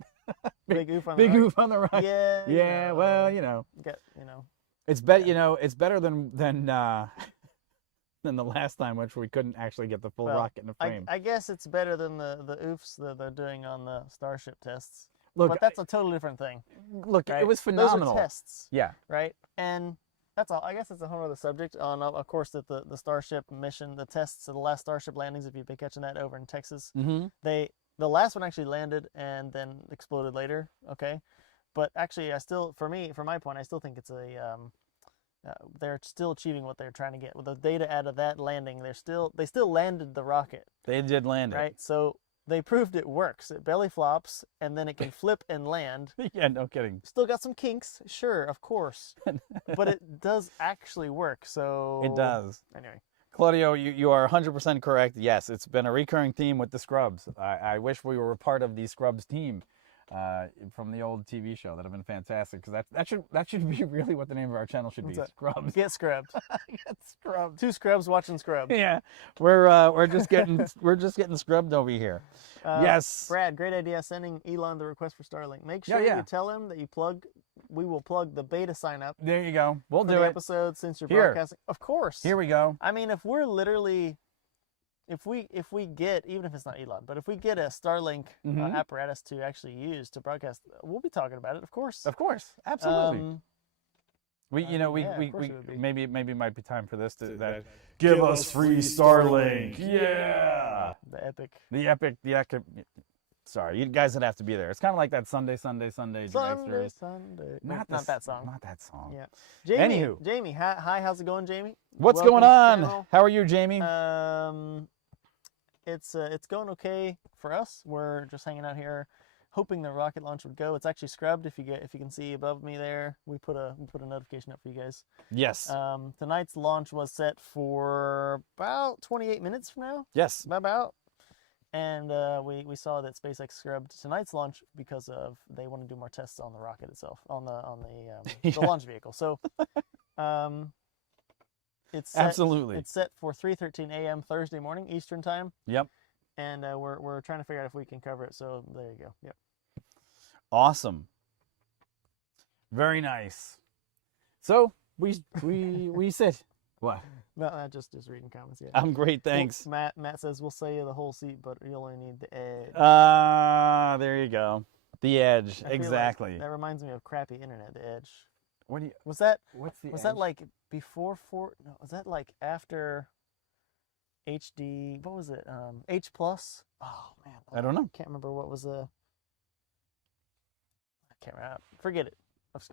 Big oof on Big the oof on the right. Yeah. Yeah. Well, it's it's better than the last time, which we couldn't actually get the full rocket in the frame. I guess it's better than the oofs that they're doing on the Starship tests. Look, but that's a totally different thing. Look, right? it was phenomenal. Those are tests. Yeah. Right. And that's all. I guess it's a whole other subject. On of course that the Starship mission, the tests of the last Starship landings, if you've been catching that over in Texas, the last one actually landed and then exploded later. Okay. But actually, for my point, I still think it's they're still achieving what they're trying to get with the data out of that landing. They still landed the rocket. They did land it. Right. So they proved it works. It belly flops and then it can flip and land. Yeah, no kidding. Still got some kinks, sure, of course, but it does actually work. So it does. Anyway. Claudio, you are 100% correct. Yes, it's been a recurring theme with the Scrubs. I wish we were a part of the Scrubs team from the old TV show. That'd have been fantastic, because that should be really what the name of our channel should be. Scrubs. Get scrubbed. Get scrubbed. 2 scrubs watching Scrubs. Yeah, we're just getting scrubbed over here. Yes. Brad, great idea sending Elon the request for Starlink. Make sure you tell him that we will plug the beta sign up. There you go. We'll do the it. Episode since you're broadcasting. Of course. Here we go. I mean, if we're literally, if we get, even if it's not Elon, but if we get a Starlink apparatus to actually use to broadcast, we'll be talking about it. Of course. Of course. Absolutely. We maybe it might be time for this to give us free Starlink. Yeah. The epic. Sorry, you guys would have to be there. It's kind of like that Sunday. Sunday. Not that song. Not that song. Yeah. Jamie, Anywho. Jamie, hi, how's it going, Jamie? What's going on? How are you, Jamie? It's going okay for us. We're just hanging out here, hoping the rocket launch would go. It's actually scrubbed. If you can see above me there, we put a notification up for you guys. Yes. Tonight's launch was set for about 28 minutes from now. Yes. About. And we saw that SpaceX scrubbed tonight's launch because they want to do more tests on the rocket itself, on the launch vehicle. So it's set, absolutely. It's set for 3:13 a.m. Thursday morning Eastern time. Yep. And we're trying to figure out if we can cover it. So there you go. Yep. Awesome. Very nice. So we said what? No, just reading comments. Yeah. I'm great, thanks. Well, Matt says we'll sell you the whole seat, but you only need the edge. There you go. The edge, exactly. Like that reminds me of crappy internet. The edge. What do you? Was that? What's the? Was edge? that like before No, was that like after HD? What was it? H plus? Oh man, I don't know. Can't remember what was the. I can't remember. Forget it.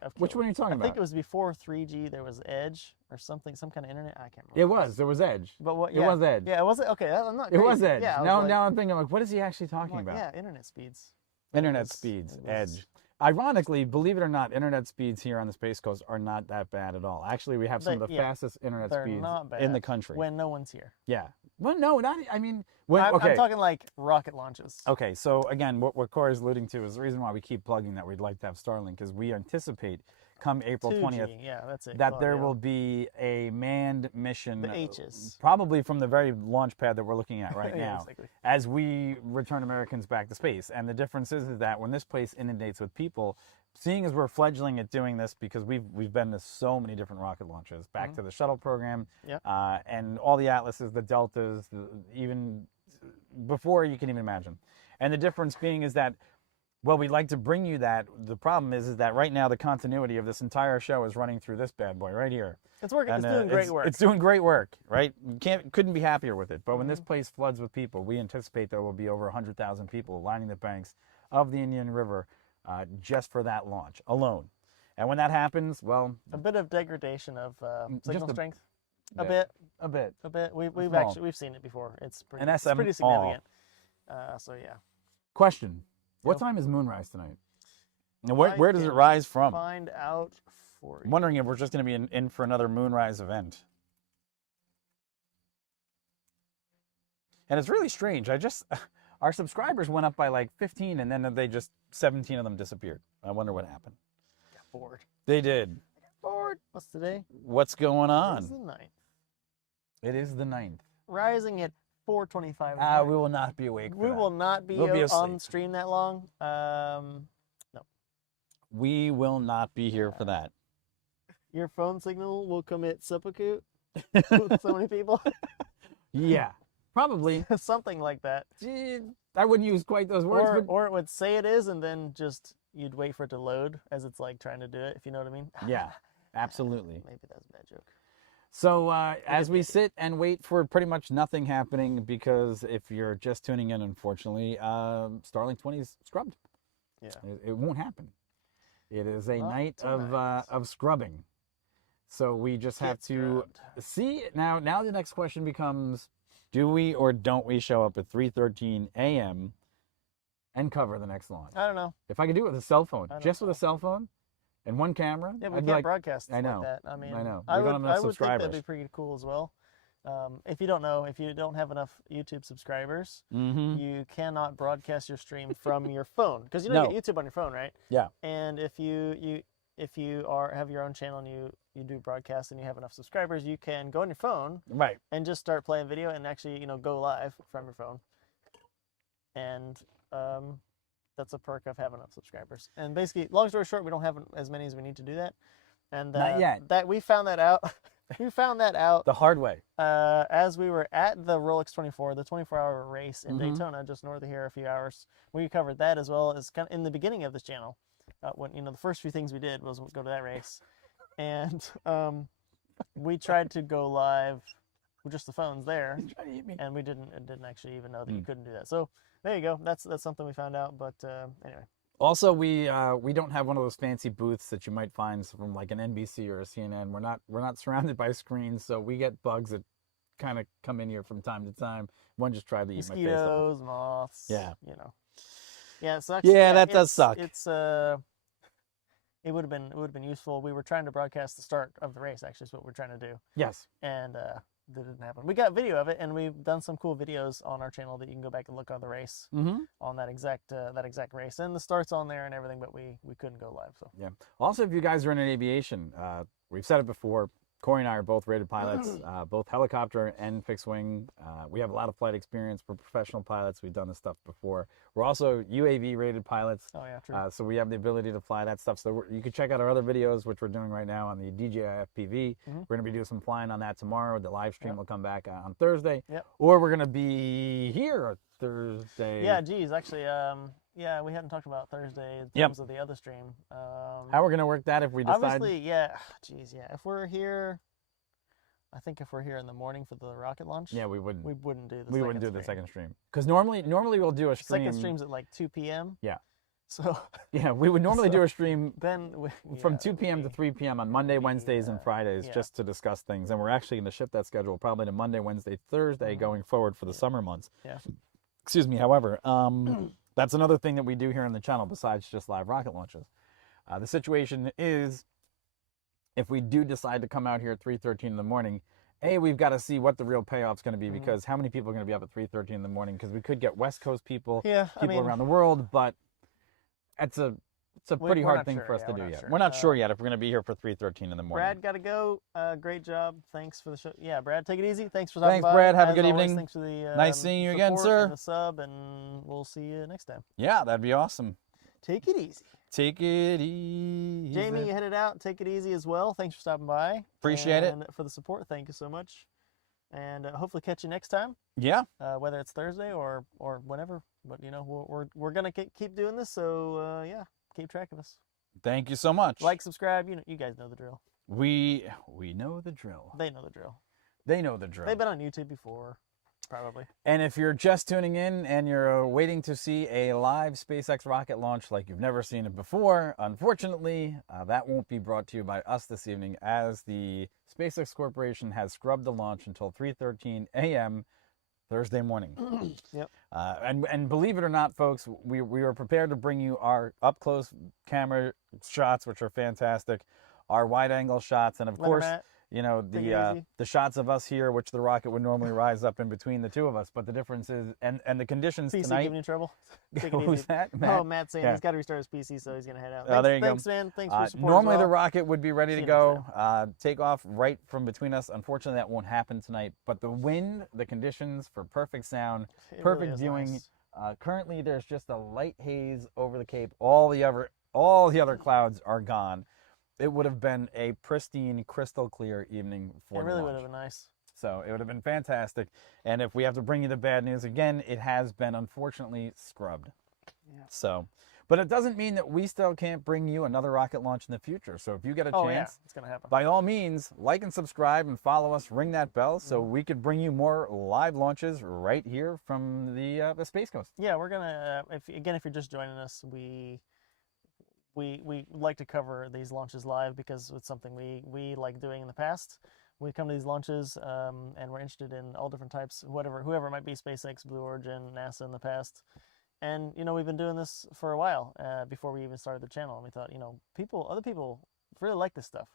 I've Which one are you talking I about? think it was before 3G. There was Edge or something, some kind of internet. I can't remember. It was. There was Edge. But what? It was Edge. Yeah, it was. Okay, I'm not. It was crazy. Edge. Yeah, I was now, like, now I'm thinking, like, what is he actually I'm talking like, about? yeah, internet speeds. Internet was- speeds, it was- Edge. Ironically, believe it or not, internet speeds here on the Space Coast are not that bad at all. Actually, we have some of the Yeah, fastest internet they're speeds not bad in the country. when no one's here. Yeah. Well, no, not. I mean, when. I'm Okay. talking like rocket launches. Okay. So again, what Corey's alluding to is the reason why we keep plugging that we'd like to have Starlink is we anticipate come April 2G, 20th yeah, that's it. that there Claudio. will be a manned mission, The H's. probably from the very launch pad that we're looking at right Yeah, now, exactly. as we return Americans back to space. And the difference is that when this place inundates with people, seeing as we're fledgling at doing this because we've been to so many different rocket launches, back to the shuttle program, Yep. and all the Atlases, the Deltas, even before you can even imagine. And the difference being is that, well, we'd like to bring you that. The problem is that right now the continuity of this entire show is running through this bad boy right here. It's working. And, It's doing great work. It's doing great work, right? Couldn't be happier with it. But when this place floods with people, we anticipate there will be over 100,000 people lining the banks of the Indian River just for that launch alone. And when that happens, well, a bit of degradation of signal a strength. bit. A bit. a bit. We've Small. actually seen it before. It's pretty. An It's pretty SM all. significant. So yeah. Question: what Yep. time is moonrise tonight? And I where does it can rise from? Find out for I'm you. wondering if we're just going to be in for another moonrise event. And it's really strange. Our subscribers went up by like 15, and then 17 of them disappeared. I wonder what happened. Got bored. They did. Bored. What's today? What's going It's on? the 9th. It is the 9th. Rising at 4:25. We will not be awake. We will not be, We'll be on asleep. stream that long. We will not be here for that. Your phone signal will commit seppuku with so many people. Yeah, probably. Something like that. I wouldn't use quite those words, Or it would say it is, and then just you'd wait for it to load as it's like trying to do it, if you know what I mean. but yeah, absolutely. Maybe that's a bad joke. So as we sit and wait for pretty much nothing happening, because if you're just tuning in, unfortunately, Starlink 20 is scrubbed. Yeah. It won't happen. It is a Not night tonight. of scrubbing. So we just have Get to scrubbed. see now. Now the next question becomes: do we or don't we show up at 3:13 a.m. and cover the next launch? I don't know. If I could do it with a cell phone, I don't just with a cell phone and one camera, Yeah, we I'd can't be like, broadcast I know, like that. I mean, I know. I We don't have enough would think that'd subscribers. be pretty cool as well. If you don't know, if you don't have enough YouTube subscribers, mm-hmm. you cannot broadcast your stream from your phone, because you No. get YouTube on your phone, right? Yeah. And if you have your own channel and you do broadcast and you have enough subscribers, you can go on your phone Right. and just start playing video and actually go live from your phone. And that's a perk of having enough subscribers. And basically, long story short, we don't have as many as we need to do that. And Not yet. That we found that out. We found that out The hard way. as we were at the Rolex 24, the 24-hour race in Mhm. Daytona, just north of here, a few hours. We covered that as well as kind of in the beginning of this channel. When the first few things we did was go to that race, and we tried to go live with just the phones there, Try to eat me. and we didn't actually even know that you Hmm. couldn't do that. So there you go. That's something we found out. But anyway. Also, we don't have one of those fancy booths that you might find from like an NBC or a CNN. We're not surrounded by screens, so we get bugs that kind of come in here from time to time. One just tried to eat my face off. Mosquitoes, moths. Yeah. Yeah, it sucks. Yeah, that does suck. It's it would have been useful. We were trying to broadcast the start of the race. Actually, is what we're trying to do, Yes. and that didn't happen. We got video of it, and we've done some cool videos on our channel that you can go back and look on the race Mm-hmm. on that exact race, and the starts on there and everything. But we couldn't go live. So Yeah. Also, if you guys are in aviation, we've said it before. Corey and I are both rated pilots, both helicopter and fixed wing. We have a lot of flight experience. We're professional pilots. We've done this stuff before. We're also UAV rated pilots. oh yeah, true. So we have the ability to fly that stuff. So you can check out our other videos, which we're doing right now on the DJI FPV. Mhm. We're going to be doing some flying on that tomorrow. The live stream Yep. will come back on Thursday. Yep. Or we're going to be here on Thursday. Yeah, geez, actually, yeah, we hadn't talked about Thursday in Yep. terms of the other stream. How we're going to work that if we decide. Obviously, yeah, geez, yeah. If we're here, I think if we're here in the morning for the rocket launch, Yeah, we wouldn't. we wouldn't do the We second wouldn't do the stream. second stream because normally we'll do a stream. Second stream's at like 2 p.m. Yeah. So Yeah, we would normally do a stream then from 2 p.m. to 3 p.m. on Monday, Wednesdays, and Fridays just to discuss things. And we're actually going to shift that schedule probably to Monday, Wednesday, Thursday going forward for the summer months. Yeah. Excuse me. However, that's another thing that we do here on the channel besides just live rocket launches. The situation is, if we do decide to come out here at 3:13 in the morning, we've got to see what the real payoff's going to be, because how many people are going to be up at 3:13 in the morning? Because we could get West Coast people, people around the world, but it's a pretty hard thing for us to do yet. We're not sure yet if we're going to be here for 3:13 in the morning. Brad, got to go. Great job. Thanks for the show. Yeah, Brad, take it easy. Thanks for stopping by. Thanks, Brad. Have a good always, evening. Thanks for the nice seeing you again, support sir. and the sub, and we'll see you next time. Yeah, that'd be awesome. Take it easy. Take it easy. Jamie, you headed out. Take it easy as well. Thanks for stopping by. Appreciate it. And for the support, thank you so much. And hopefully catch you next time. Yeah. Whether it's Thursday or whenever, but you know we're gonna keep doing this. So yeah, keep track of us. Thank you so much. Like, subscribe. You guys know the drill. We know the drill. They know the drill. They know the drill. They've been on YouTube before, probably. And if you're just tuning in and you're waiting to see a live SpaceX rocket launch like you've never seen it before, unfortunately, that won't be brought to you by us this evening, as the SpaceX Corporation has scrubbed the launch until 3:13 a.m. Thursday morning. Yep. And believe it or not, folks, we were prepared to bring you our up-close camera shots, which are fantastic, our wide-angle shots, and of course, you know, the shots of us here, which the rocket would normally rise up in between the two of us. But the difference is, and the conditions PC tonight. giving you trouble? Who's that? Matt? Oh, Matt's saying he's got to restart his PC, so he's going to head out. Oh, there you thanks, go. Man. Thanks for your support. Normally as well. the rocket would be ready to go, take off right from between us. Unfortunately, that won't happen tonight. But the wind, the conditions for perfect sound, perfect viewing. Nice. Currently, there's just a light haze over the Cape. All the other clouds are gone. It would have been a pristine, crystal clear evening for the launch. It really would have been nice. So it would have been fantastic. And if we have to bring you the bad news again, it has been unfortunately scrubbed. Yeah. So, but it doesn't mean that we still can't bring you another rocket launch in the future. So if you get a chance, it's gonna happen. By all means, like and subscribe and follow us, ring that bell, so we could bring you more live launches right here from the Space Coast. Yeah, we're gonna, if you're just joining us, we like to cover these launches live because it's something we like doing in the past. We come to these launches and we're interested in all different types, whoever it might be, SpaceX, Blue Origin, NASA in the past. And, you know, we've been doing this for a while before we even started the channel. And we thought, you know, other people really like this stuff.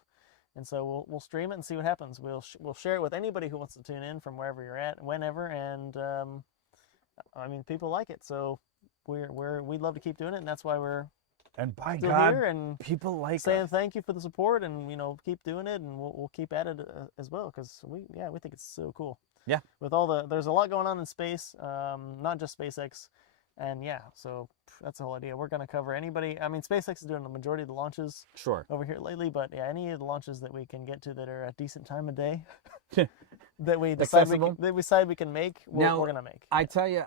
And so we'll stream it and see what happens. We'll share it with anybody who wants to tune in from wherever you're at, whenever. And, I mean, people like it. So we'd love to keep doing it. And that's why we're by still God, here and people like saying us. Thank you for the support, and you know, keep doing it, and we'll keep at it as well, because we think it's so cool. Yeah. With there's a lot going on in space, not just SpaceX, and yeah, so that's the whole idea. We're gonna cover anybody. I mean, SpaceX is doing the majority of the launches over here lately, but yeah, any of the launches that we can get to that are a decent time of day that we decide we can make, we're gonna make. I tell you.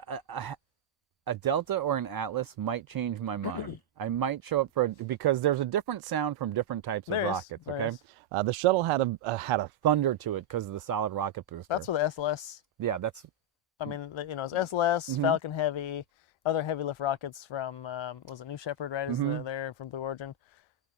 A Delta or an Atlas might change my mind. I might show up because there's a different sound from different types of rockets. Okay, the shuttle had a thunder to it because of the solid rocket booster. That's what the SLS. Yeah, that's. I mean, you know, it's SLS, Falcon Heavy, other heavy lift rockets from was it New Shepard, right? Is there from Blue Origin.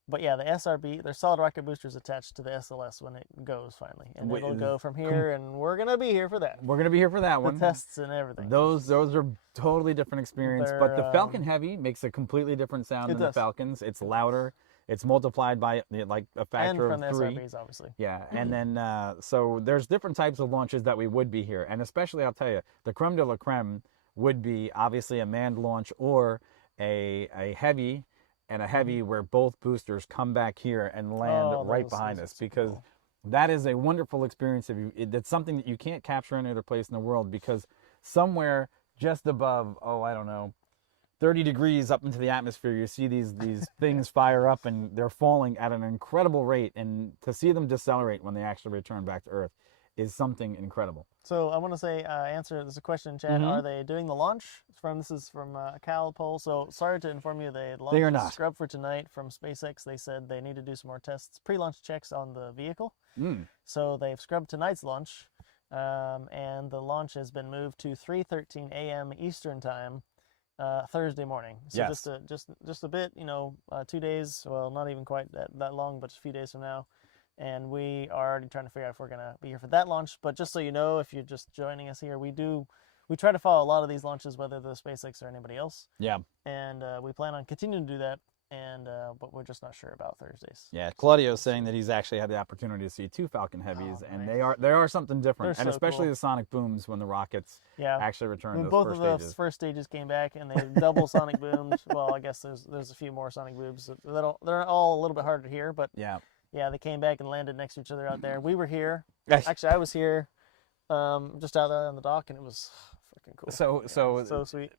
But yeah, the SRB, there's solid rocket boosters attached to the SLS when it goes finally, and it'll go from here, and we're gonna be here for that. We're gonna be here for that one. The tests and everything. Those are totally different experience. But the Falcon Heavy makes a completely different sound than the Falcons. It's louder. It's multiplied by like a factor of 3. And from the SRBs, obviously. Yeah, and then so there's different types of launches that we would be here, and especially I'll tell you, the creme de la creme would be obviously a manned launch or a heavy. And a heavy where both boosters come back here and land right behind us, because that is a wonderful experience. It's something that you can't capture any other place in the world, because somewhere just above, I don't know, 30 degrees up into the atmosphere, you see these things fire up, and they're falling at an incredible rate. And to see them decelerate when they actually return back to Earth is something incredible. So I want to say, there's a question in chat. Are they doing the launch? This is from Cal Poll. So sorry to inform you, they are not. Scrubbed for tonight from SpaceX. They said they need to do some more tests, pre-launch checks on the vehicle. So they've scrubbed tonight's launch, and the launch has been moved to 3:13 a.m. Eastern time Thursday morning. So Yes. just a bit, 2 days. Well, not even quite that long, but just a few days from now. And we are already trying to figure out if we're gonna be here for that launch. But just so you know, if you're just joining us here, we try to follow a lot of these launches, whether they're SpaceX or anybody else. Yeah. And we plan on continuing to do that. And but we're just not sure about Thursdays. Yeah, Claudio's saying that he's actually had the opportunity to see 2 Falcon Heavies, and nice. they are something different, They're and so especially cool. the sonic booms when the rockets actually return When those both first of stages. those first stages came back, and they double sonic booms. Well, I guess there's a few more sonic booms. They're all a little bit harder to hear, but Yeah. they came back and landed next to each other out there. We were here. Actually, I was here, just out there on the dock, and it was freaking cool. So sweet.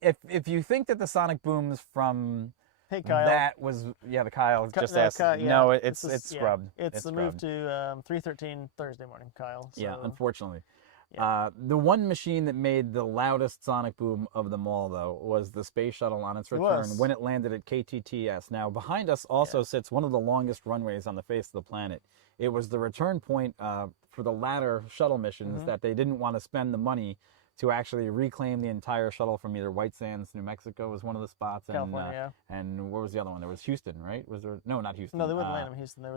If you think that the sonic booms from Hey Kyle. that was the Kyle just asked. Kyle, yeah. No, it's Yeah. scrubbed. It's the move scrubbed. to 3:13 Thursday morning, Kyle. So, Yeah, unfortunately. Yeah. The one machine that made the loudest sonic boom of them all, though, was the space shuttle on its return when it landed at KTTS. Now, behind us also sits one of the longest runways on the face of the planet. It was the return point for the latter shuttle missions that they didn't want to spend the money to actually reclaim the entire shuttle from either White Sands, New Mexico was one of the spots, California, and where was the other one? There was Houston, right? Was there? No, not Houston. No, they wouldn't land in Houston. There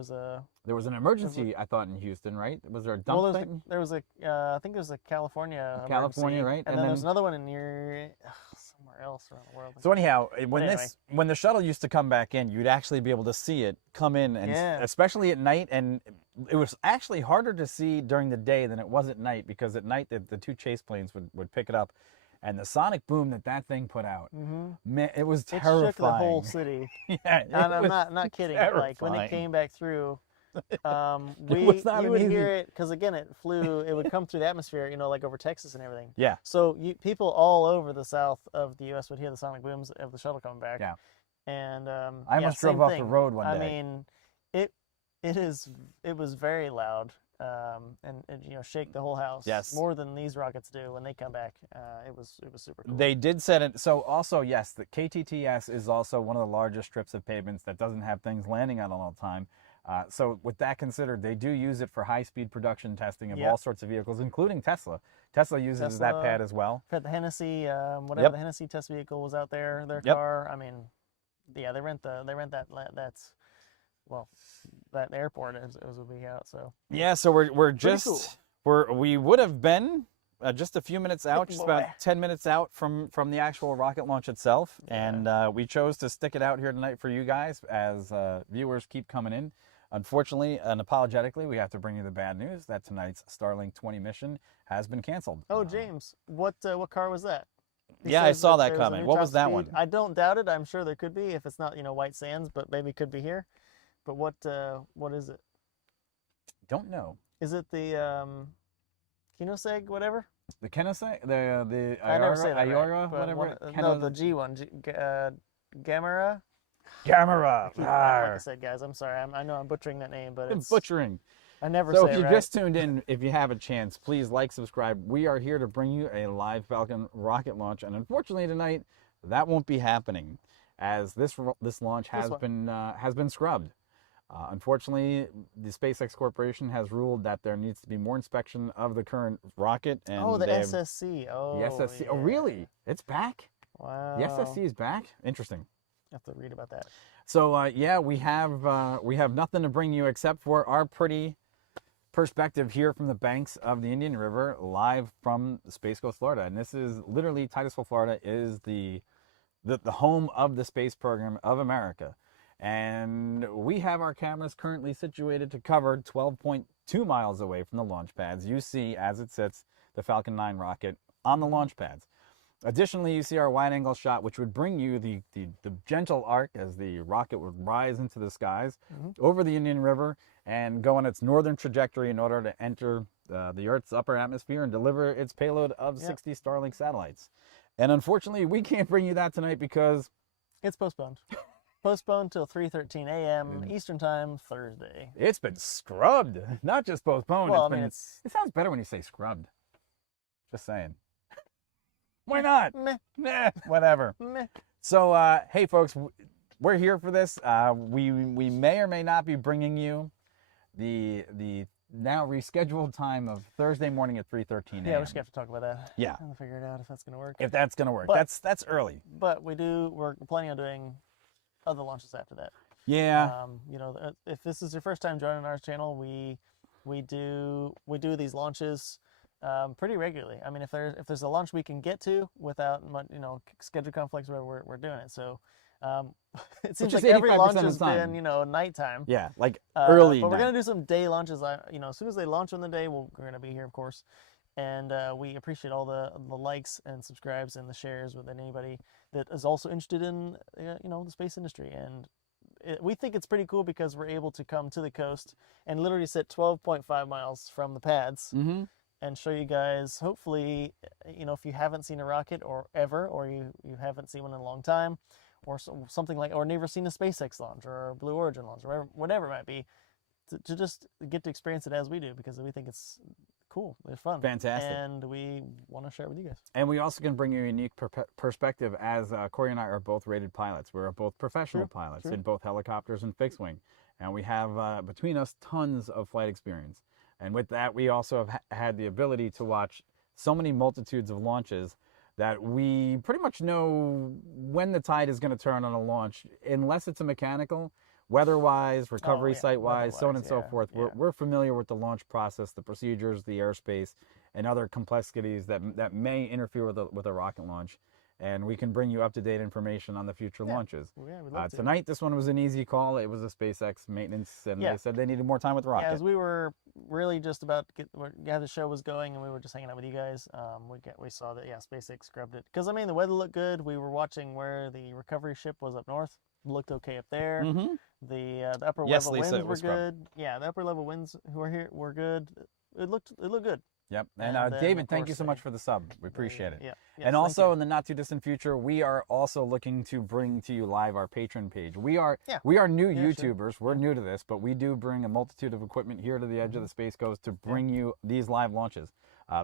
was an emergency, I thought, in Houston, right? Was there a dump well, site? there was I think there was a California California, emergency, right? And then there was another one in somewhere else around the world. So anyhow, anyway. when the shuttle used to come back in, you'd actually be able to see it come in, and especially at night. And it was actually harder to see during the day than it was at night, because at night the 2 chase planes would pick it up, and the sonic boom that thing put out, man, it was terrifying. It shook the whole city. Yeah, and I'm not kidding. Terrifying. Like when it came back through, you easy. would hear it, because again it would come through the atmosphere, like over Texas and everything. Yeah. So people all over the south of the U.S. would hear the sonic booms of the shuttle coming back. Yeah. And I almost drove off the road one day. I mean, it was very loud, and shake the whole house. Yes. More than these rockets do when they come back. It was super cool. They did set it. So also, yes, the KTTS is also one of the largest strips of pavements that doesn't have things landing on all the time. So with that considered, they do use it for high-speed production testing of all sorts of vehicles, including Tesla. Tesla uses that pad as well. The Hennessy, the Hennessy test vehicle was out there, their car. I mean, yeah, they rent that airport as would be out. So yeah, so we're just cool. we would have been just a few minutes out, just about 10 minutes out from the actual rocket launch itself, and we chose to stick it out here tonight for you guys as viewers keep coming in. Unfortunately and apologetically, we have to bring you the bad news that tonight's Starlink 20 mission has been canceled. Oh, James, what car was that? Yeah, I saw that coming. What was that one? I don't doubt it. I'm sure there could be, if it's not, White Sands, but maybe it could be here. But what is it? Don't know. Is it the Kinoseg, whatever? The Kinoseg? The I never say that Iora, right, whatever? no, the G one. Gamera? Gamera. Like I said, guys, I'm sorry. I know I'm butchering that name, but it's... Butchering. I never say it right. So if you right. just tuned in, if you have a chance, please like, subscribe. We are here to bring you a live Falcon rocket launch, and unfortunately tonight, that won't be happening, as this launch has been scrubbed. Unfortunately, the SpaceX Corporation has ruled that there needs to be more inspection of the current rocket. And the SSC. Oh, the SSC. Yeah. Oh, really? It's back? Wow. The SSC is back? Interesting. I have to read about that. So, yeah, we have nothing to bring you except for our pretty perspective here from the banks of the Indian River, live from Space Coast, Florida. And this is literally, Titusville, Florida is the home of the space program of America. And we have our cameras currently situated to cover 12.2 miles away from the launch pads. You see, as it sits, the Falcon 9 rocket on the launch pads. Additionally, you see our wide-angle shot, which would bring you the gentle arc as the rocket would rise into the skies over the Indian River and go on its northern trajectory in order to enter the Earth's upper atmosphere and deliver its payload of 60 Starlink satellites. And unfortunately, we can't bring you that tonight because... it's postponed. Postponed till 3:13 a.m. Eastern Time, Thursday. It's been scrubbed, not just postponed. Well, it sounds better when you say scrubbed. Just saying. Why not? Meh. Nah, whatever. Meh. So, hey, folks, we're here for this. We may or may not be bringing you the now rescheduled time of Thursday morning at 3:13 a.m. Yeah, we're just gonna have to talk about that. Yeah. And figure it out if that's gonna work. If that's going to work. But- That's early. But we're planning on doing other launches after that. Yeah. You know, if this is your first time joining our channel, we do these launches pretty regularly. I mean, if there's a launch we can get to without much, you know, schedule conflicts, where we're doing it. So it seems like every launch has been, you know, nighttime. Yeah, like early. But we're gonna do some day launches. You know, as soon as they launch on the day, we're gonna be here, of course. And we appreciate all the likes and subscribes and the shares with anybody that is also interested in you know, the space industry. And we think it's pretty cool because we're able to come to the coast and literally sit 12.5 miles from the pads and show you guys, hopefully, you know, if you haven't seen a rocket or you haven't seen one in a long time, or something like, or never seen a SpaceX launch or a Blue Origin launch, or whatever it might be, to just get to experience it as we do, because we think it's cool, it's fun, fantastic, and we want to share it with you guys. And we also can bring you a unique perspective, as Corey and I are both rated pilots. We're both professional pilots in both helicopters and fixed wing, and we have between us tons of flight experience. And with that, we also have had the ability to watch so many multitudes of launches that we pretty much know when the tide is going to turn on a launch, unless it's a mechanical. Weather-wise, recovery site-wise, so on and so forth. We're familiar with the launch process, the procedures, the airspace, and other complexities that may interfere with a rocket launch. And we can bring you up-to-date information on the future launches. Yeah, we'd love to. Tonight, this one was an easy call. It was a SpaceX maintenance, and they said they needed more time with the rocket. Yeah, as we were really just about to the show was going, and we were just hanging out with you guys, we saw that, SpaceX grabbed it. Because, I mean, the weather looked good. We were watching where the recovery ship was up north. Looked okay up there. The upper level winds were good. Yeah, the upper level winds who are here were good. It looked good. Yep. And David, thank you so much for the sub. We appreciate it. Yeah. And also, in the not too distant future, we are also looking to bring to you live our Patreon page. We are new YouTubers. We're new to this, but we do bring a multitude of equipment here to the edge of the Space Coast to bring you these live launches.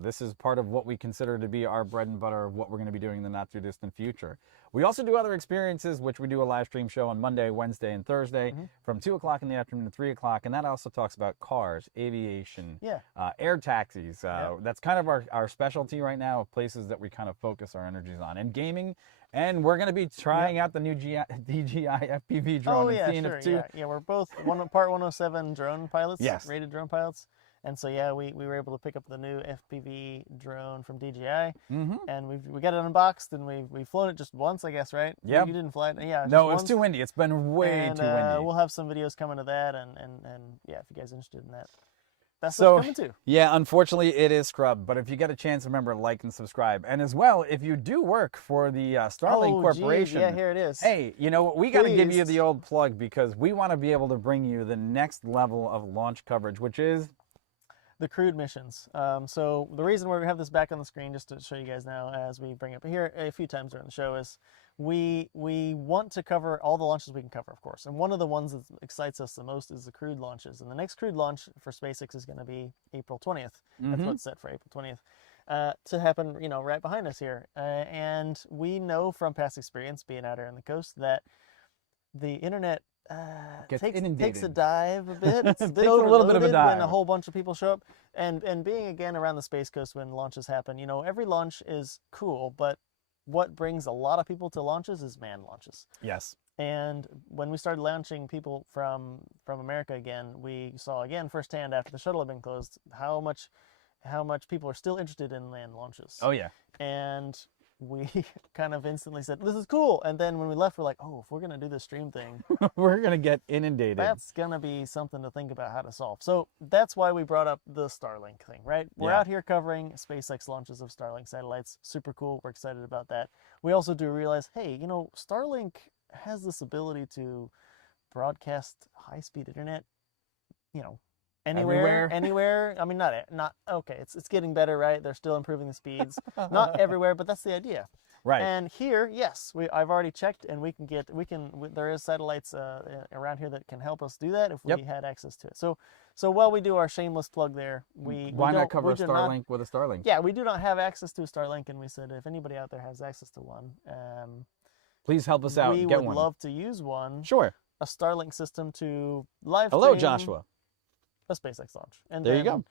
This is part of what we consider to be our bread and butter of what we're going to be doing in the not too distant future. We also do other experiences, which we do a live stream show on Monday, Wednesday, and Thursday from 2 o'clock in the afternoon to 3 o'clock. And that also talks about cars, aviation, air taxis. That's kind of our specialty right now, of places that we kind of focus our energies on. And gaming. And we're going to be trying out the new DJI FPV drone. Yeah, we're both Part 107 drone pilots, yes, rated drone pilots. And so, we were able to pick up the new FPV drone from DJI, and we got it unboxed, and we've flown it just once, I guess, right? Yeah. You didn't fly it? Yeah. No, it was too windy. It's been way too windy. We'll have some videos coming to that, and if you guys are interested in that. That's coming too. Yeah, unfortunately, it is scrubbed. But if you get a chance, remember, like and subscribe. And as well, if you do work for the Starlink Corporation, yeah, here it is. Hey, you know, we got to give you the old plug, because we want to be able to bring you the next level of launch coverage, which is the crewed missions. So the reason why we have this back on the screen, just to show you guys now as we bring it up here a few times during the show, is we want to cover all the launches we can cover, of course. And one of the ones that excites us the most is the crewed launches. And the next crewed launch for SpaceX is going to be April 20th. That's what's set for April 20th. To happen, you know, right behind us here. And we know from past experience being out here on the coast that the internet takes a dive a bit. It's a little bit of a dive when a whole bunch of people show up. And being again around the Space Coast when launches happen, you know, every launch is cool, but what brings a lot of people to launches is manned launches. Yes. And when we started launching people from America again, we saw again firsthand after the shuttle had been closed how much people are still interested in manned launches. Oh yeah. And we kind of instantly said, this is cool. And then when we left, we're like, oh, if we're going to do this stream thing, we're going to get inundated. That's going to be something to think about how to solve. So that's why we brought up the Starlink thing, right? We're out here covering SpaceX launches of Starlink satellites. Super cool. We're excited about that. We also do realize, hey, you know, Starlink has this ability to broadcast high-speed internet, you know, anywhere. I mean, not okay. It's getting better, right? They're still improving the speeds. Not everywhere, but that's the idea. Right. And here, yes, I've already checked, and there is satellites around here that can help us do that if we had access to it. So while we do our shameless plug there, why not cover a Starlink with a Starlink? Yeah, we do not have access to a Starlink, and we said if anybody out there has access to one, please help us out and get one. We would love to use one. Sure. A Starlink system to live stream. Hello, Joshua. a SpaceX launch, and There then, you go.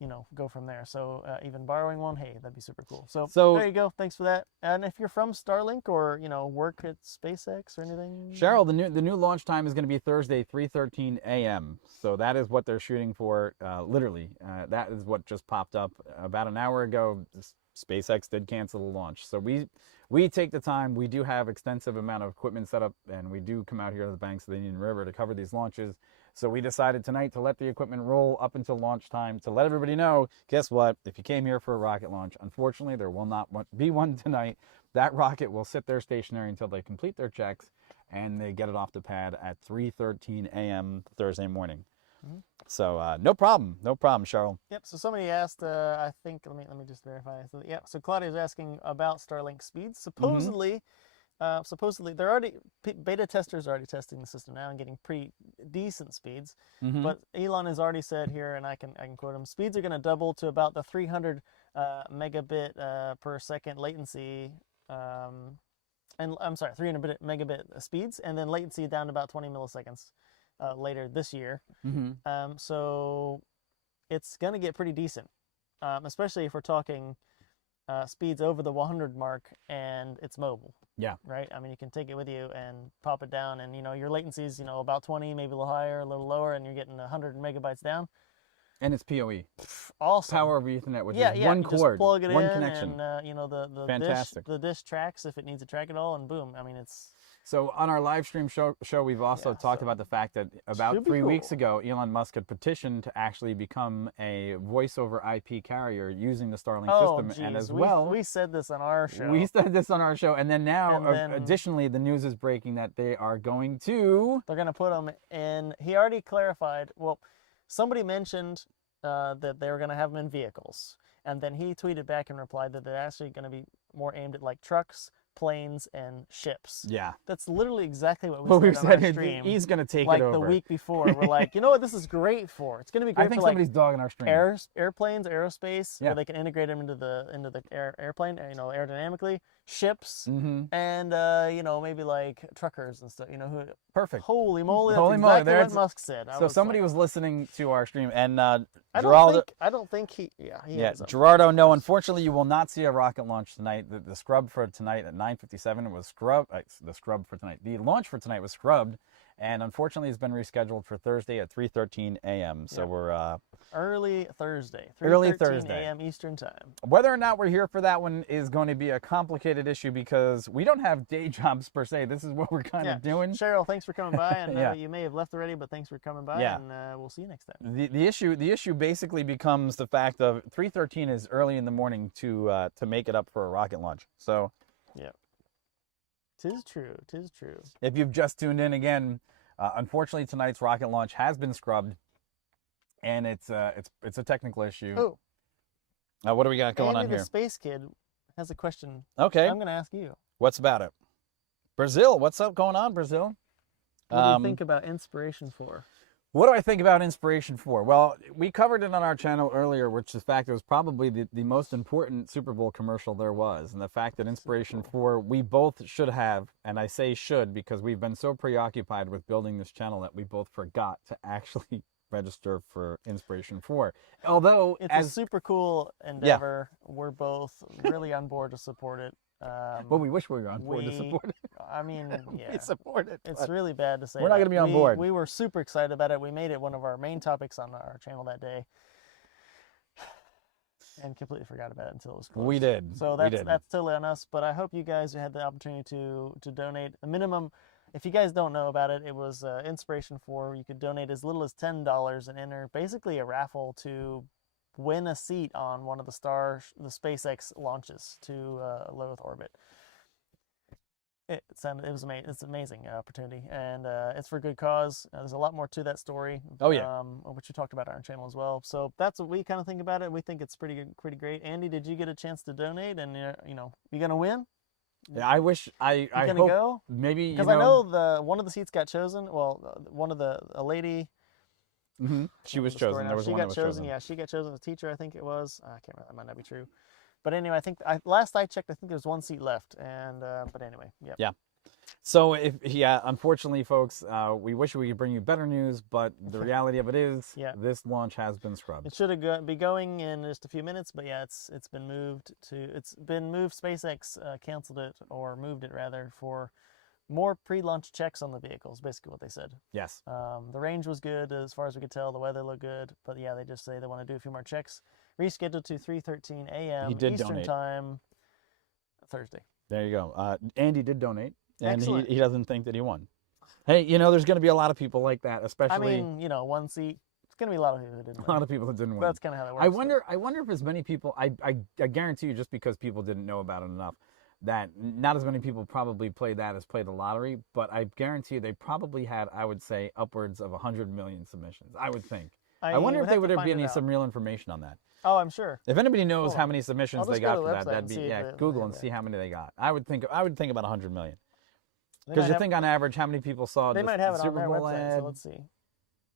you know, go from there. So even borrowing one, hey, that'd be super cool. So So there you go. Thanks for that. And if you're from Starlink or, you know, work at SpaceX or anything, Cheryl, the new launch time is going to be Thursday, 3:13 a.m. So that is what they're shooting for. Literally, that is what just popped up about an hour ago. SpaceX did cancel the launch. So we take the time. We do have extensive amount of equipment set up, and we do come out here to the banks of the Indian River to cover these launches. So we decided tonight to let the equipment roll up until launch time to let everybody know, guess what? If you came here for a rocket launch, unfortunately, there will not be one tonight. That rocket will sit there stationary until they complete their checks and they get it off the pad at 3:13 a.m. Thursday morning. Mm-hmm. So no problem, Cheryl. Yep. So somebody asked, I think, let me just verify. So, yeah. So Claudia's asking about Starlink speeds. Supposedly, supposedly they're already beta testers are already testing the system now and getting pretty decent speeds. Mm-hmm. But Elon has already said here, and I can quote him: speeds are going to double to about the 300 megabit per second latency. And I'm sorry, 300 megabit speeds, and then latency down to about 20 milliseconds. Later this year. Mm-hmm. So it's going to get pretty decent, especially if we're talking speeds over the 100 mark and it's mobile. Yeah. Right? I mean, you can take it with you and pop it down, and, you know, your latency is, you know, about 20, maybe a little higher, a little lower, and you're getting 100 megabytes down. And it's PoE. Awesome. Power over Ethernet, which yeah, is yeah, one you cord, just plug it one in, connection. and, you know, Fantastic. the dish tracks if it needs to track it all, and boom. I mean, it's... So on our live stream show we've also talked about the fact that about 3 weeks ago, Elon Musk had petitioned to actually become a voice over IP carrier using the Starlink system. Geez. And as we said this on our show. We said this on our show. And then now, additionally, the news is breaking that they are going to... They're going to put them in... He already clarified. Well, somebody mentioned that they were going to have them in vehicles. And then he tweeted back and replied that they're actually going to be more aimed at like trucks, planes, and ships. Yeah. That's literally exactly what we said on our stream. He's going to take like it over. The week before. We're like, you know what this is great for? It's going to be great I think for like somebody's dogging our stream. Airplanes, aerospace, where they can integrate them into the airplane, you know, aerodynamically, ships, and you know, maybe like truckers and stuff, you know, who... Perfect. Holy moly, Holy that's moly, exactly what Musk said. So somebody was listening to our stream, and I don't think he Gerardo, no, unfortunately you will not see a rocket launch tonight. The scrub for tonight at 9:57 was scrubbed. The scrub for tonight. The launch for tonight was scrubbed, and unfortunately it's been rescheduled for Thursday at 3:13 a.m. So we're early Thursday, 3:13 a.m. Eastern time. Whether or not we're here for that one is going to be a complicated issue because we don't have day jobs per se. This is what we're kind of doing. Cheryl, thanks for coming by. I know you may have left already, but thanks for coming by, and we'll see you next time. The issue basically becomes the fact of 3:13 is early in the morning to make it up for a rocket launch. So yeah, tis true. If you've just tuned in again, unfortunately tonight's rocket launch has been scrubbed, and it's a technical issue. Oh, what do we got going on here? The Space Kid has a question. Okay, I'm going to ask you. What's about it? Brazil, what's up going on, Brazil? What do you think about Inspiration 4? What do I think about Inspiration 4? Well, we covered it on our channel earlier, which the fact it was probably the most important Super Bowl commercial there was. And the fact that Inspiration 4, we both should have, and I say should because we've been so preoccupied with building this channel that we both forgot to actually register for Inspiration 4. Although it's a super cool endeavor. Yeah. We're both really on board to support it. Well, we wish we were on board to support it. I mean, yeah. We support it. It's really bad to say. We're not going to be on board. We were super excited about it. We made it one of our main topics on our channel that day. And completely forgot about it until it was closed. We did. So that's totally on us. But I hope you guys had the opportunity to donate. The minimum, if you guys don't know about it, it was Inspiration 4. You could donate as little as $10 and enter basically a raffle to win a seat on one of the SpaceX launches to low Earth orbit. It's an amazing opportunity, and it's for a good cause. There's a lot more to that story. Oh yeah, which we talked about on our channel as well. So that's what we kind of think about it. We think it's pretty great. Andy, did you get a chance to donate? And you gonna win? Yeah, I wish I hope go? Maybe because I know one of the seats got chosen. Well, a lady. Mm-hmm. She was chosen. There was one that was chosen. Yeah, she got chosen as a teacher. I think it was. I can't remember. That might not be true. But anyway, I think last I checked, I think there's one seat left. And but anyway, yeah. Yeah. So unfortunately, folks, we wish we could bring you better news, but the reality of it is, this launch has been scrubbed. It should be going in just a few minutes, but yeah, it's been moved to. It's been moved. SpaceX canceled it, or moved it rather, for more pre-launch checks on the vehicles. Basically, what they said. Yes. The range was good as far as we could tell. The weather looked good, but yeah, they just say they want to do a few more checks. Rescheduled to 3:13 a.m. Eastern time, Thursday. There you go. Andy did donate. And Excellent. he doesn't think that he won. Hey, there's going to be a lot of people like that, especially. I mean, one seat. It's going to be a lot of people who didn't win. A lot of people that didn't win. That's kind of how that works. I wonder if as many people. I guarantee you, just because people didn't know about it enough, that not as many people probably played that as played the lottery. But I guarantee you, they probably had, I would say, upwards of 100 million submissions. I would think. I wonder if there would be some real information on that. Oh, I'm sure. If anybody knows how many submissions they got for that, that'd be Google and see how many they got. I would think about 100 million. Because you think on average, how many people saw they might have it Super on their Bowl website, ad? so let's see.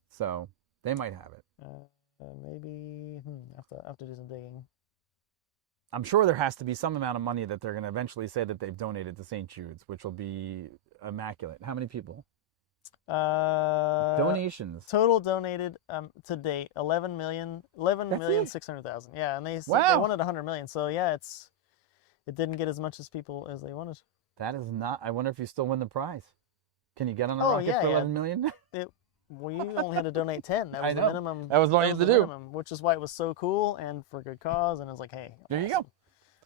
So they might have it. Maybe I have to do some digging. I'm sure there has to be some amount of money that they're going to eventually say that they've donated to St. Jude's, which will be immaculate. How many people? Donations. Total donated to date 11,600,000. Yeah, and they wanted 100 million. So yeah, it didn't get as much as people as they wanted. That is not. I wonder if you still win the prize. Can you get on a rocket for 11 million? We only had to donate 10. That was the minimum. That was all you had to do. Which is why it was so cool and for good cause. And it was like, hey, there you go.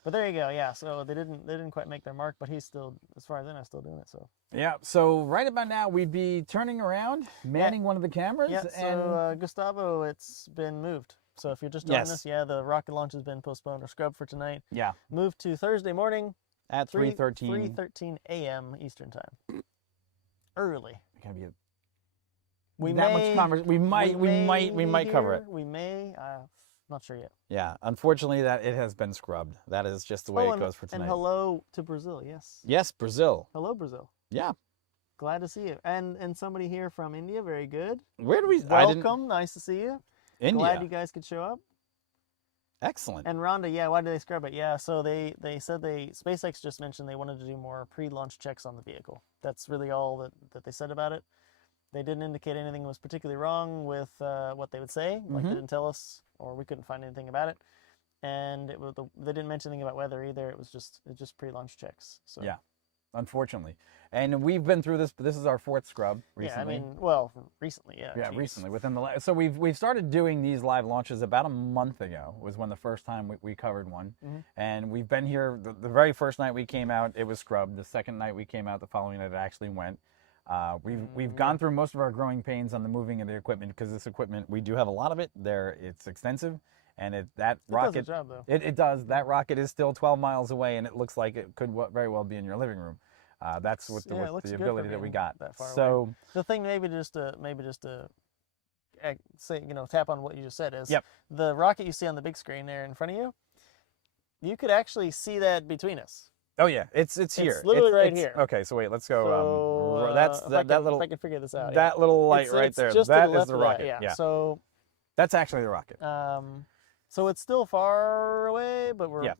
But there you go. Yeah. So they didn't quite make their mark, but he's still, as far as I know, still doing it. So yeah. So right about now, we'd be turning around, manning one of the cameras. Yeah. So Gustavo, it's been moved. So if you're just joining us, the rocket launch has been postponed or scrubbed for tonight. Yeah. Moved to Thursday morning at 3:13 a.m. Eastern time. Early. Gonna be we might cover it. We may. Not sure yet. Yeah, unfortunately, that it has been scrubbed. That is just the way it goes for tonight. And hello to Brazil. Yes. Yes, Brazil. Hello, Brazil. Yeah. Glad to see you. And somebody here from India. Very good. Where do we? Welcome. Nice to see you. India. Glad you guys could show up. Excellent. And Rhonda, why did they scrub it? Yeah, so they said SpaceX just mentioned they wanted to do more pre-launch checks on the vehicle. That's really all that they said about it. They didn't indicate anything was particularly wrong with what they would say. Like they didn't tell us, or we couldn't find anything about it. And they didn't mention anything about weather either. It was just pre-launch checks. So yeah, unfortunately. And we've been through this. This is our fourth scrub recently. Yeah, I mean, well, recently, yeah. Yeah, recently within the so we've started doing these live launches about a month ago. Was when the first time we covered one, and we've been here. The very first night we came out, it was scrubbed. The second night we came out, the following night it actually went. We've gone through most of our growing pains on the moving of the equipment, because this equipment, we do have a lot of it. It's extensive, and that rocket does the job, though. It does. That rocket is still 12 miles away, and it looks like it could very well be in your living room. That's with the ability that we got. That far so away. The thing, maybe just to say, tap on what you just said is the rocket you see on the big screen there in front of you. You could actually see that between us. Oh yeah, it's here. It's literally right here. Okay, so wait, let's go. So, that's that little. If I can figure this out. That little light right there. Just that to the is the rocket. Yeah. So that's actually the rocket. So it's still far away, but we're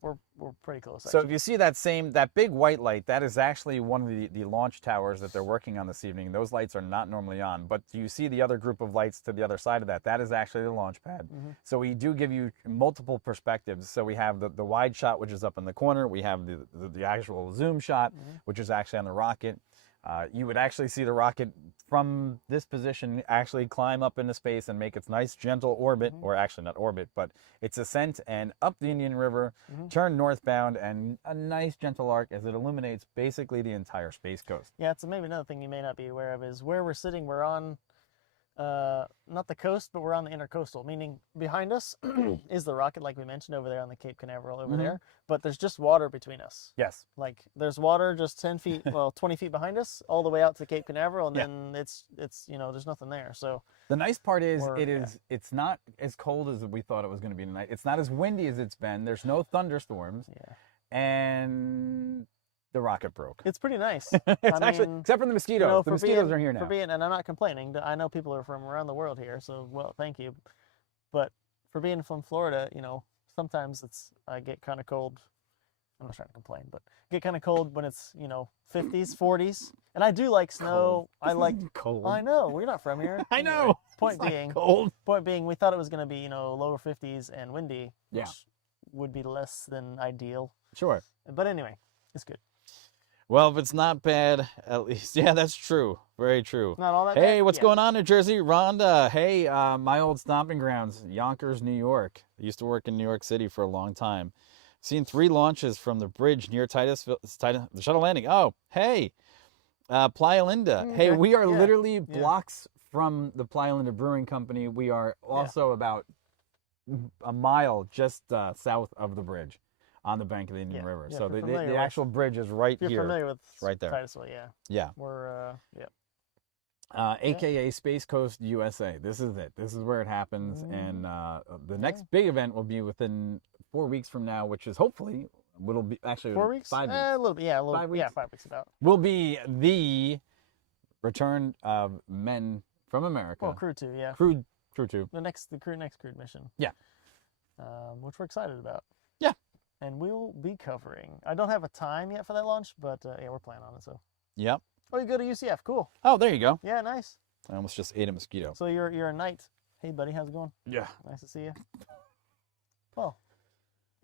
pretty close. So if you see that big white light, that is actually one of the launch towers that they're working on this evening. Those lights are not normally on, but you see the other group of lights to the other side of that. That is actually the launch pad. So we do give you multiple perspectives. So we have the wide shot, which is up in the corner. We have the actual zoom shot, which is actually on the rocket. You would actually see the rocket from this position actually climb up into space and make its nice gentle orbit, or actually not orbit, but its ascent and up the Indian River, turn northbound, and a nice gentle arc as it illuminates basically the entire Space Coast. Yeah, so maybe another thing you may not be aware of is where we're sitting. We're on not the coast, but we're on the intercoastal, meaning behind us is the rocket, like we mentioned, over there on the Cape Canaveral over there, but there's just water between us. Yes. Like there's water just 10 feet, 20 feet behind us, all the way out to Cape Canaveral, and then it's there's nothing there. So the nice part is it's not as cold as we thought it was going to be tonight. It's not as windy as it's been. There's no thunderstorms. Yeah. And the rocket broke. It's pretty nice. Actually, except for the mosquitoes. The mosquitoes are here now. And I'm not complaining. I know people are from around the world here, so thank you. But for being from Florida, sometimes I get kind of cold. I'm not trying to complain, but get kind of cold when it's 50s, 40s, And I do like snow. Cold. I like. Cold. I know we're not from here. I know. Point It's being, not cold. we thought it was going to be, lower 50s and windy, Yeah. which would be less than ideal. Sure. But anyway, it's good. Well, if it's not bad, at least. Yeah, that's true. Very true. Not all that Hey, bad. what's Yeah. going on, New Jersey? Rhonda. Hey, my old stomping grounds, Yonkers, New York. I used to work in New York City for a long time. Seen 3 launches from the bridge near the shuttle landing. Oh, hey, Playa Linda. Hey, Okay. we are Yeah. literally blocks from the Playa Linda Brewing Company. We are also about a mile just south of the bridge on the bank of the Indian River. Yeah, So if you're the familiar with- actual bridge is right If you're here. familiar with right there. Titusville, yeah. Yeah. We're, yeah. AKA Space Coast, USA. This is it. This is where it happens. And the next big event will be within 4 weeks from now, which is hopefully will be actually 4 weeks? 5 weeks. A little bit, yeah. 5 weeks? Yeah, 5 weeks about. Will be the return of men from America. Well, crew 2, yeah. Crew 2. The next crewed mission. Yeah. Which we're excited about. Yeah. And we'll be covering. I don't have a time yet for that launch, but yeah, we're planning on it. So. Yep. Oh, you go to UCF. Cool. Oh, there you go. Yeah, nice. I almost just ate a mosquito. So you're a knight. Hey, buddy, how's it going? Yeah. Nice to see you. Well,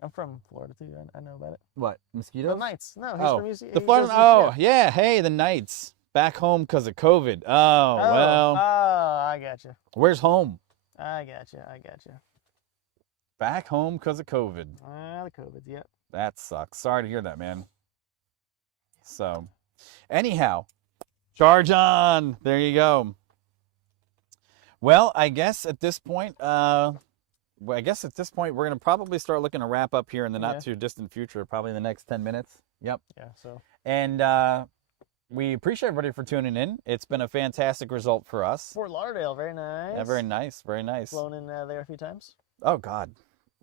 I'm from Florida too. I know about it. What? The Mosquitoes? Knights. No, he's Oh, from UCF. the fun. Oh, yeah. Hey, the Knights. Back home because of COVID. Oh, well. Oh, I got you. Where's home? I got you. I got you. Back home because of COVID. The COVID's, yep. That sucks. Sorry to hear that, man. So, anyhow, charge on. There you go. Well, I guess at this point, we're gonna probably start looking to wrap up here in the not too distant future, probably in the next 10 minutes. Yep. Yeah. So. And we appreciate everybody for tuning in. It's been a fantastic result for us. Fort Lauderdale, very nice. Yeah, very nice. Very nice. Flown in there a few times. Oh God.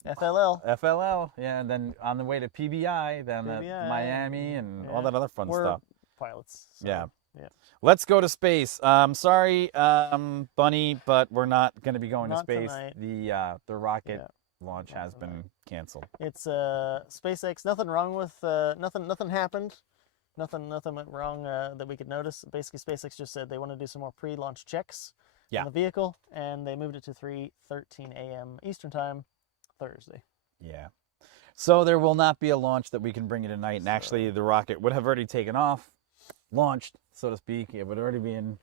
FLL. FLL, yeah, and then on the way to PBI, then PBI, Miami, and all yeah. that other fun We're stuff. pilots. So, Yeah. Yeah. Let's go to space. Sorry, Bunny, but we're not going to be going Not to space. tonight. The rocket Yeah. launch Not has been tonight. canceled. It's SpaceX. Nothing wrong with nothing happened. Nothing went wrong that we could notice. Basically, SpaceX just said they want to do some more pre-launch checks on the vehicle, and they moved it to 3:13 a.m. Eastern time, Thursday. Yeah. So there will not be a launch that we can bring you tonight. And actually, the rocket would have already taken off, launched, so to speak. It would already be on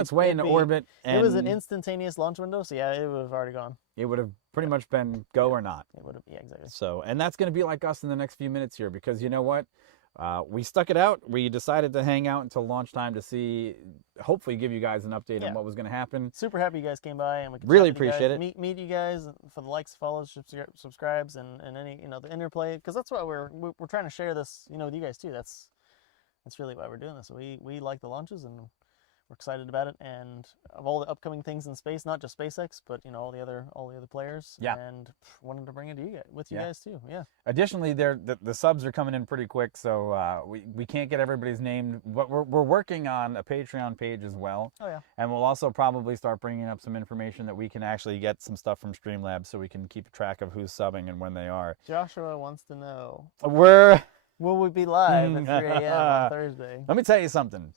its way into orbit. And it was an instantaneous launch window, so yeah, it would have already gone. It would have pretty much been go or not. It would have, yeah, exactly. So, and that's going to be like us in the next few minutes here, because you know what? We stuck it out. We decided to hang out until launch time to see, hopefully give you guys an update on what was going to happen. Super happy you guys came by, and we could really chat with you appreciate guys, it. Meet you guys for the likes, follows, subscribes, and any the interplay, because that's why we're trying to share this with you guys too. That's really why we're doing this. We like the launches, and we're excited about it, and of all the upcoming things in space, not just SpaceX, but all the other players. Yeah. And wanted to bring it to you guys, you guys too. Yeah. Additionally, the subs are coming in pretty quick, so we can't get everybody's name, but we're working on a Patreon page as well. Oh yeah. And we'll also probably start bringing up some information that we can actually get some stuff from Streamlabs, so we can keep track of who's subbing and when they are. Joshua wants to know. Will we be live at 3 a.m. on Thursday? Let me tell you something.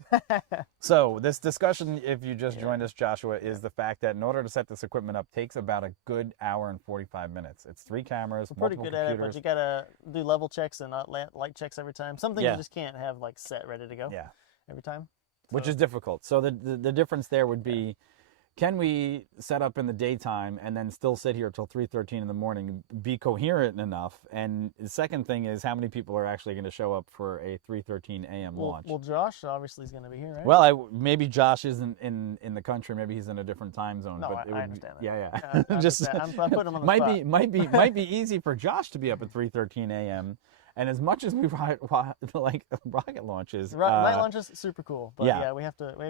So this discussion, if you just joined us, Joshua, is the fact that in order to set this equipment up takes about a good hour and 45 minutes. It's 3 cameras, We're pretty multiple good at it, computers. but you gotta do level checks and not light checks every time. Something you just can't have like set ready to go. Yeah. Every time. Which is difficult. So the difference there would be, can we set up in the daytime and then still sit here till 3:13 in the morning, be coherent enough? And the second thing is, how many people are actually going to show up for a 3:13 a.m. launch? Well, Josh obviously is going to be here, right? Well, maybe Josh isn't in the country. Maybe he's in a different time zone. No, but I understand that. Yeah. I Just I'm putting him on the might spot. might be easy for Josh to be up at 3:13 a.m. And as much as we like rocket launches, night launches super cool. But yeah. we've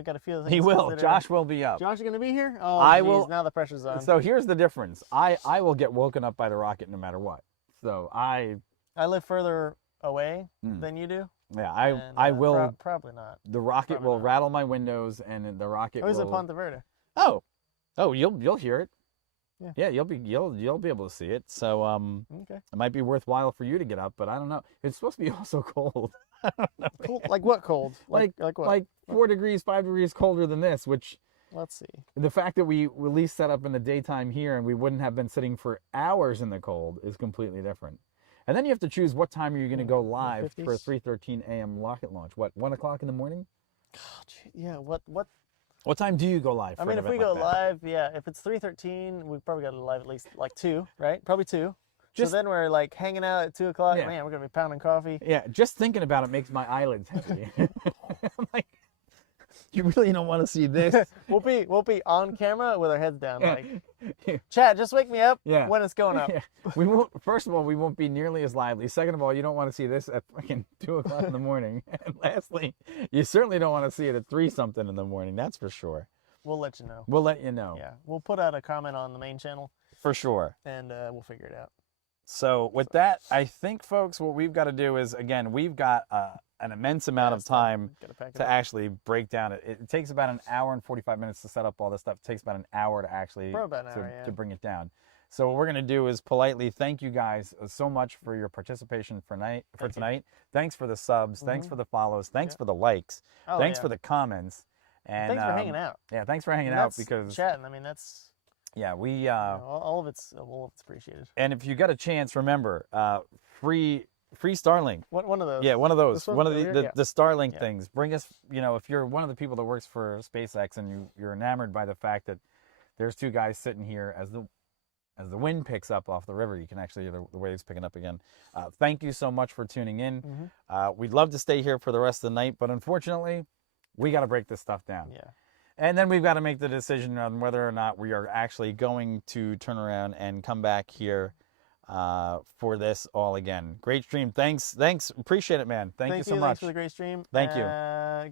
got a few other things. He will. Josh will be up. Josh is going to be here. Oh, I geez, will. Now the pressure's on. So here's the difference. I will get woken up by the rocket no matter what. So I live further away than you do. Yeah, and, I will. Probably not. The rocket Probably will not. rattle my windows, and the rocket Who's will. at Ponte Verde? Oh, you'll hear it. Yeah. You'll be able to see it. So Okay. it might be worthwhile for you to get up, but I don't know. It's supposed to be also cold. Cold, like what cold? Like what? Like 4 degrees, 5 degrees colder than this, which Let's see. the fact that we at least set up in the daytime here and we wouldn't have been sitting for hours in the cold is completely different. And then you have to choose what time are you going to go live for a 3:13 a.m. rocket launch. What, 1 o'clock in the morning? Oh, gee, yeah, what? What time do you go live for I mean, an if we event go like that? live, yeah, if it's 3:13, we probably got to live at least like 2, right? Probably 2. Just- so then we're like hanging out at 2 o'clock. Yeah. Man, we're going to be pounding coffee. Yeah, just thinking about it makes my eyelids heavy. I'm like, you really don't want to see this. We'll be on camera with our heads down. Yeah. Like, chat, just wake me up Yeah. when it's going up. Yeah. We won't. First of all, we won't be nearly as lively. Second of all, you don't want to see this at fucking 2 o'clock in the morning. And lastly, you certainly don't want to see it at 3 something in the morning. That's for sure. We'll let you know. We'll let you know. Yeah, we'll put out a comment on the main channel, For sure. and we'll figure it out. So with that, I think, folks, what we've got to do is, again, we've got an immense amount of time Gotta pack it to up. actually break down it. It takes about an hour and 45 minutes to set up all this stuff. It takes about an hour to actually For about an hour, yeah. to bring it down. So what we're going to do is politely thank you guys so much for your participation for tonight. Thanks for the subs. Thanks for the follows. Thanks for the likes. Oh, Thanks yeah. for the comments. And Thanks for hanging out. Yeah, thanks for hanging And out that's because chatting. I mean, that's yeah, we you know, all of it's appreciated. and if you got a chance, remember free Starlink. One of those. Yeah, one of those. This one One of over the, here? the, Yeah. the Starlink Yeah. things. Bring us, you know, if you're one of the people that works for SpaceX and you're enamored by the fact that there's 2 guys sitting here as the wind picks up off the river, you can actually hear the waves picking up again. Thank you so much for tuning in. We'd love to stay here for the rest of the night, but unfortunately, we got to break this stuff down. Yeah. And then we've got to make the decision on whether or not we are actually going to turn around and come back here for this all again. Great stream. Thanks. Appreciate it, man. Thank you so much. Thanks for the great stream. Thank you.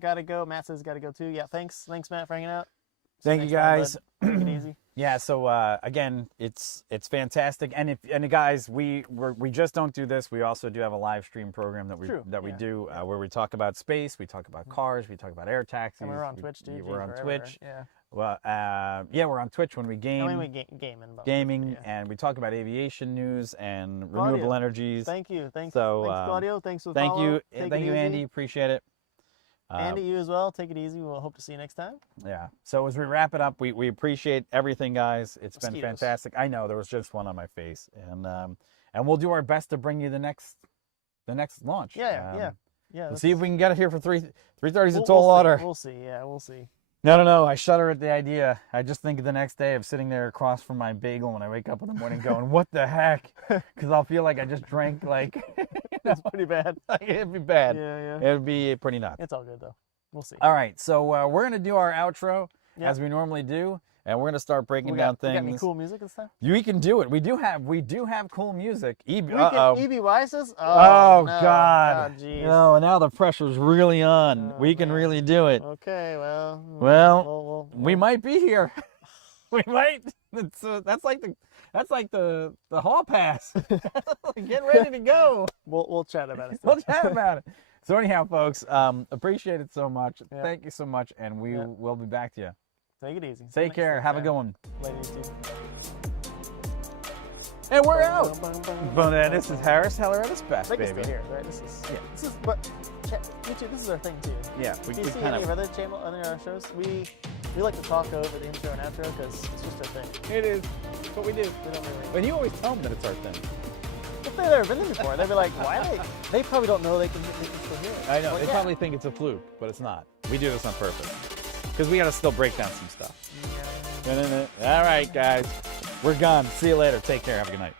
Gotta go. Matt says gotta go too. Yeah, thanks, Matt, for hanging out. See Thank you, next time, guys. bud. Take it easy. Yeah, so again, it's fantastic, and guys, we just don't do this. We also do have a live stream program that we True, we yeah. do where we talk about space, we talk about cars, we talk about air taxis. And we're on Twitch too. We're on Geez, Twitch. Yeah. Well, yeah, we're on Twitch when we game. I mean, we gaming. But Gaming, yeah. and we talk about aviation news and Claudio, renewable energies. Thank you. Thanks. So, thanks, Claudio. Thanks for the Thank follow. you, Take thank it you, easy. Andy. Appreciate it. Andy, you as well. Take it easy. We'll hope to see you next time. Yeah. So as we wrap it up, we appreciate everything, guys. It's been Mosquitoes. fantastic. I know there was just one on my face, and we'll do our best to bring you the next launch. Yeah. We'll see if we can get it here for 3:30 is a we'll tall see. order. We'll see. Yeah, we'll see. No. I shudder at the idea. I just think of the next day of sitting there across from my bagel when I wake up in the morning, going, "What the heck?" Because I'll feel like I just drank like. It's pretty bad. It'd be bad. Yeah. It'd be pretty nuts. It's all good though. We'll see. All right, so we're gonna do our outro Yeah. as we normally do, and we're gonna start breaking We down got any things. cool music this time? We can do it. We do have cool music. Uh-oh. EB says? Oh no. God. Oh, jeez. No, and now the pressure's really on. Oh, we can man. really do it. Okay, well. Well, we might be here. We might. That's like the hall pass. Get ready to go. We'll chat about it. We'll chat about it. So anyhow, folks, appreciate it so much. Yeah. Thank you so much, and we will be back to you. Take it easy. Take care. Have a good one. Later, YouTube. And we're out. Boom, boom, boom, But boom, this is Harris Heller at his best, They can baby. stay here, right? This is Yeah. This is but YouTube. This is our thing too. Yeah, Do you see kind any of. of other shows? We like to talk over the intro and outro because it's just our thing. It is. It's what we do. We don't really. And you always tell them that it's our thing. If they've never been there before, they'd be like, "Why are they?" They probably don't know they can still hear it. I know. Well, They yeah. probably think it's a fluke, but it's not. We do this on purpose. Because we got to still break down some stuff. Yeah. All right, guys. We're gone. See you later. Take care. Have a good night.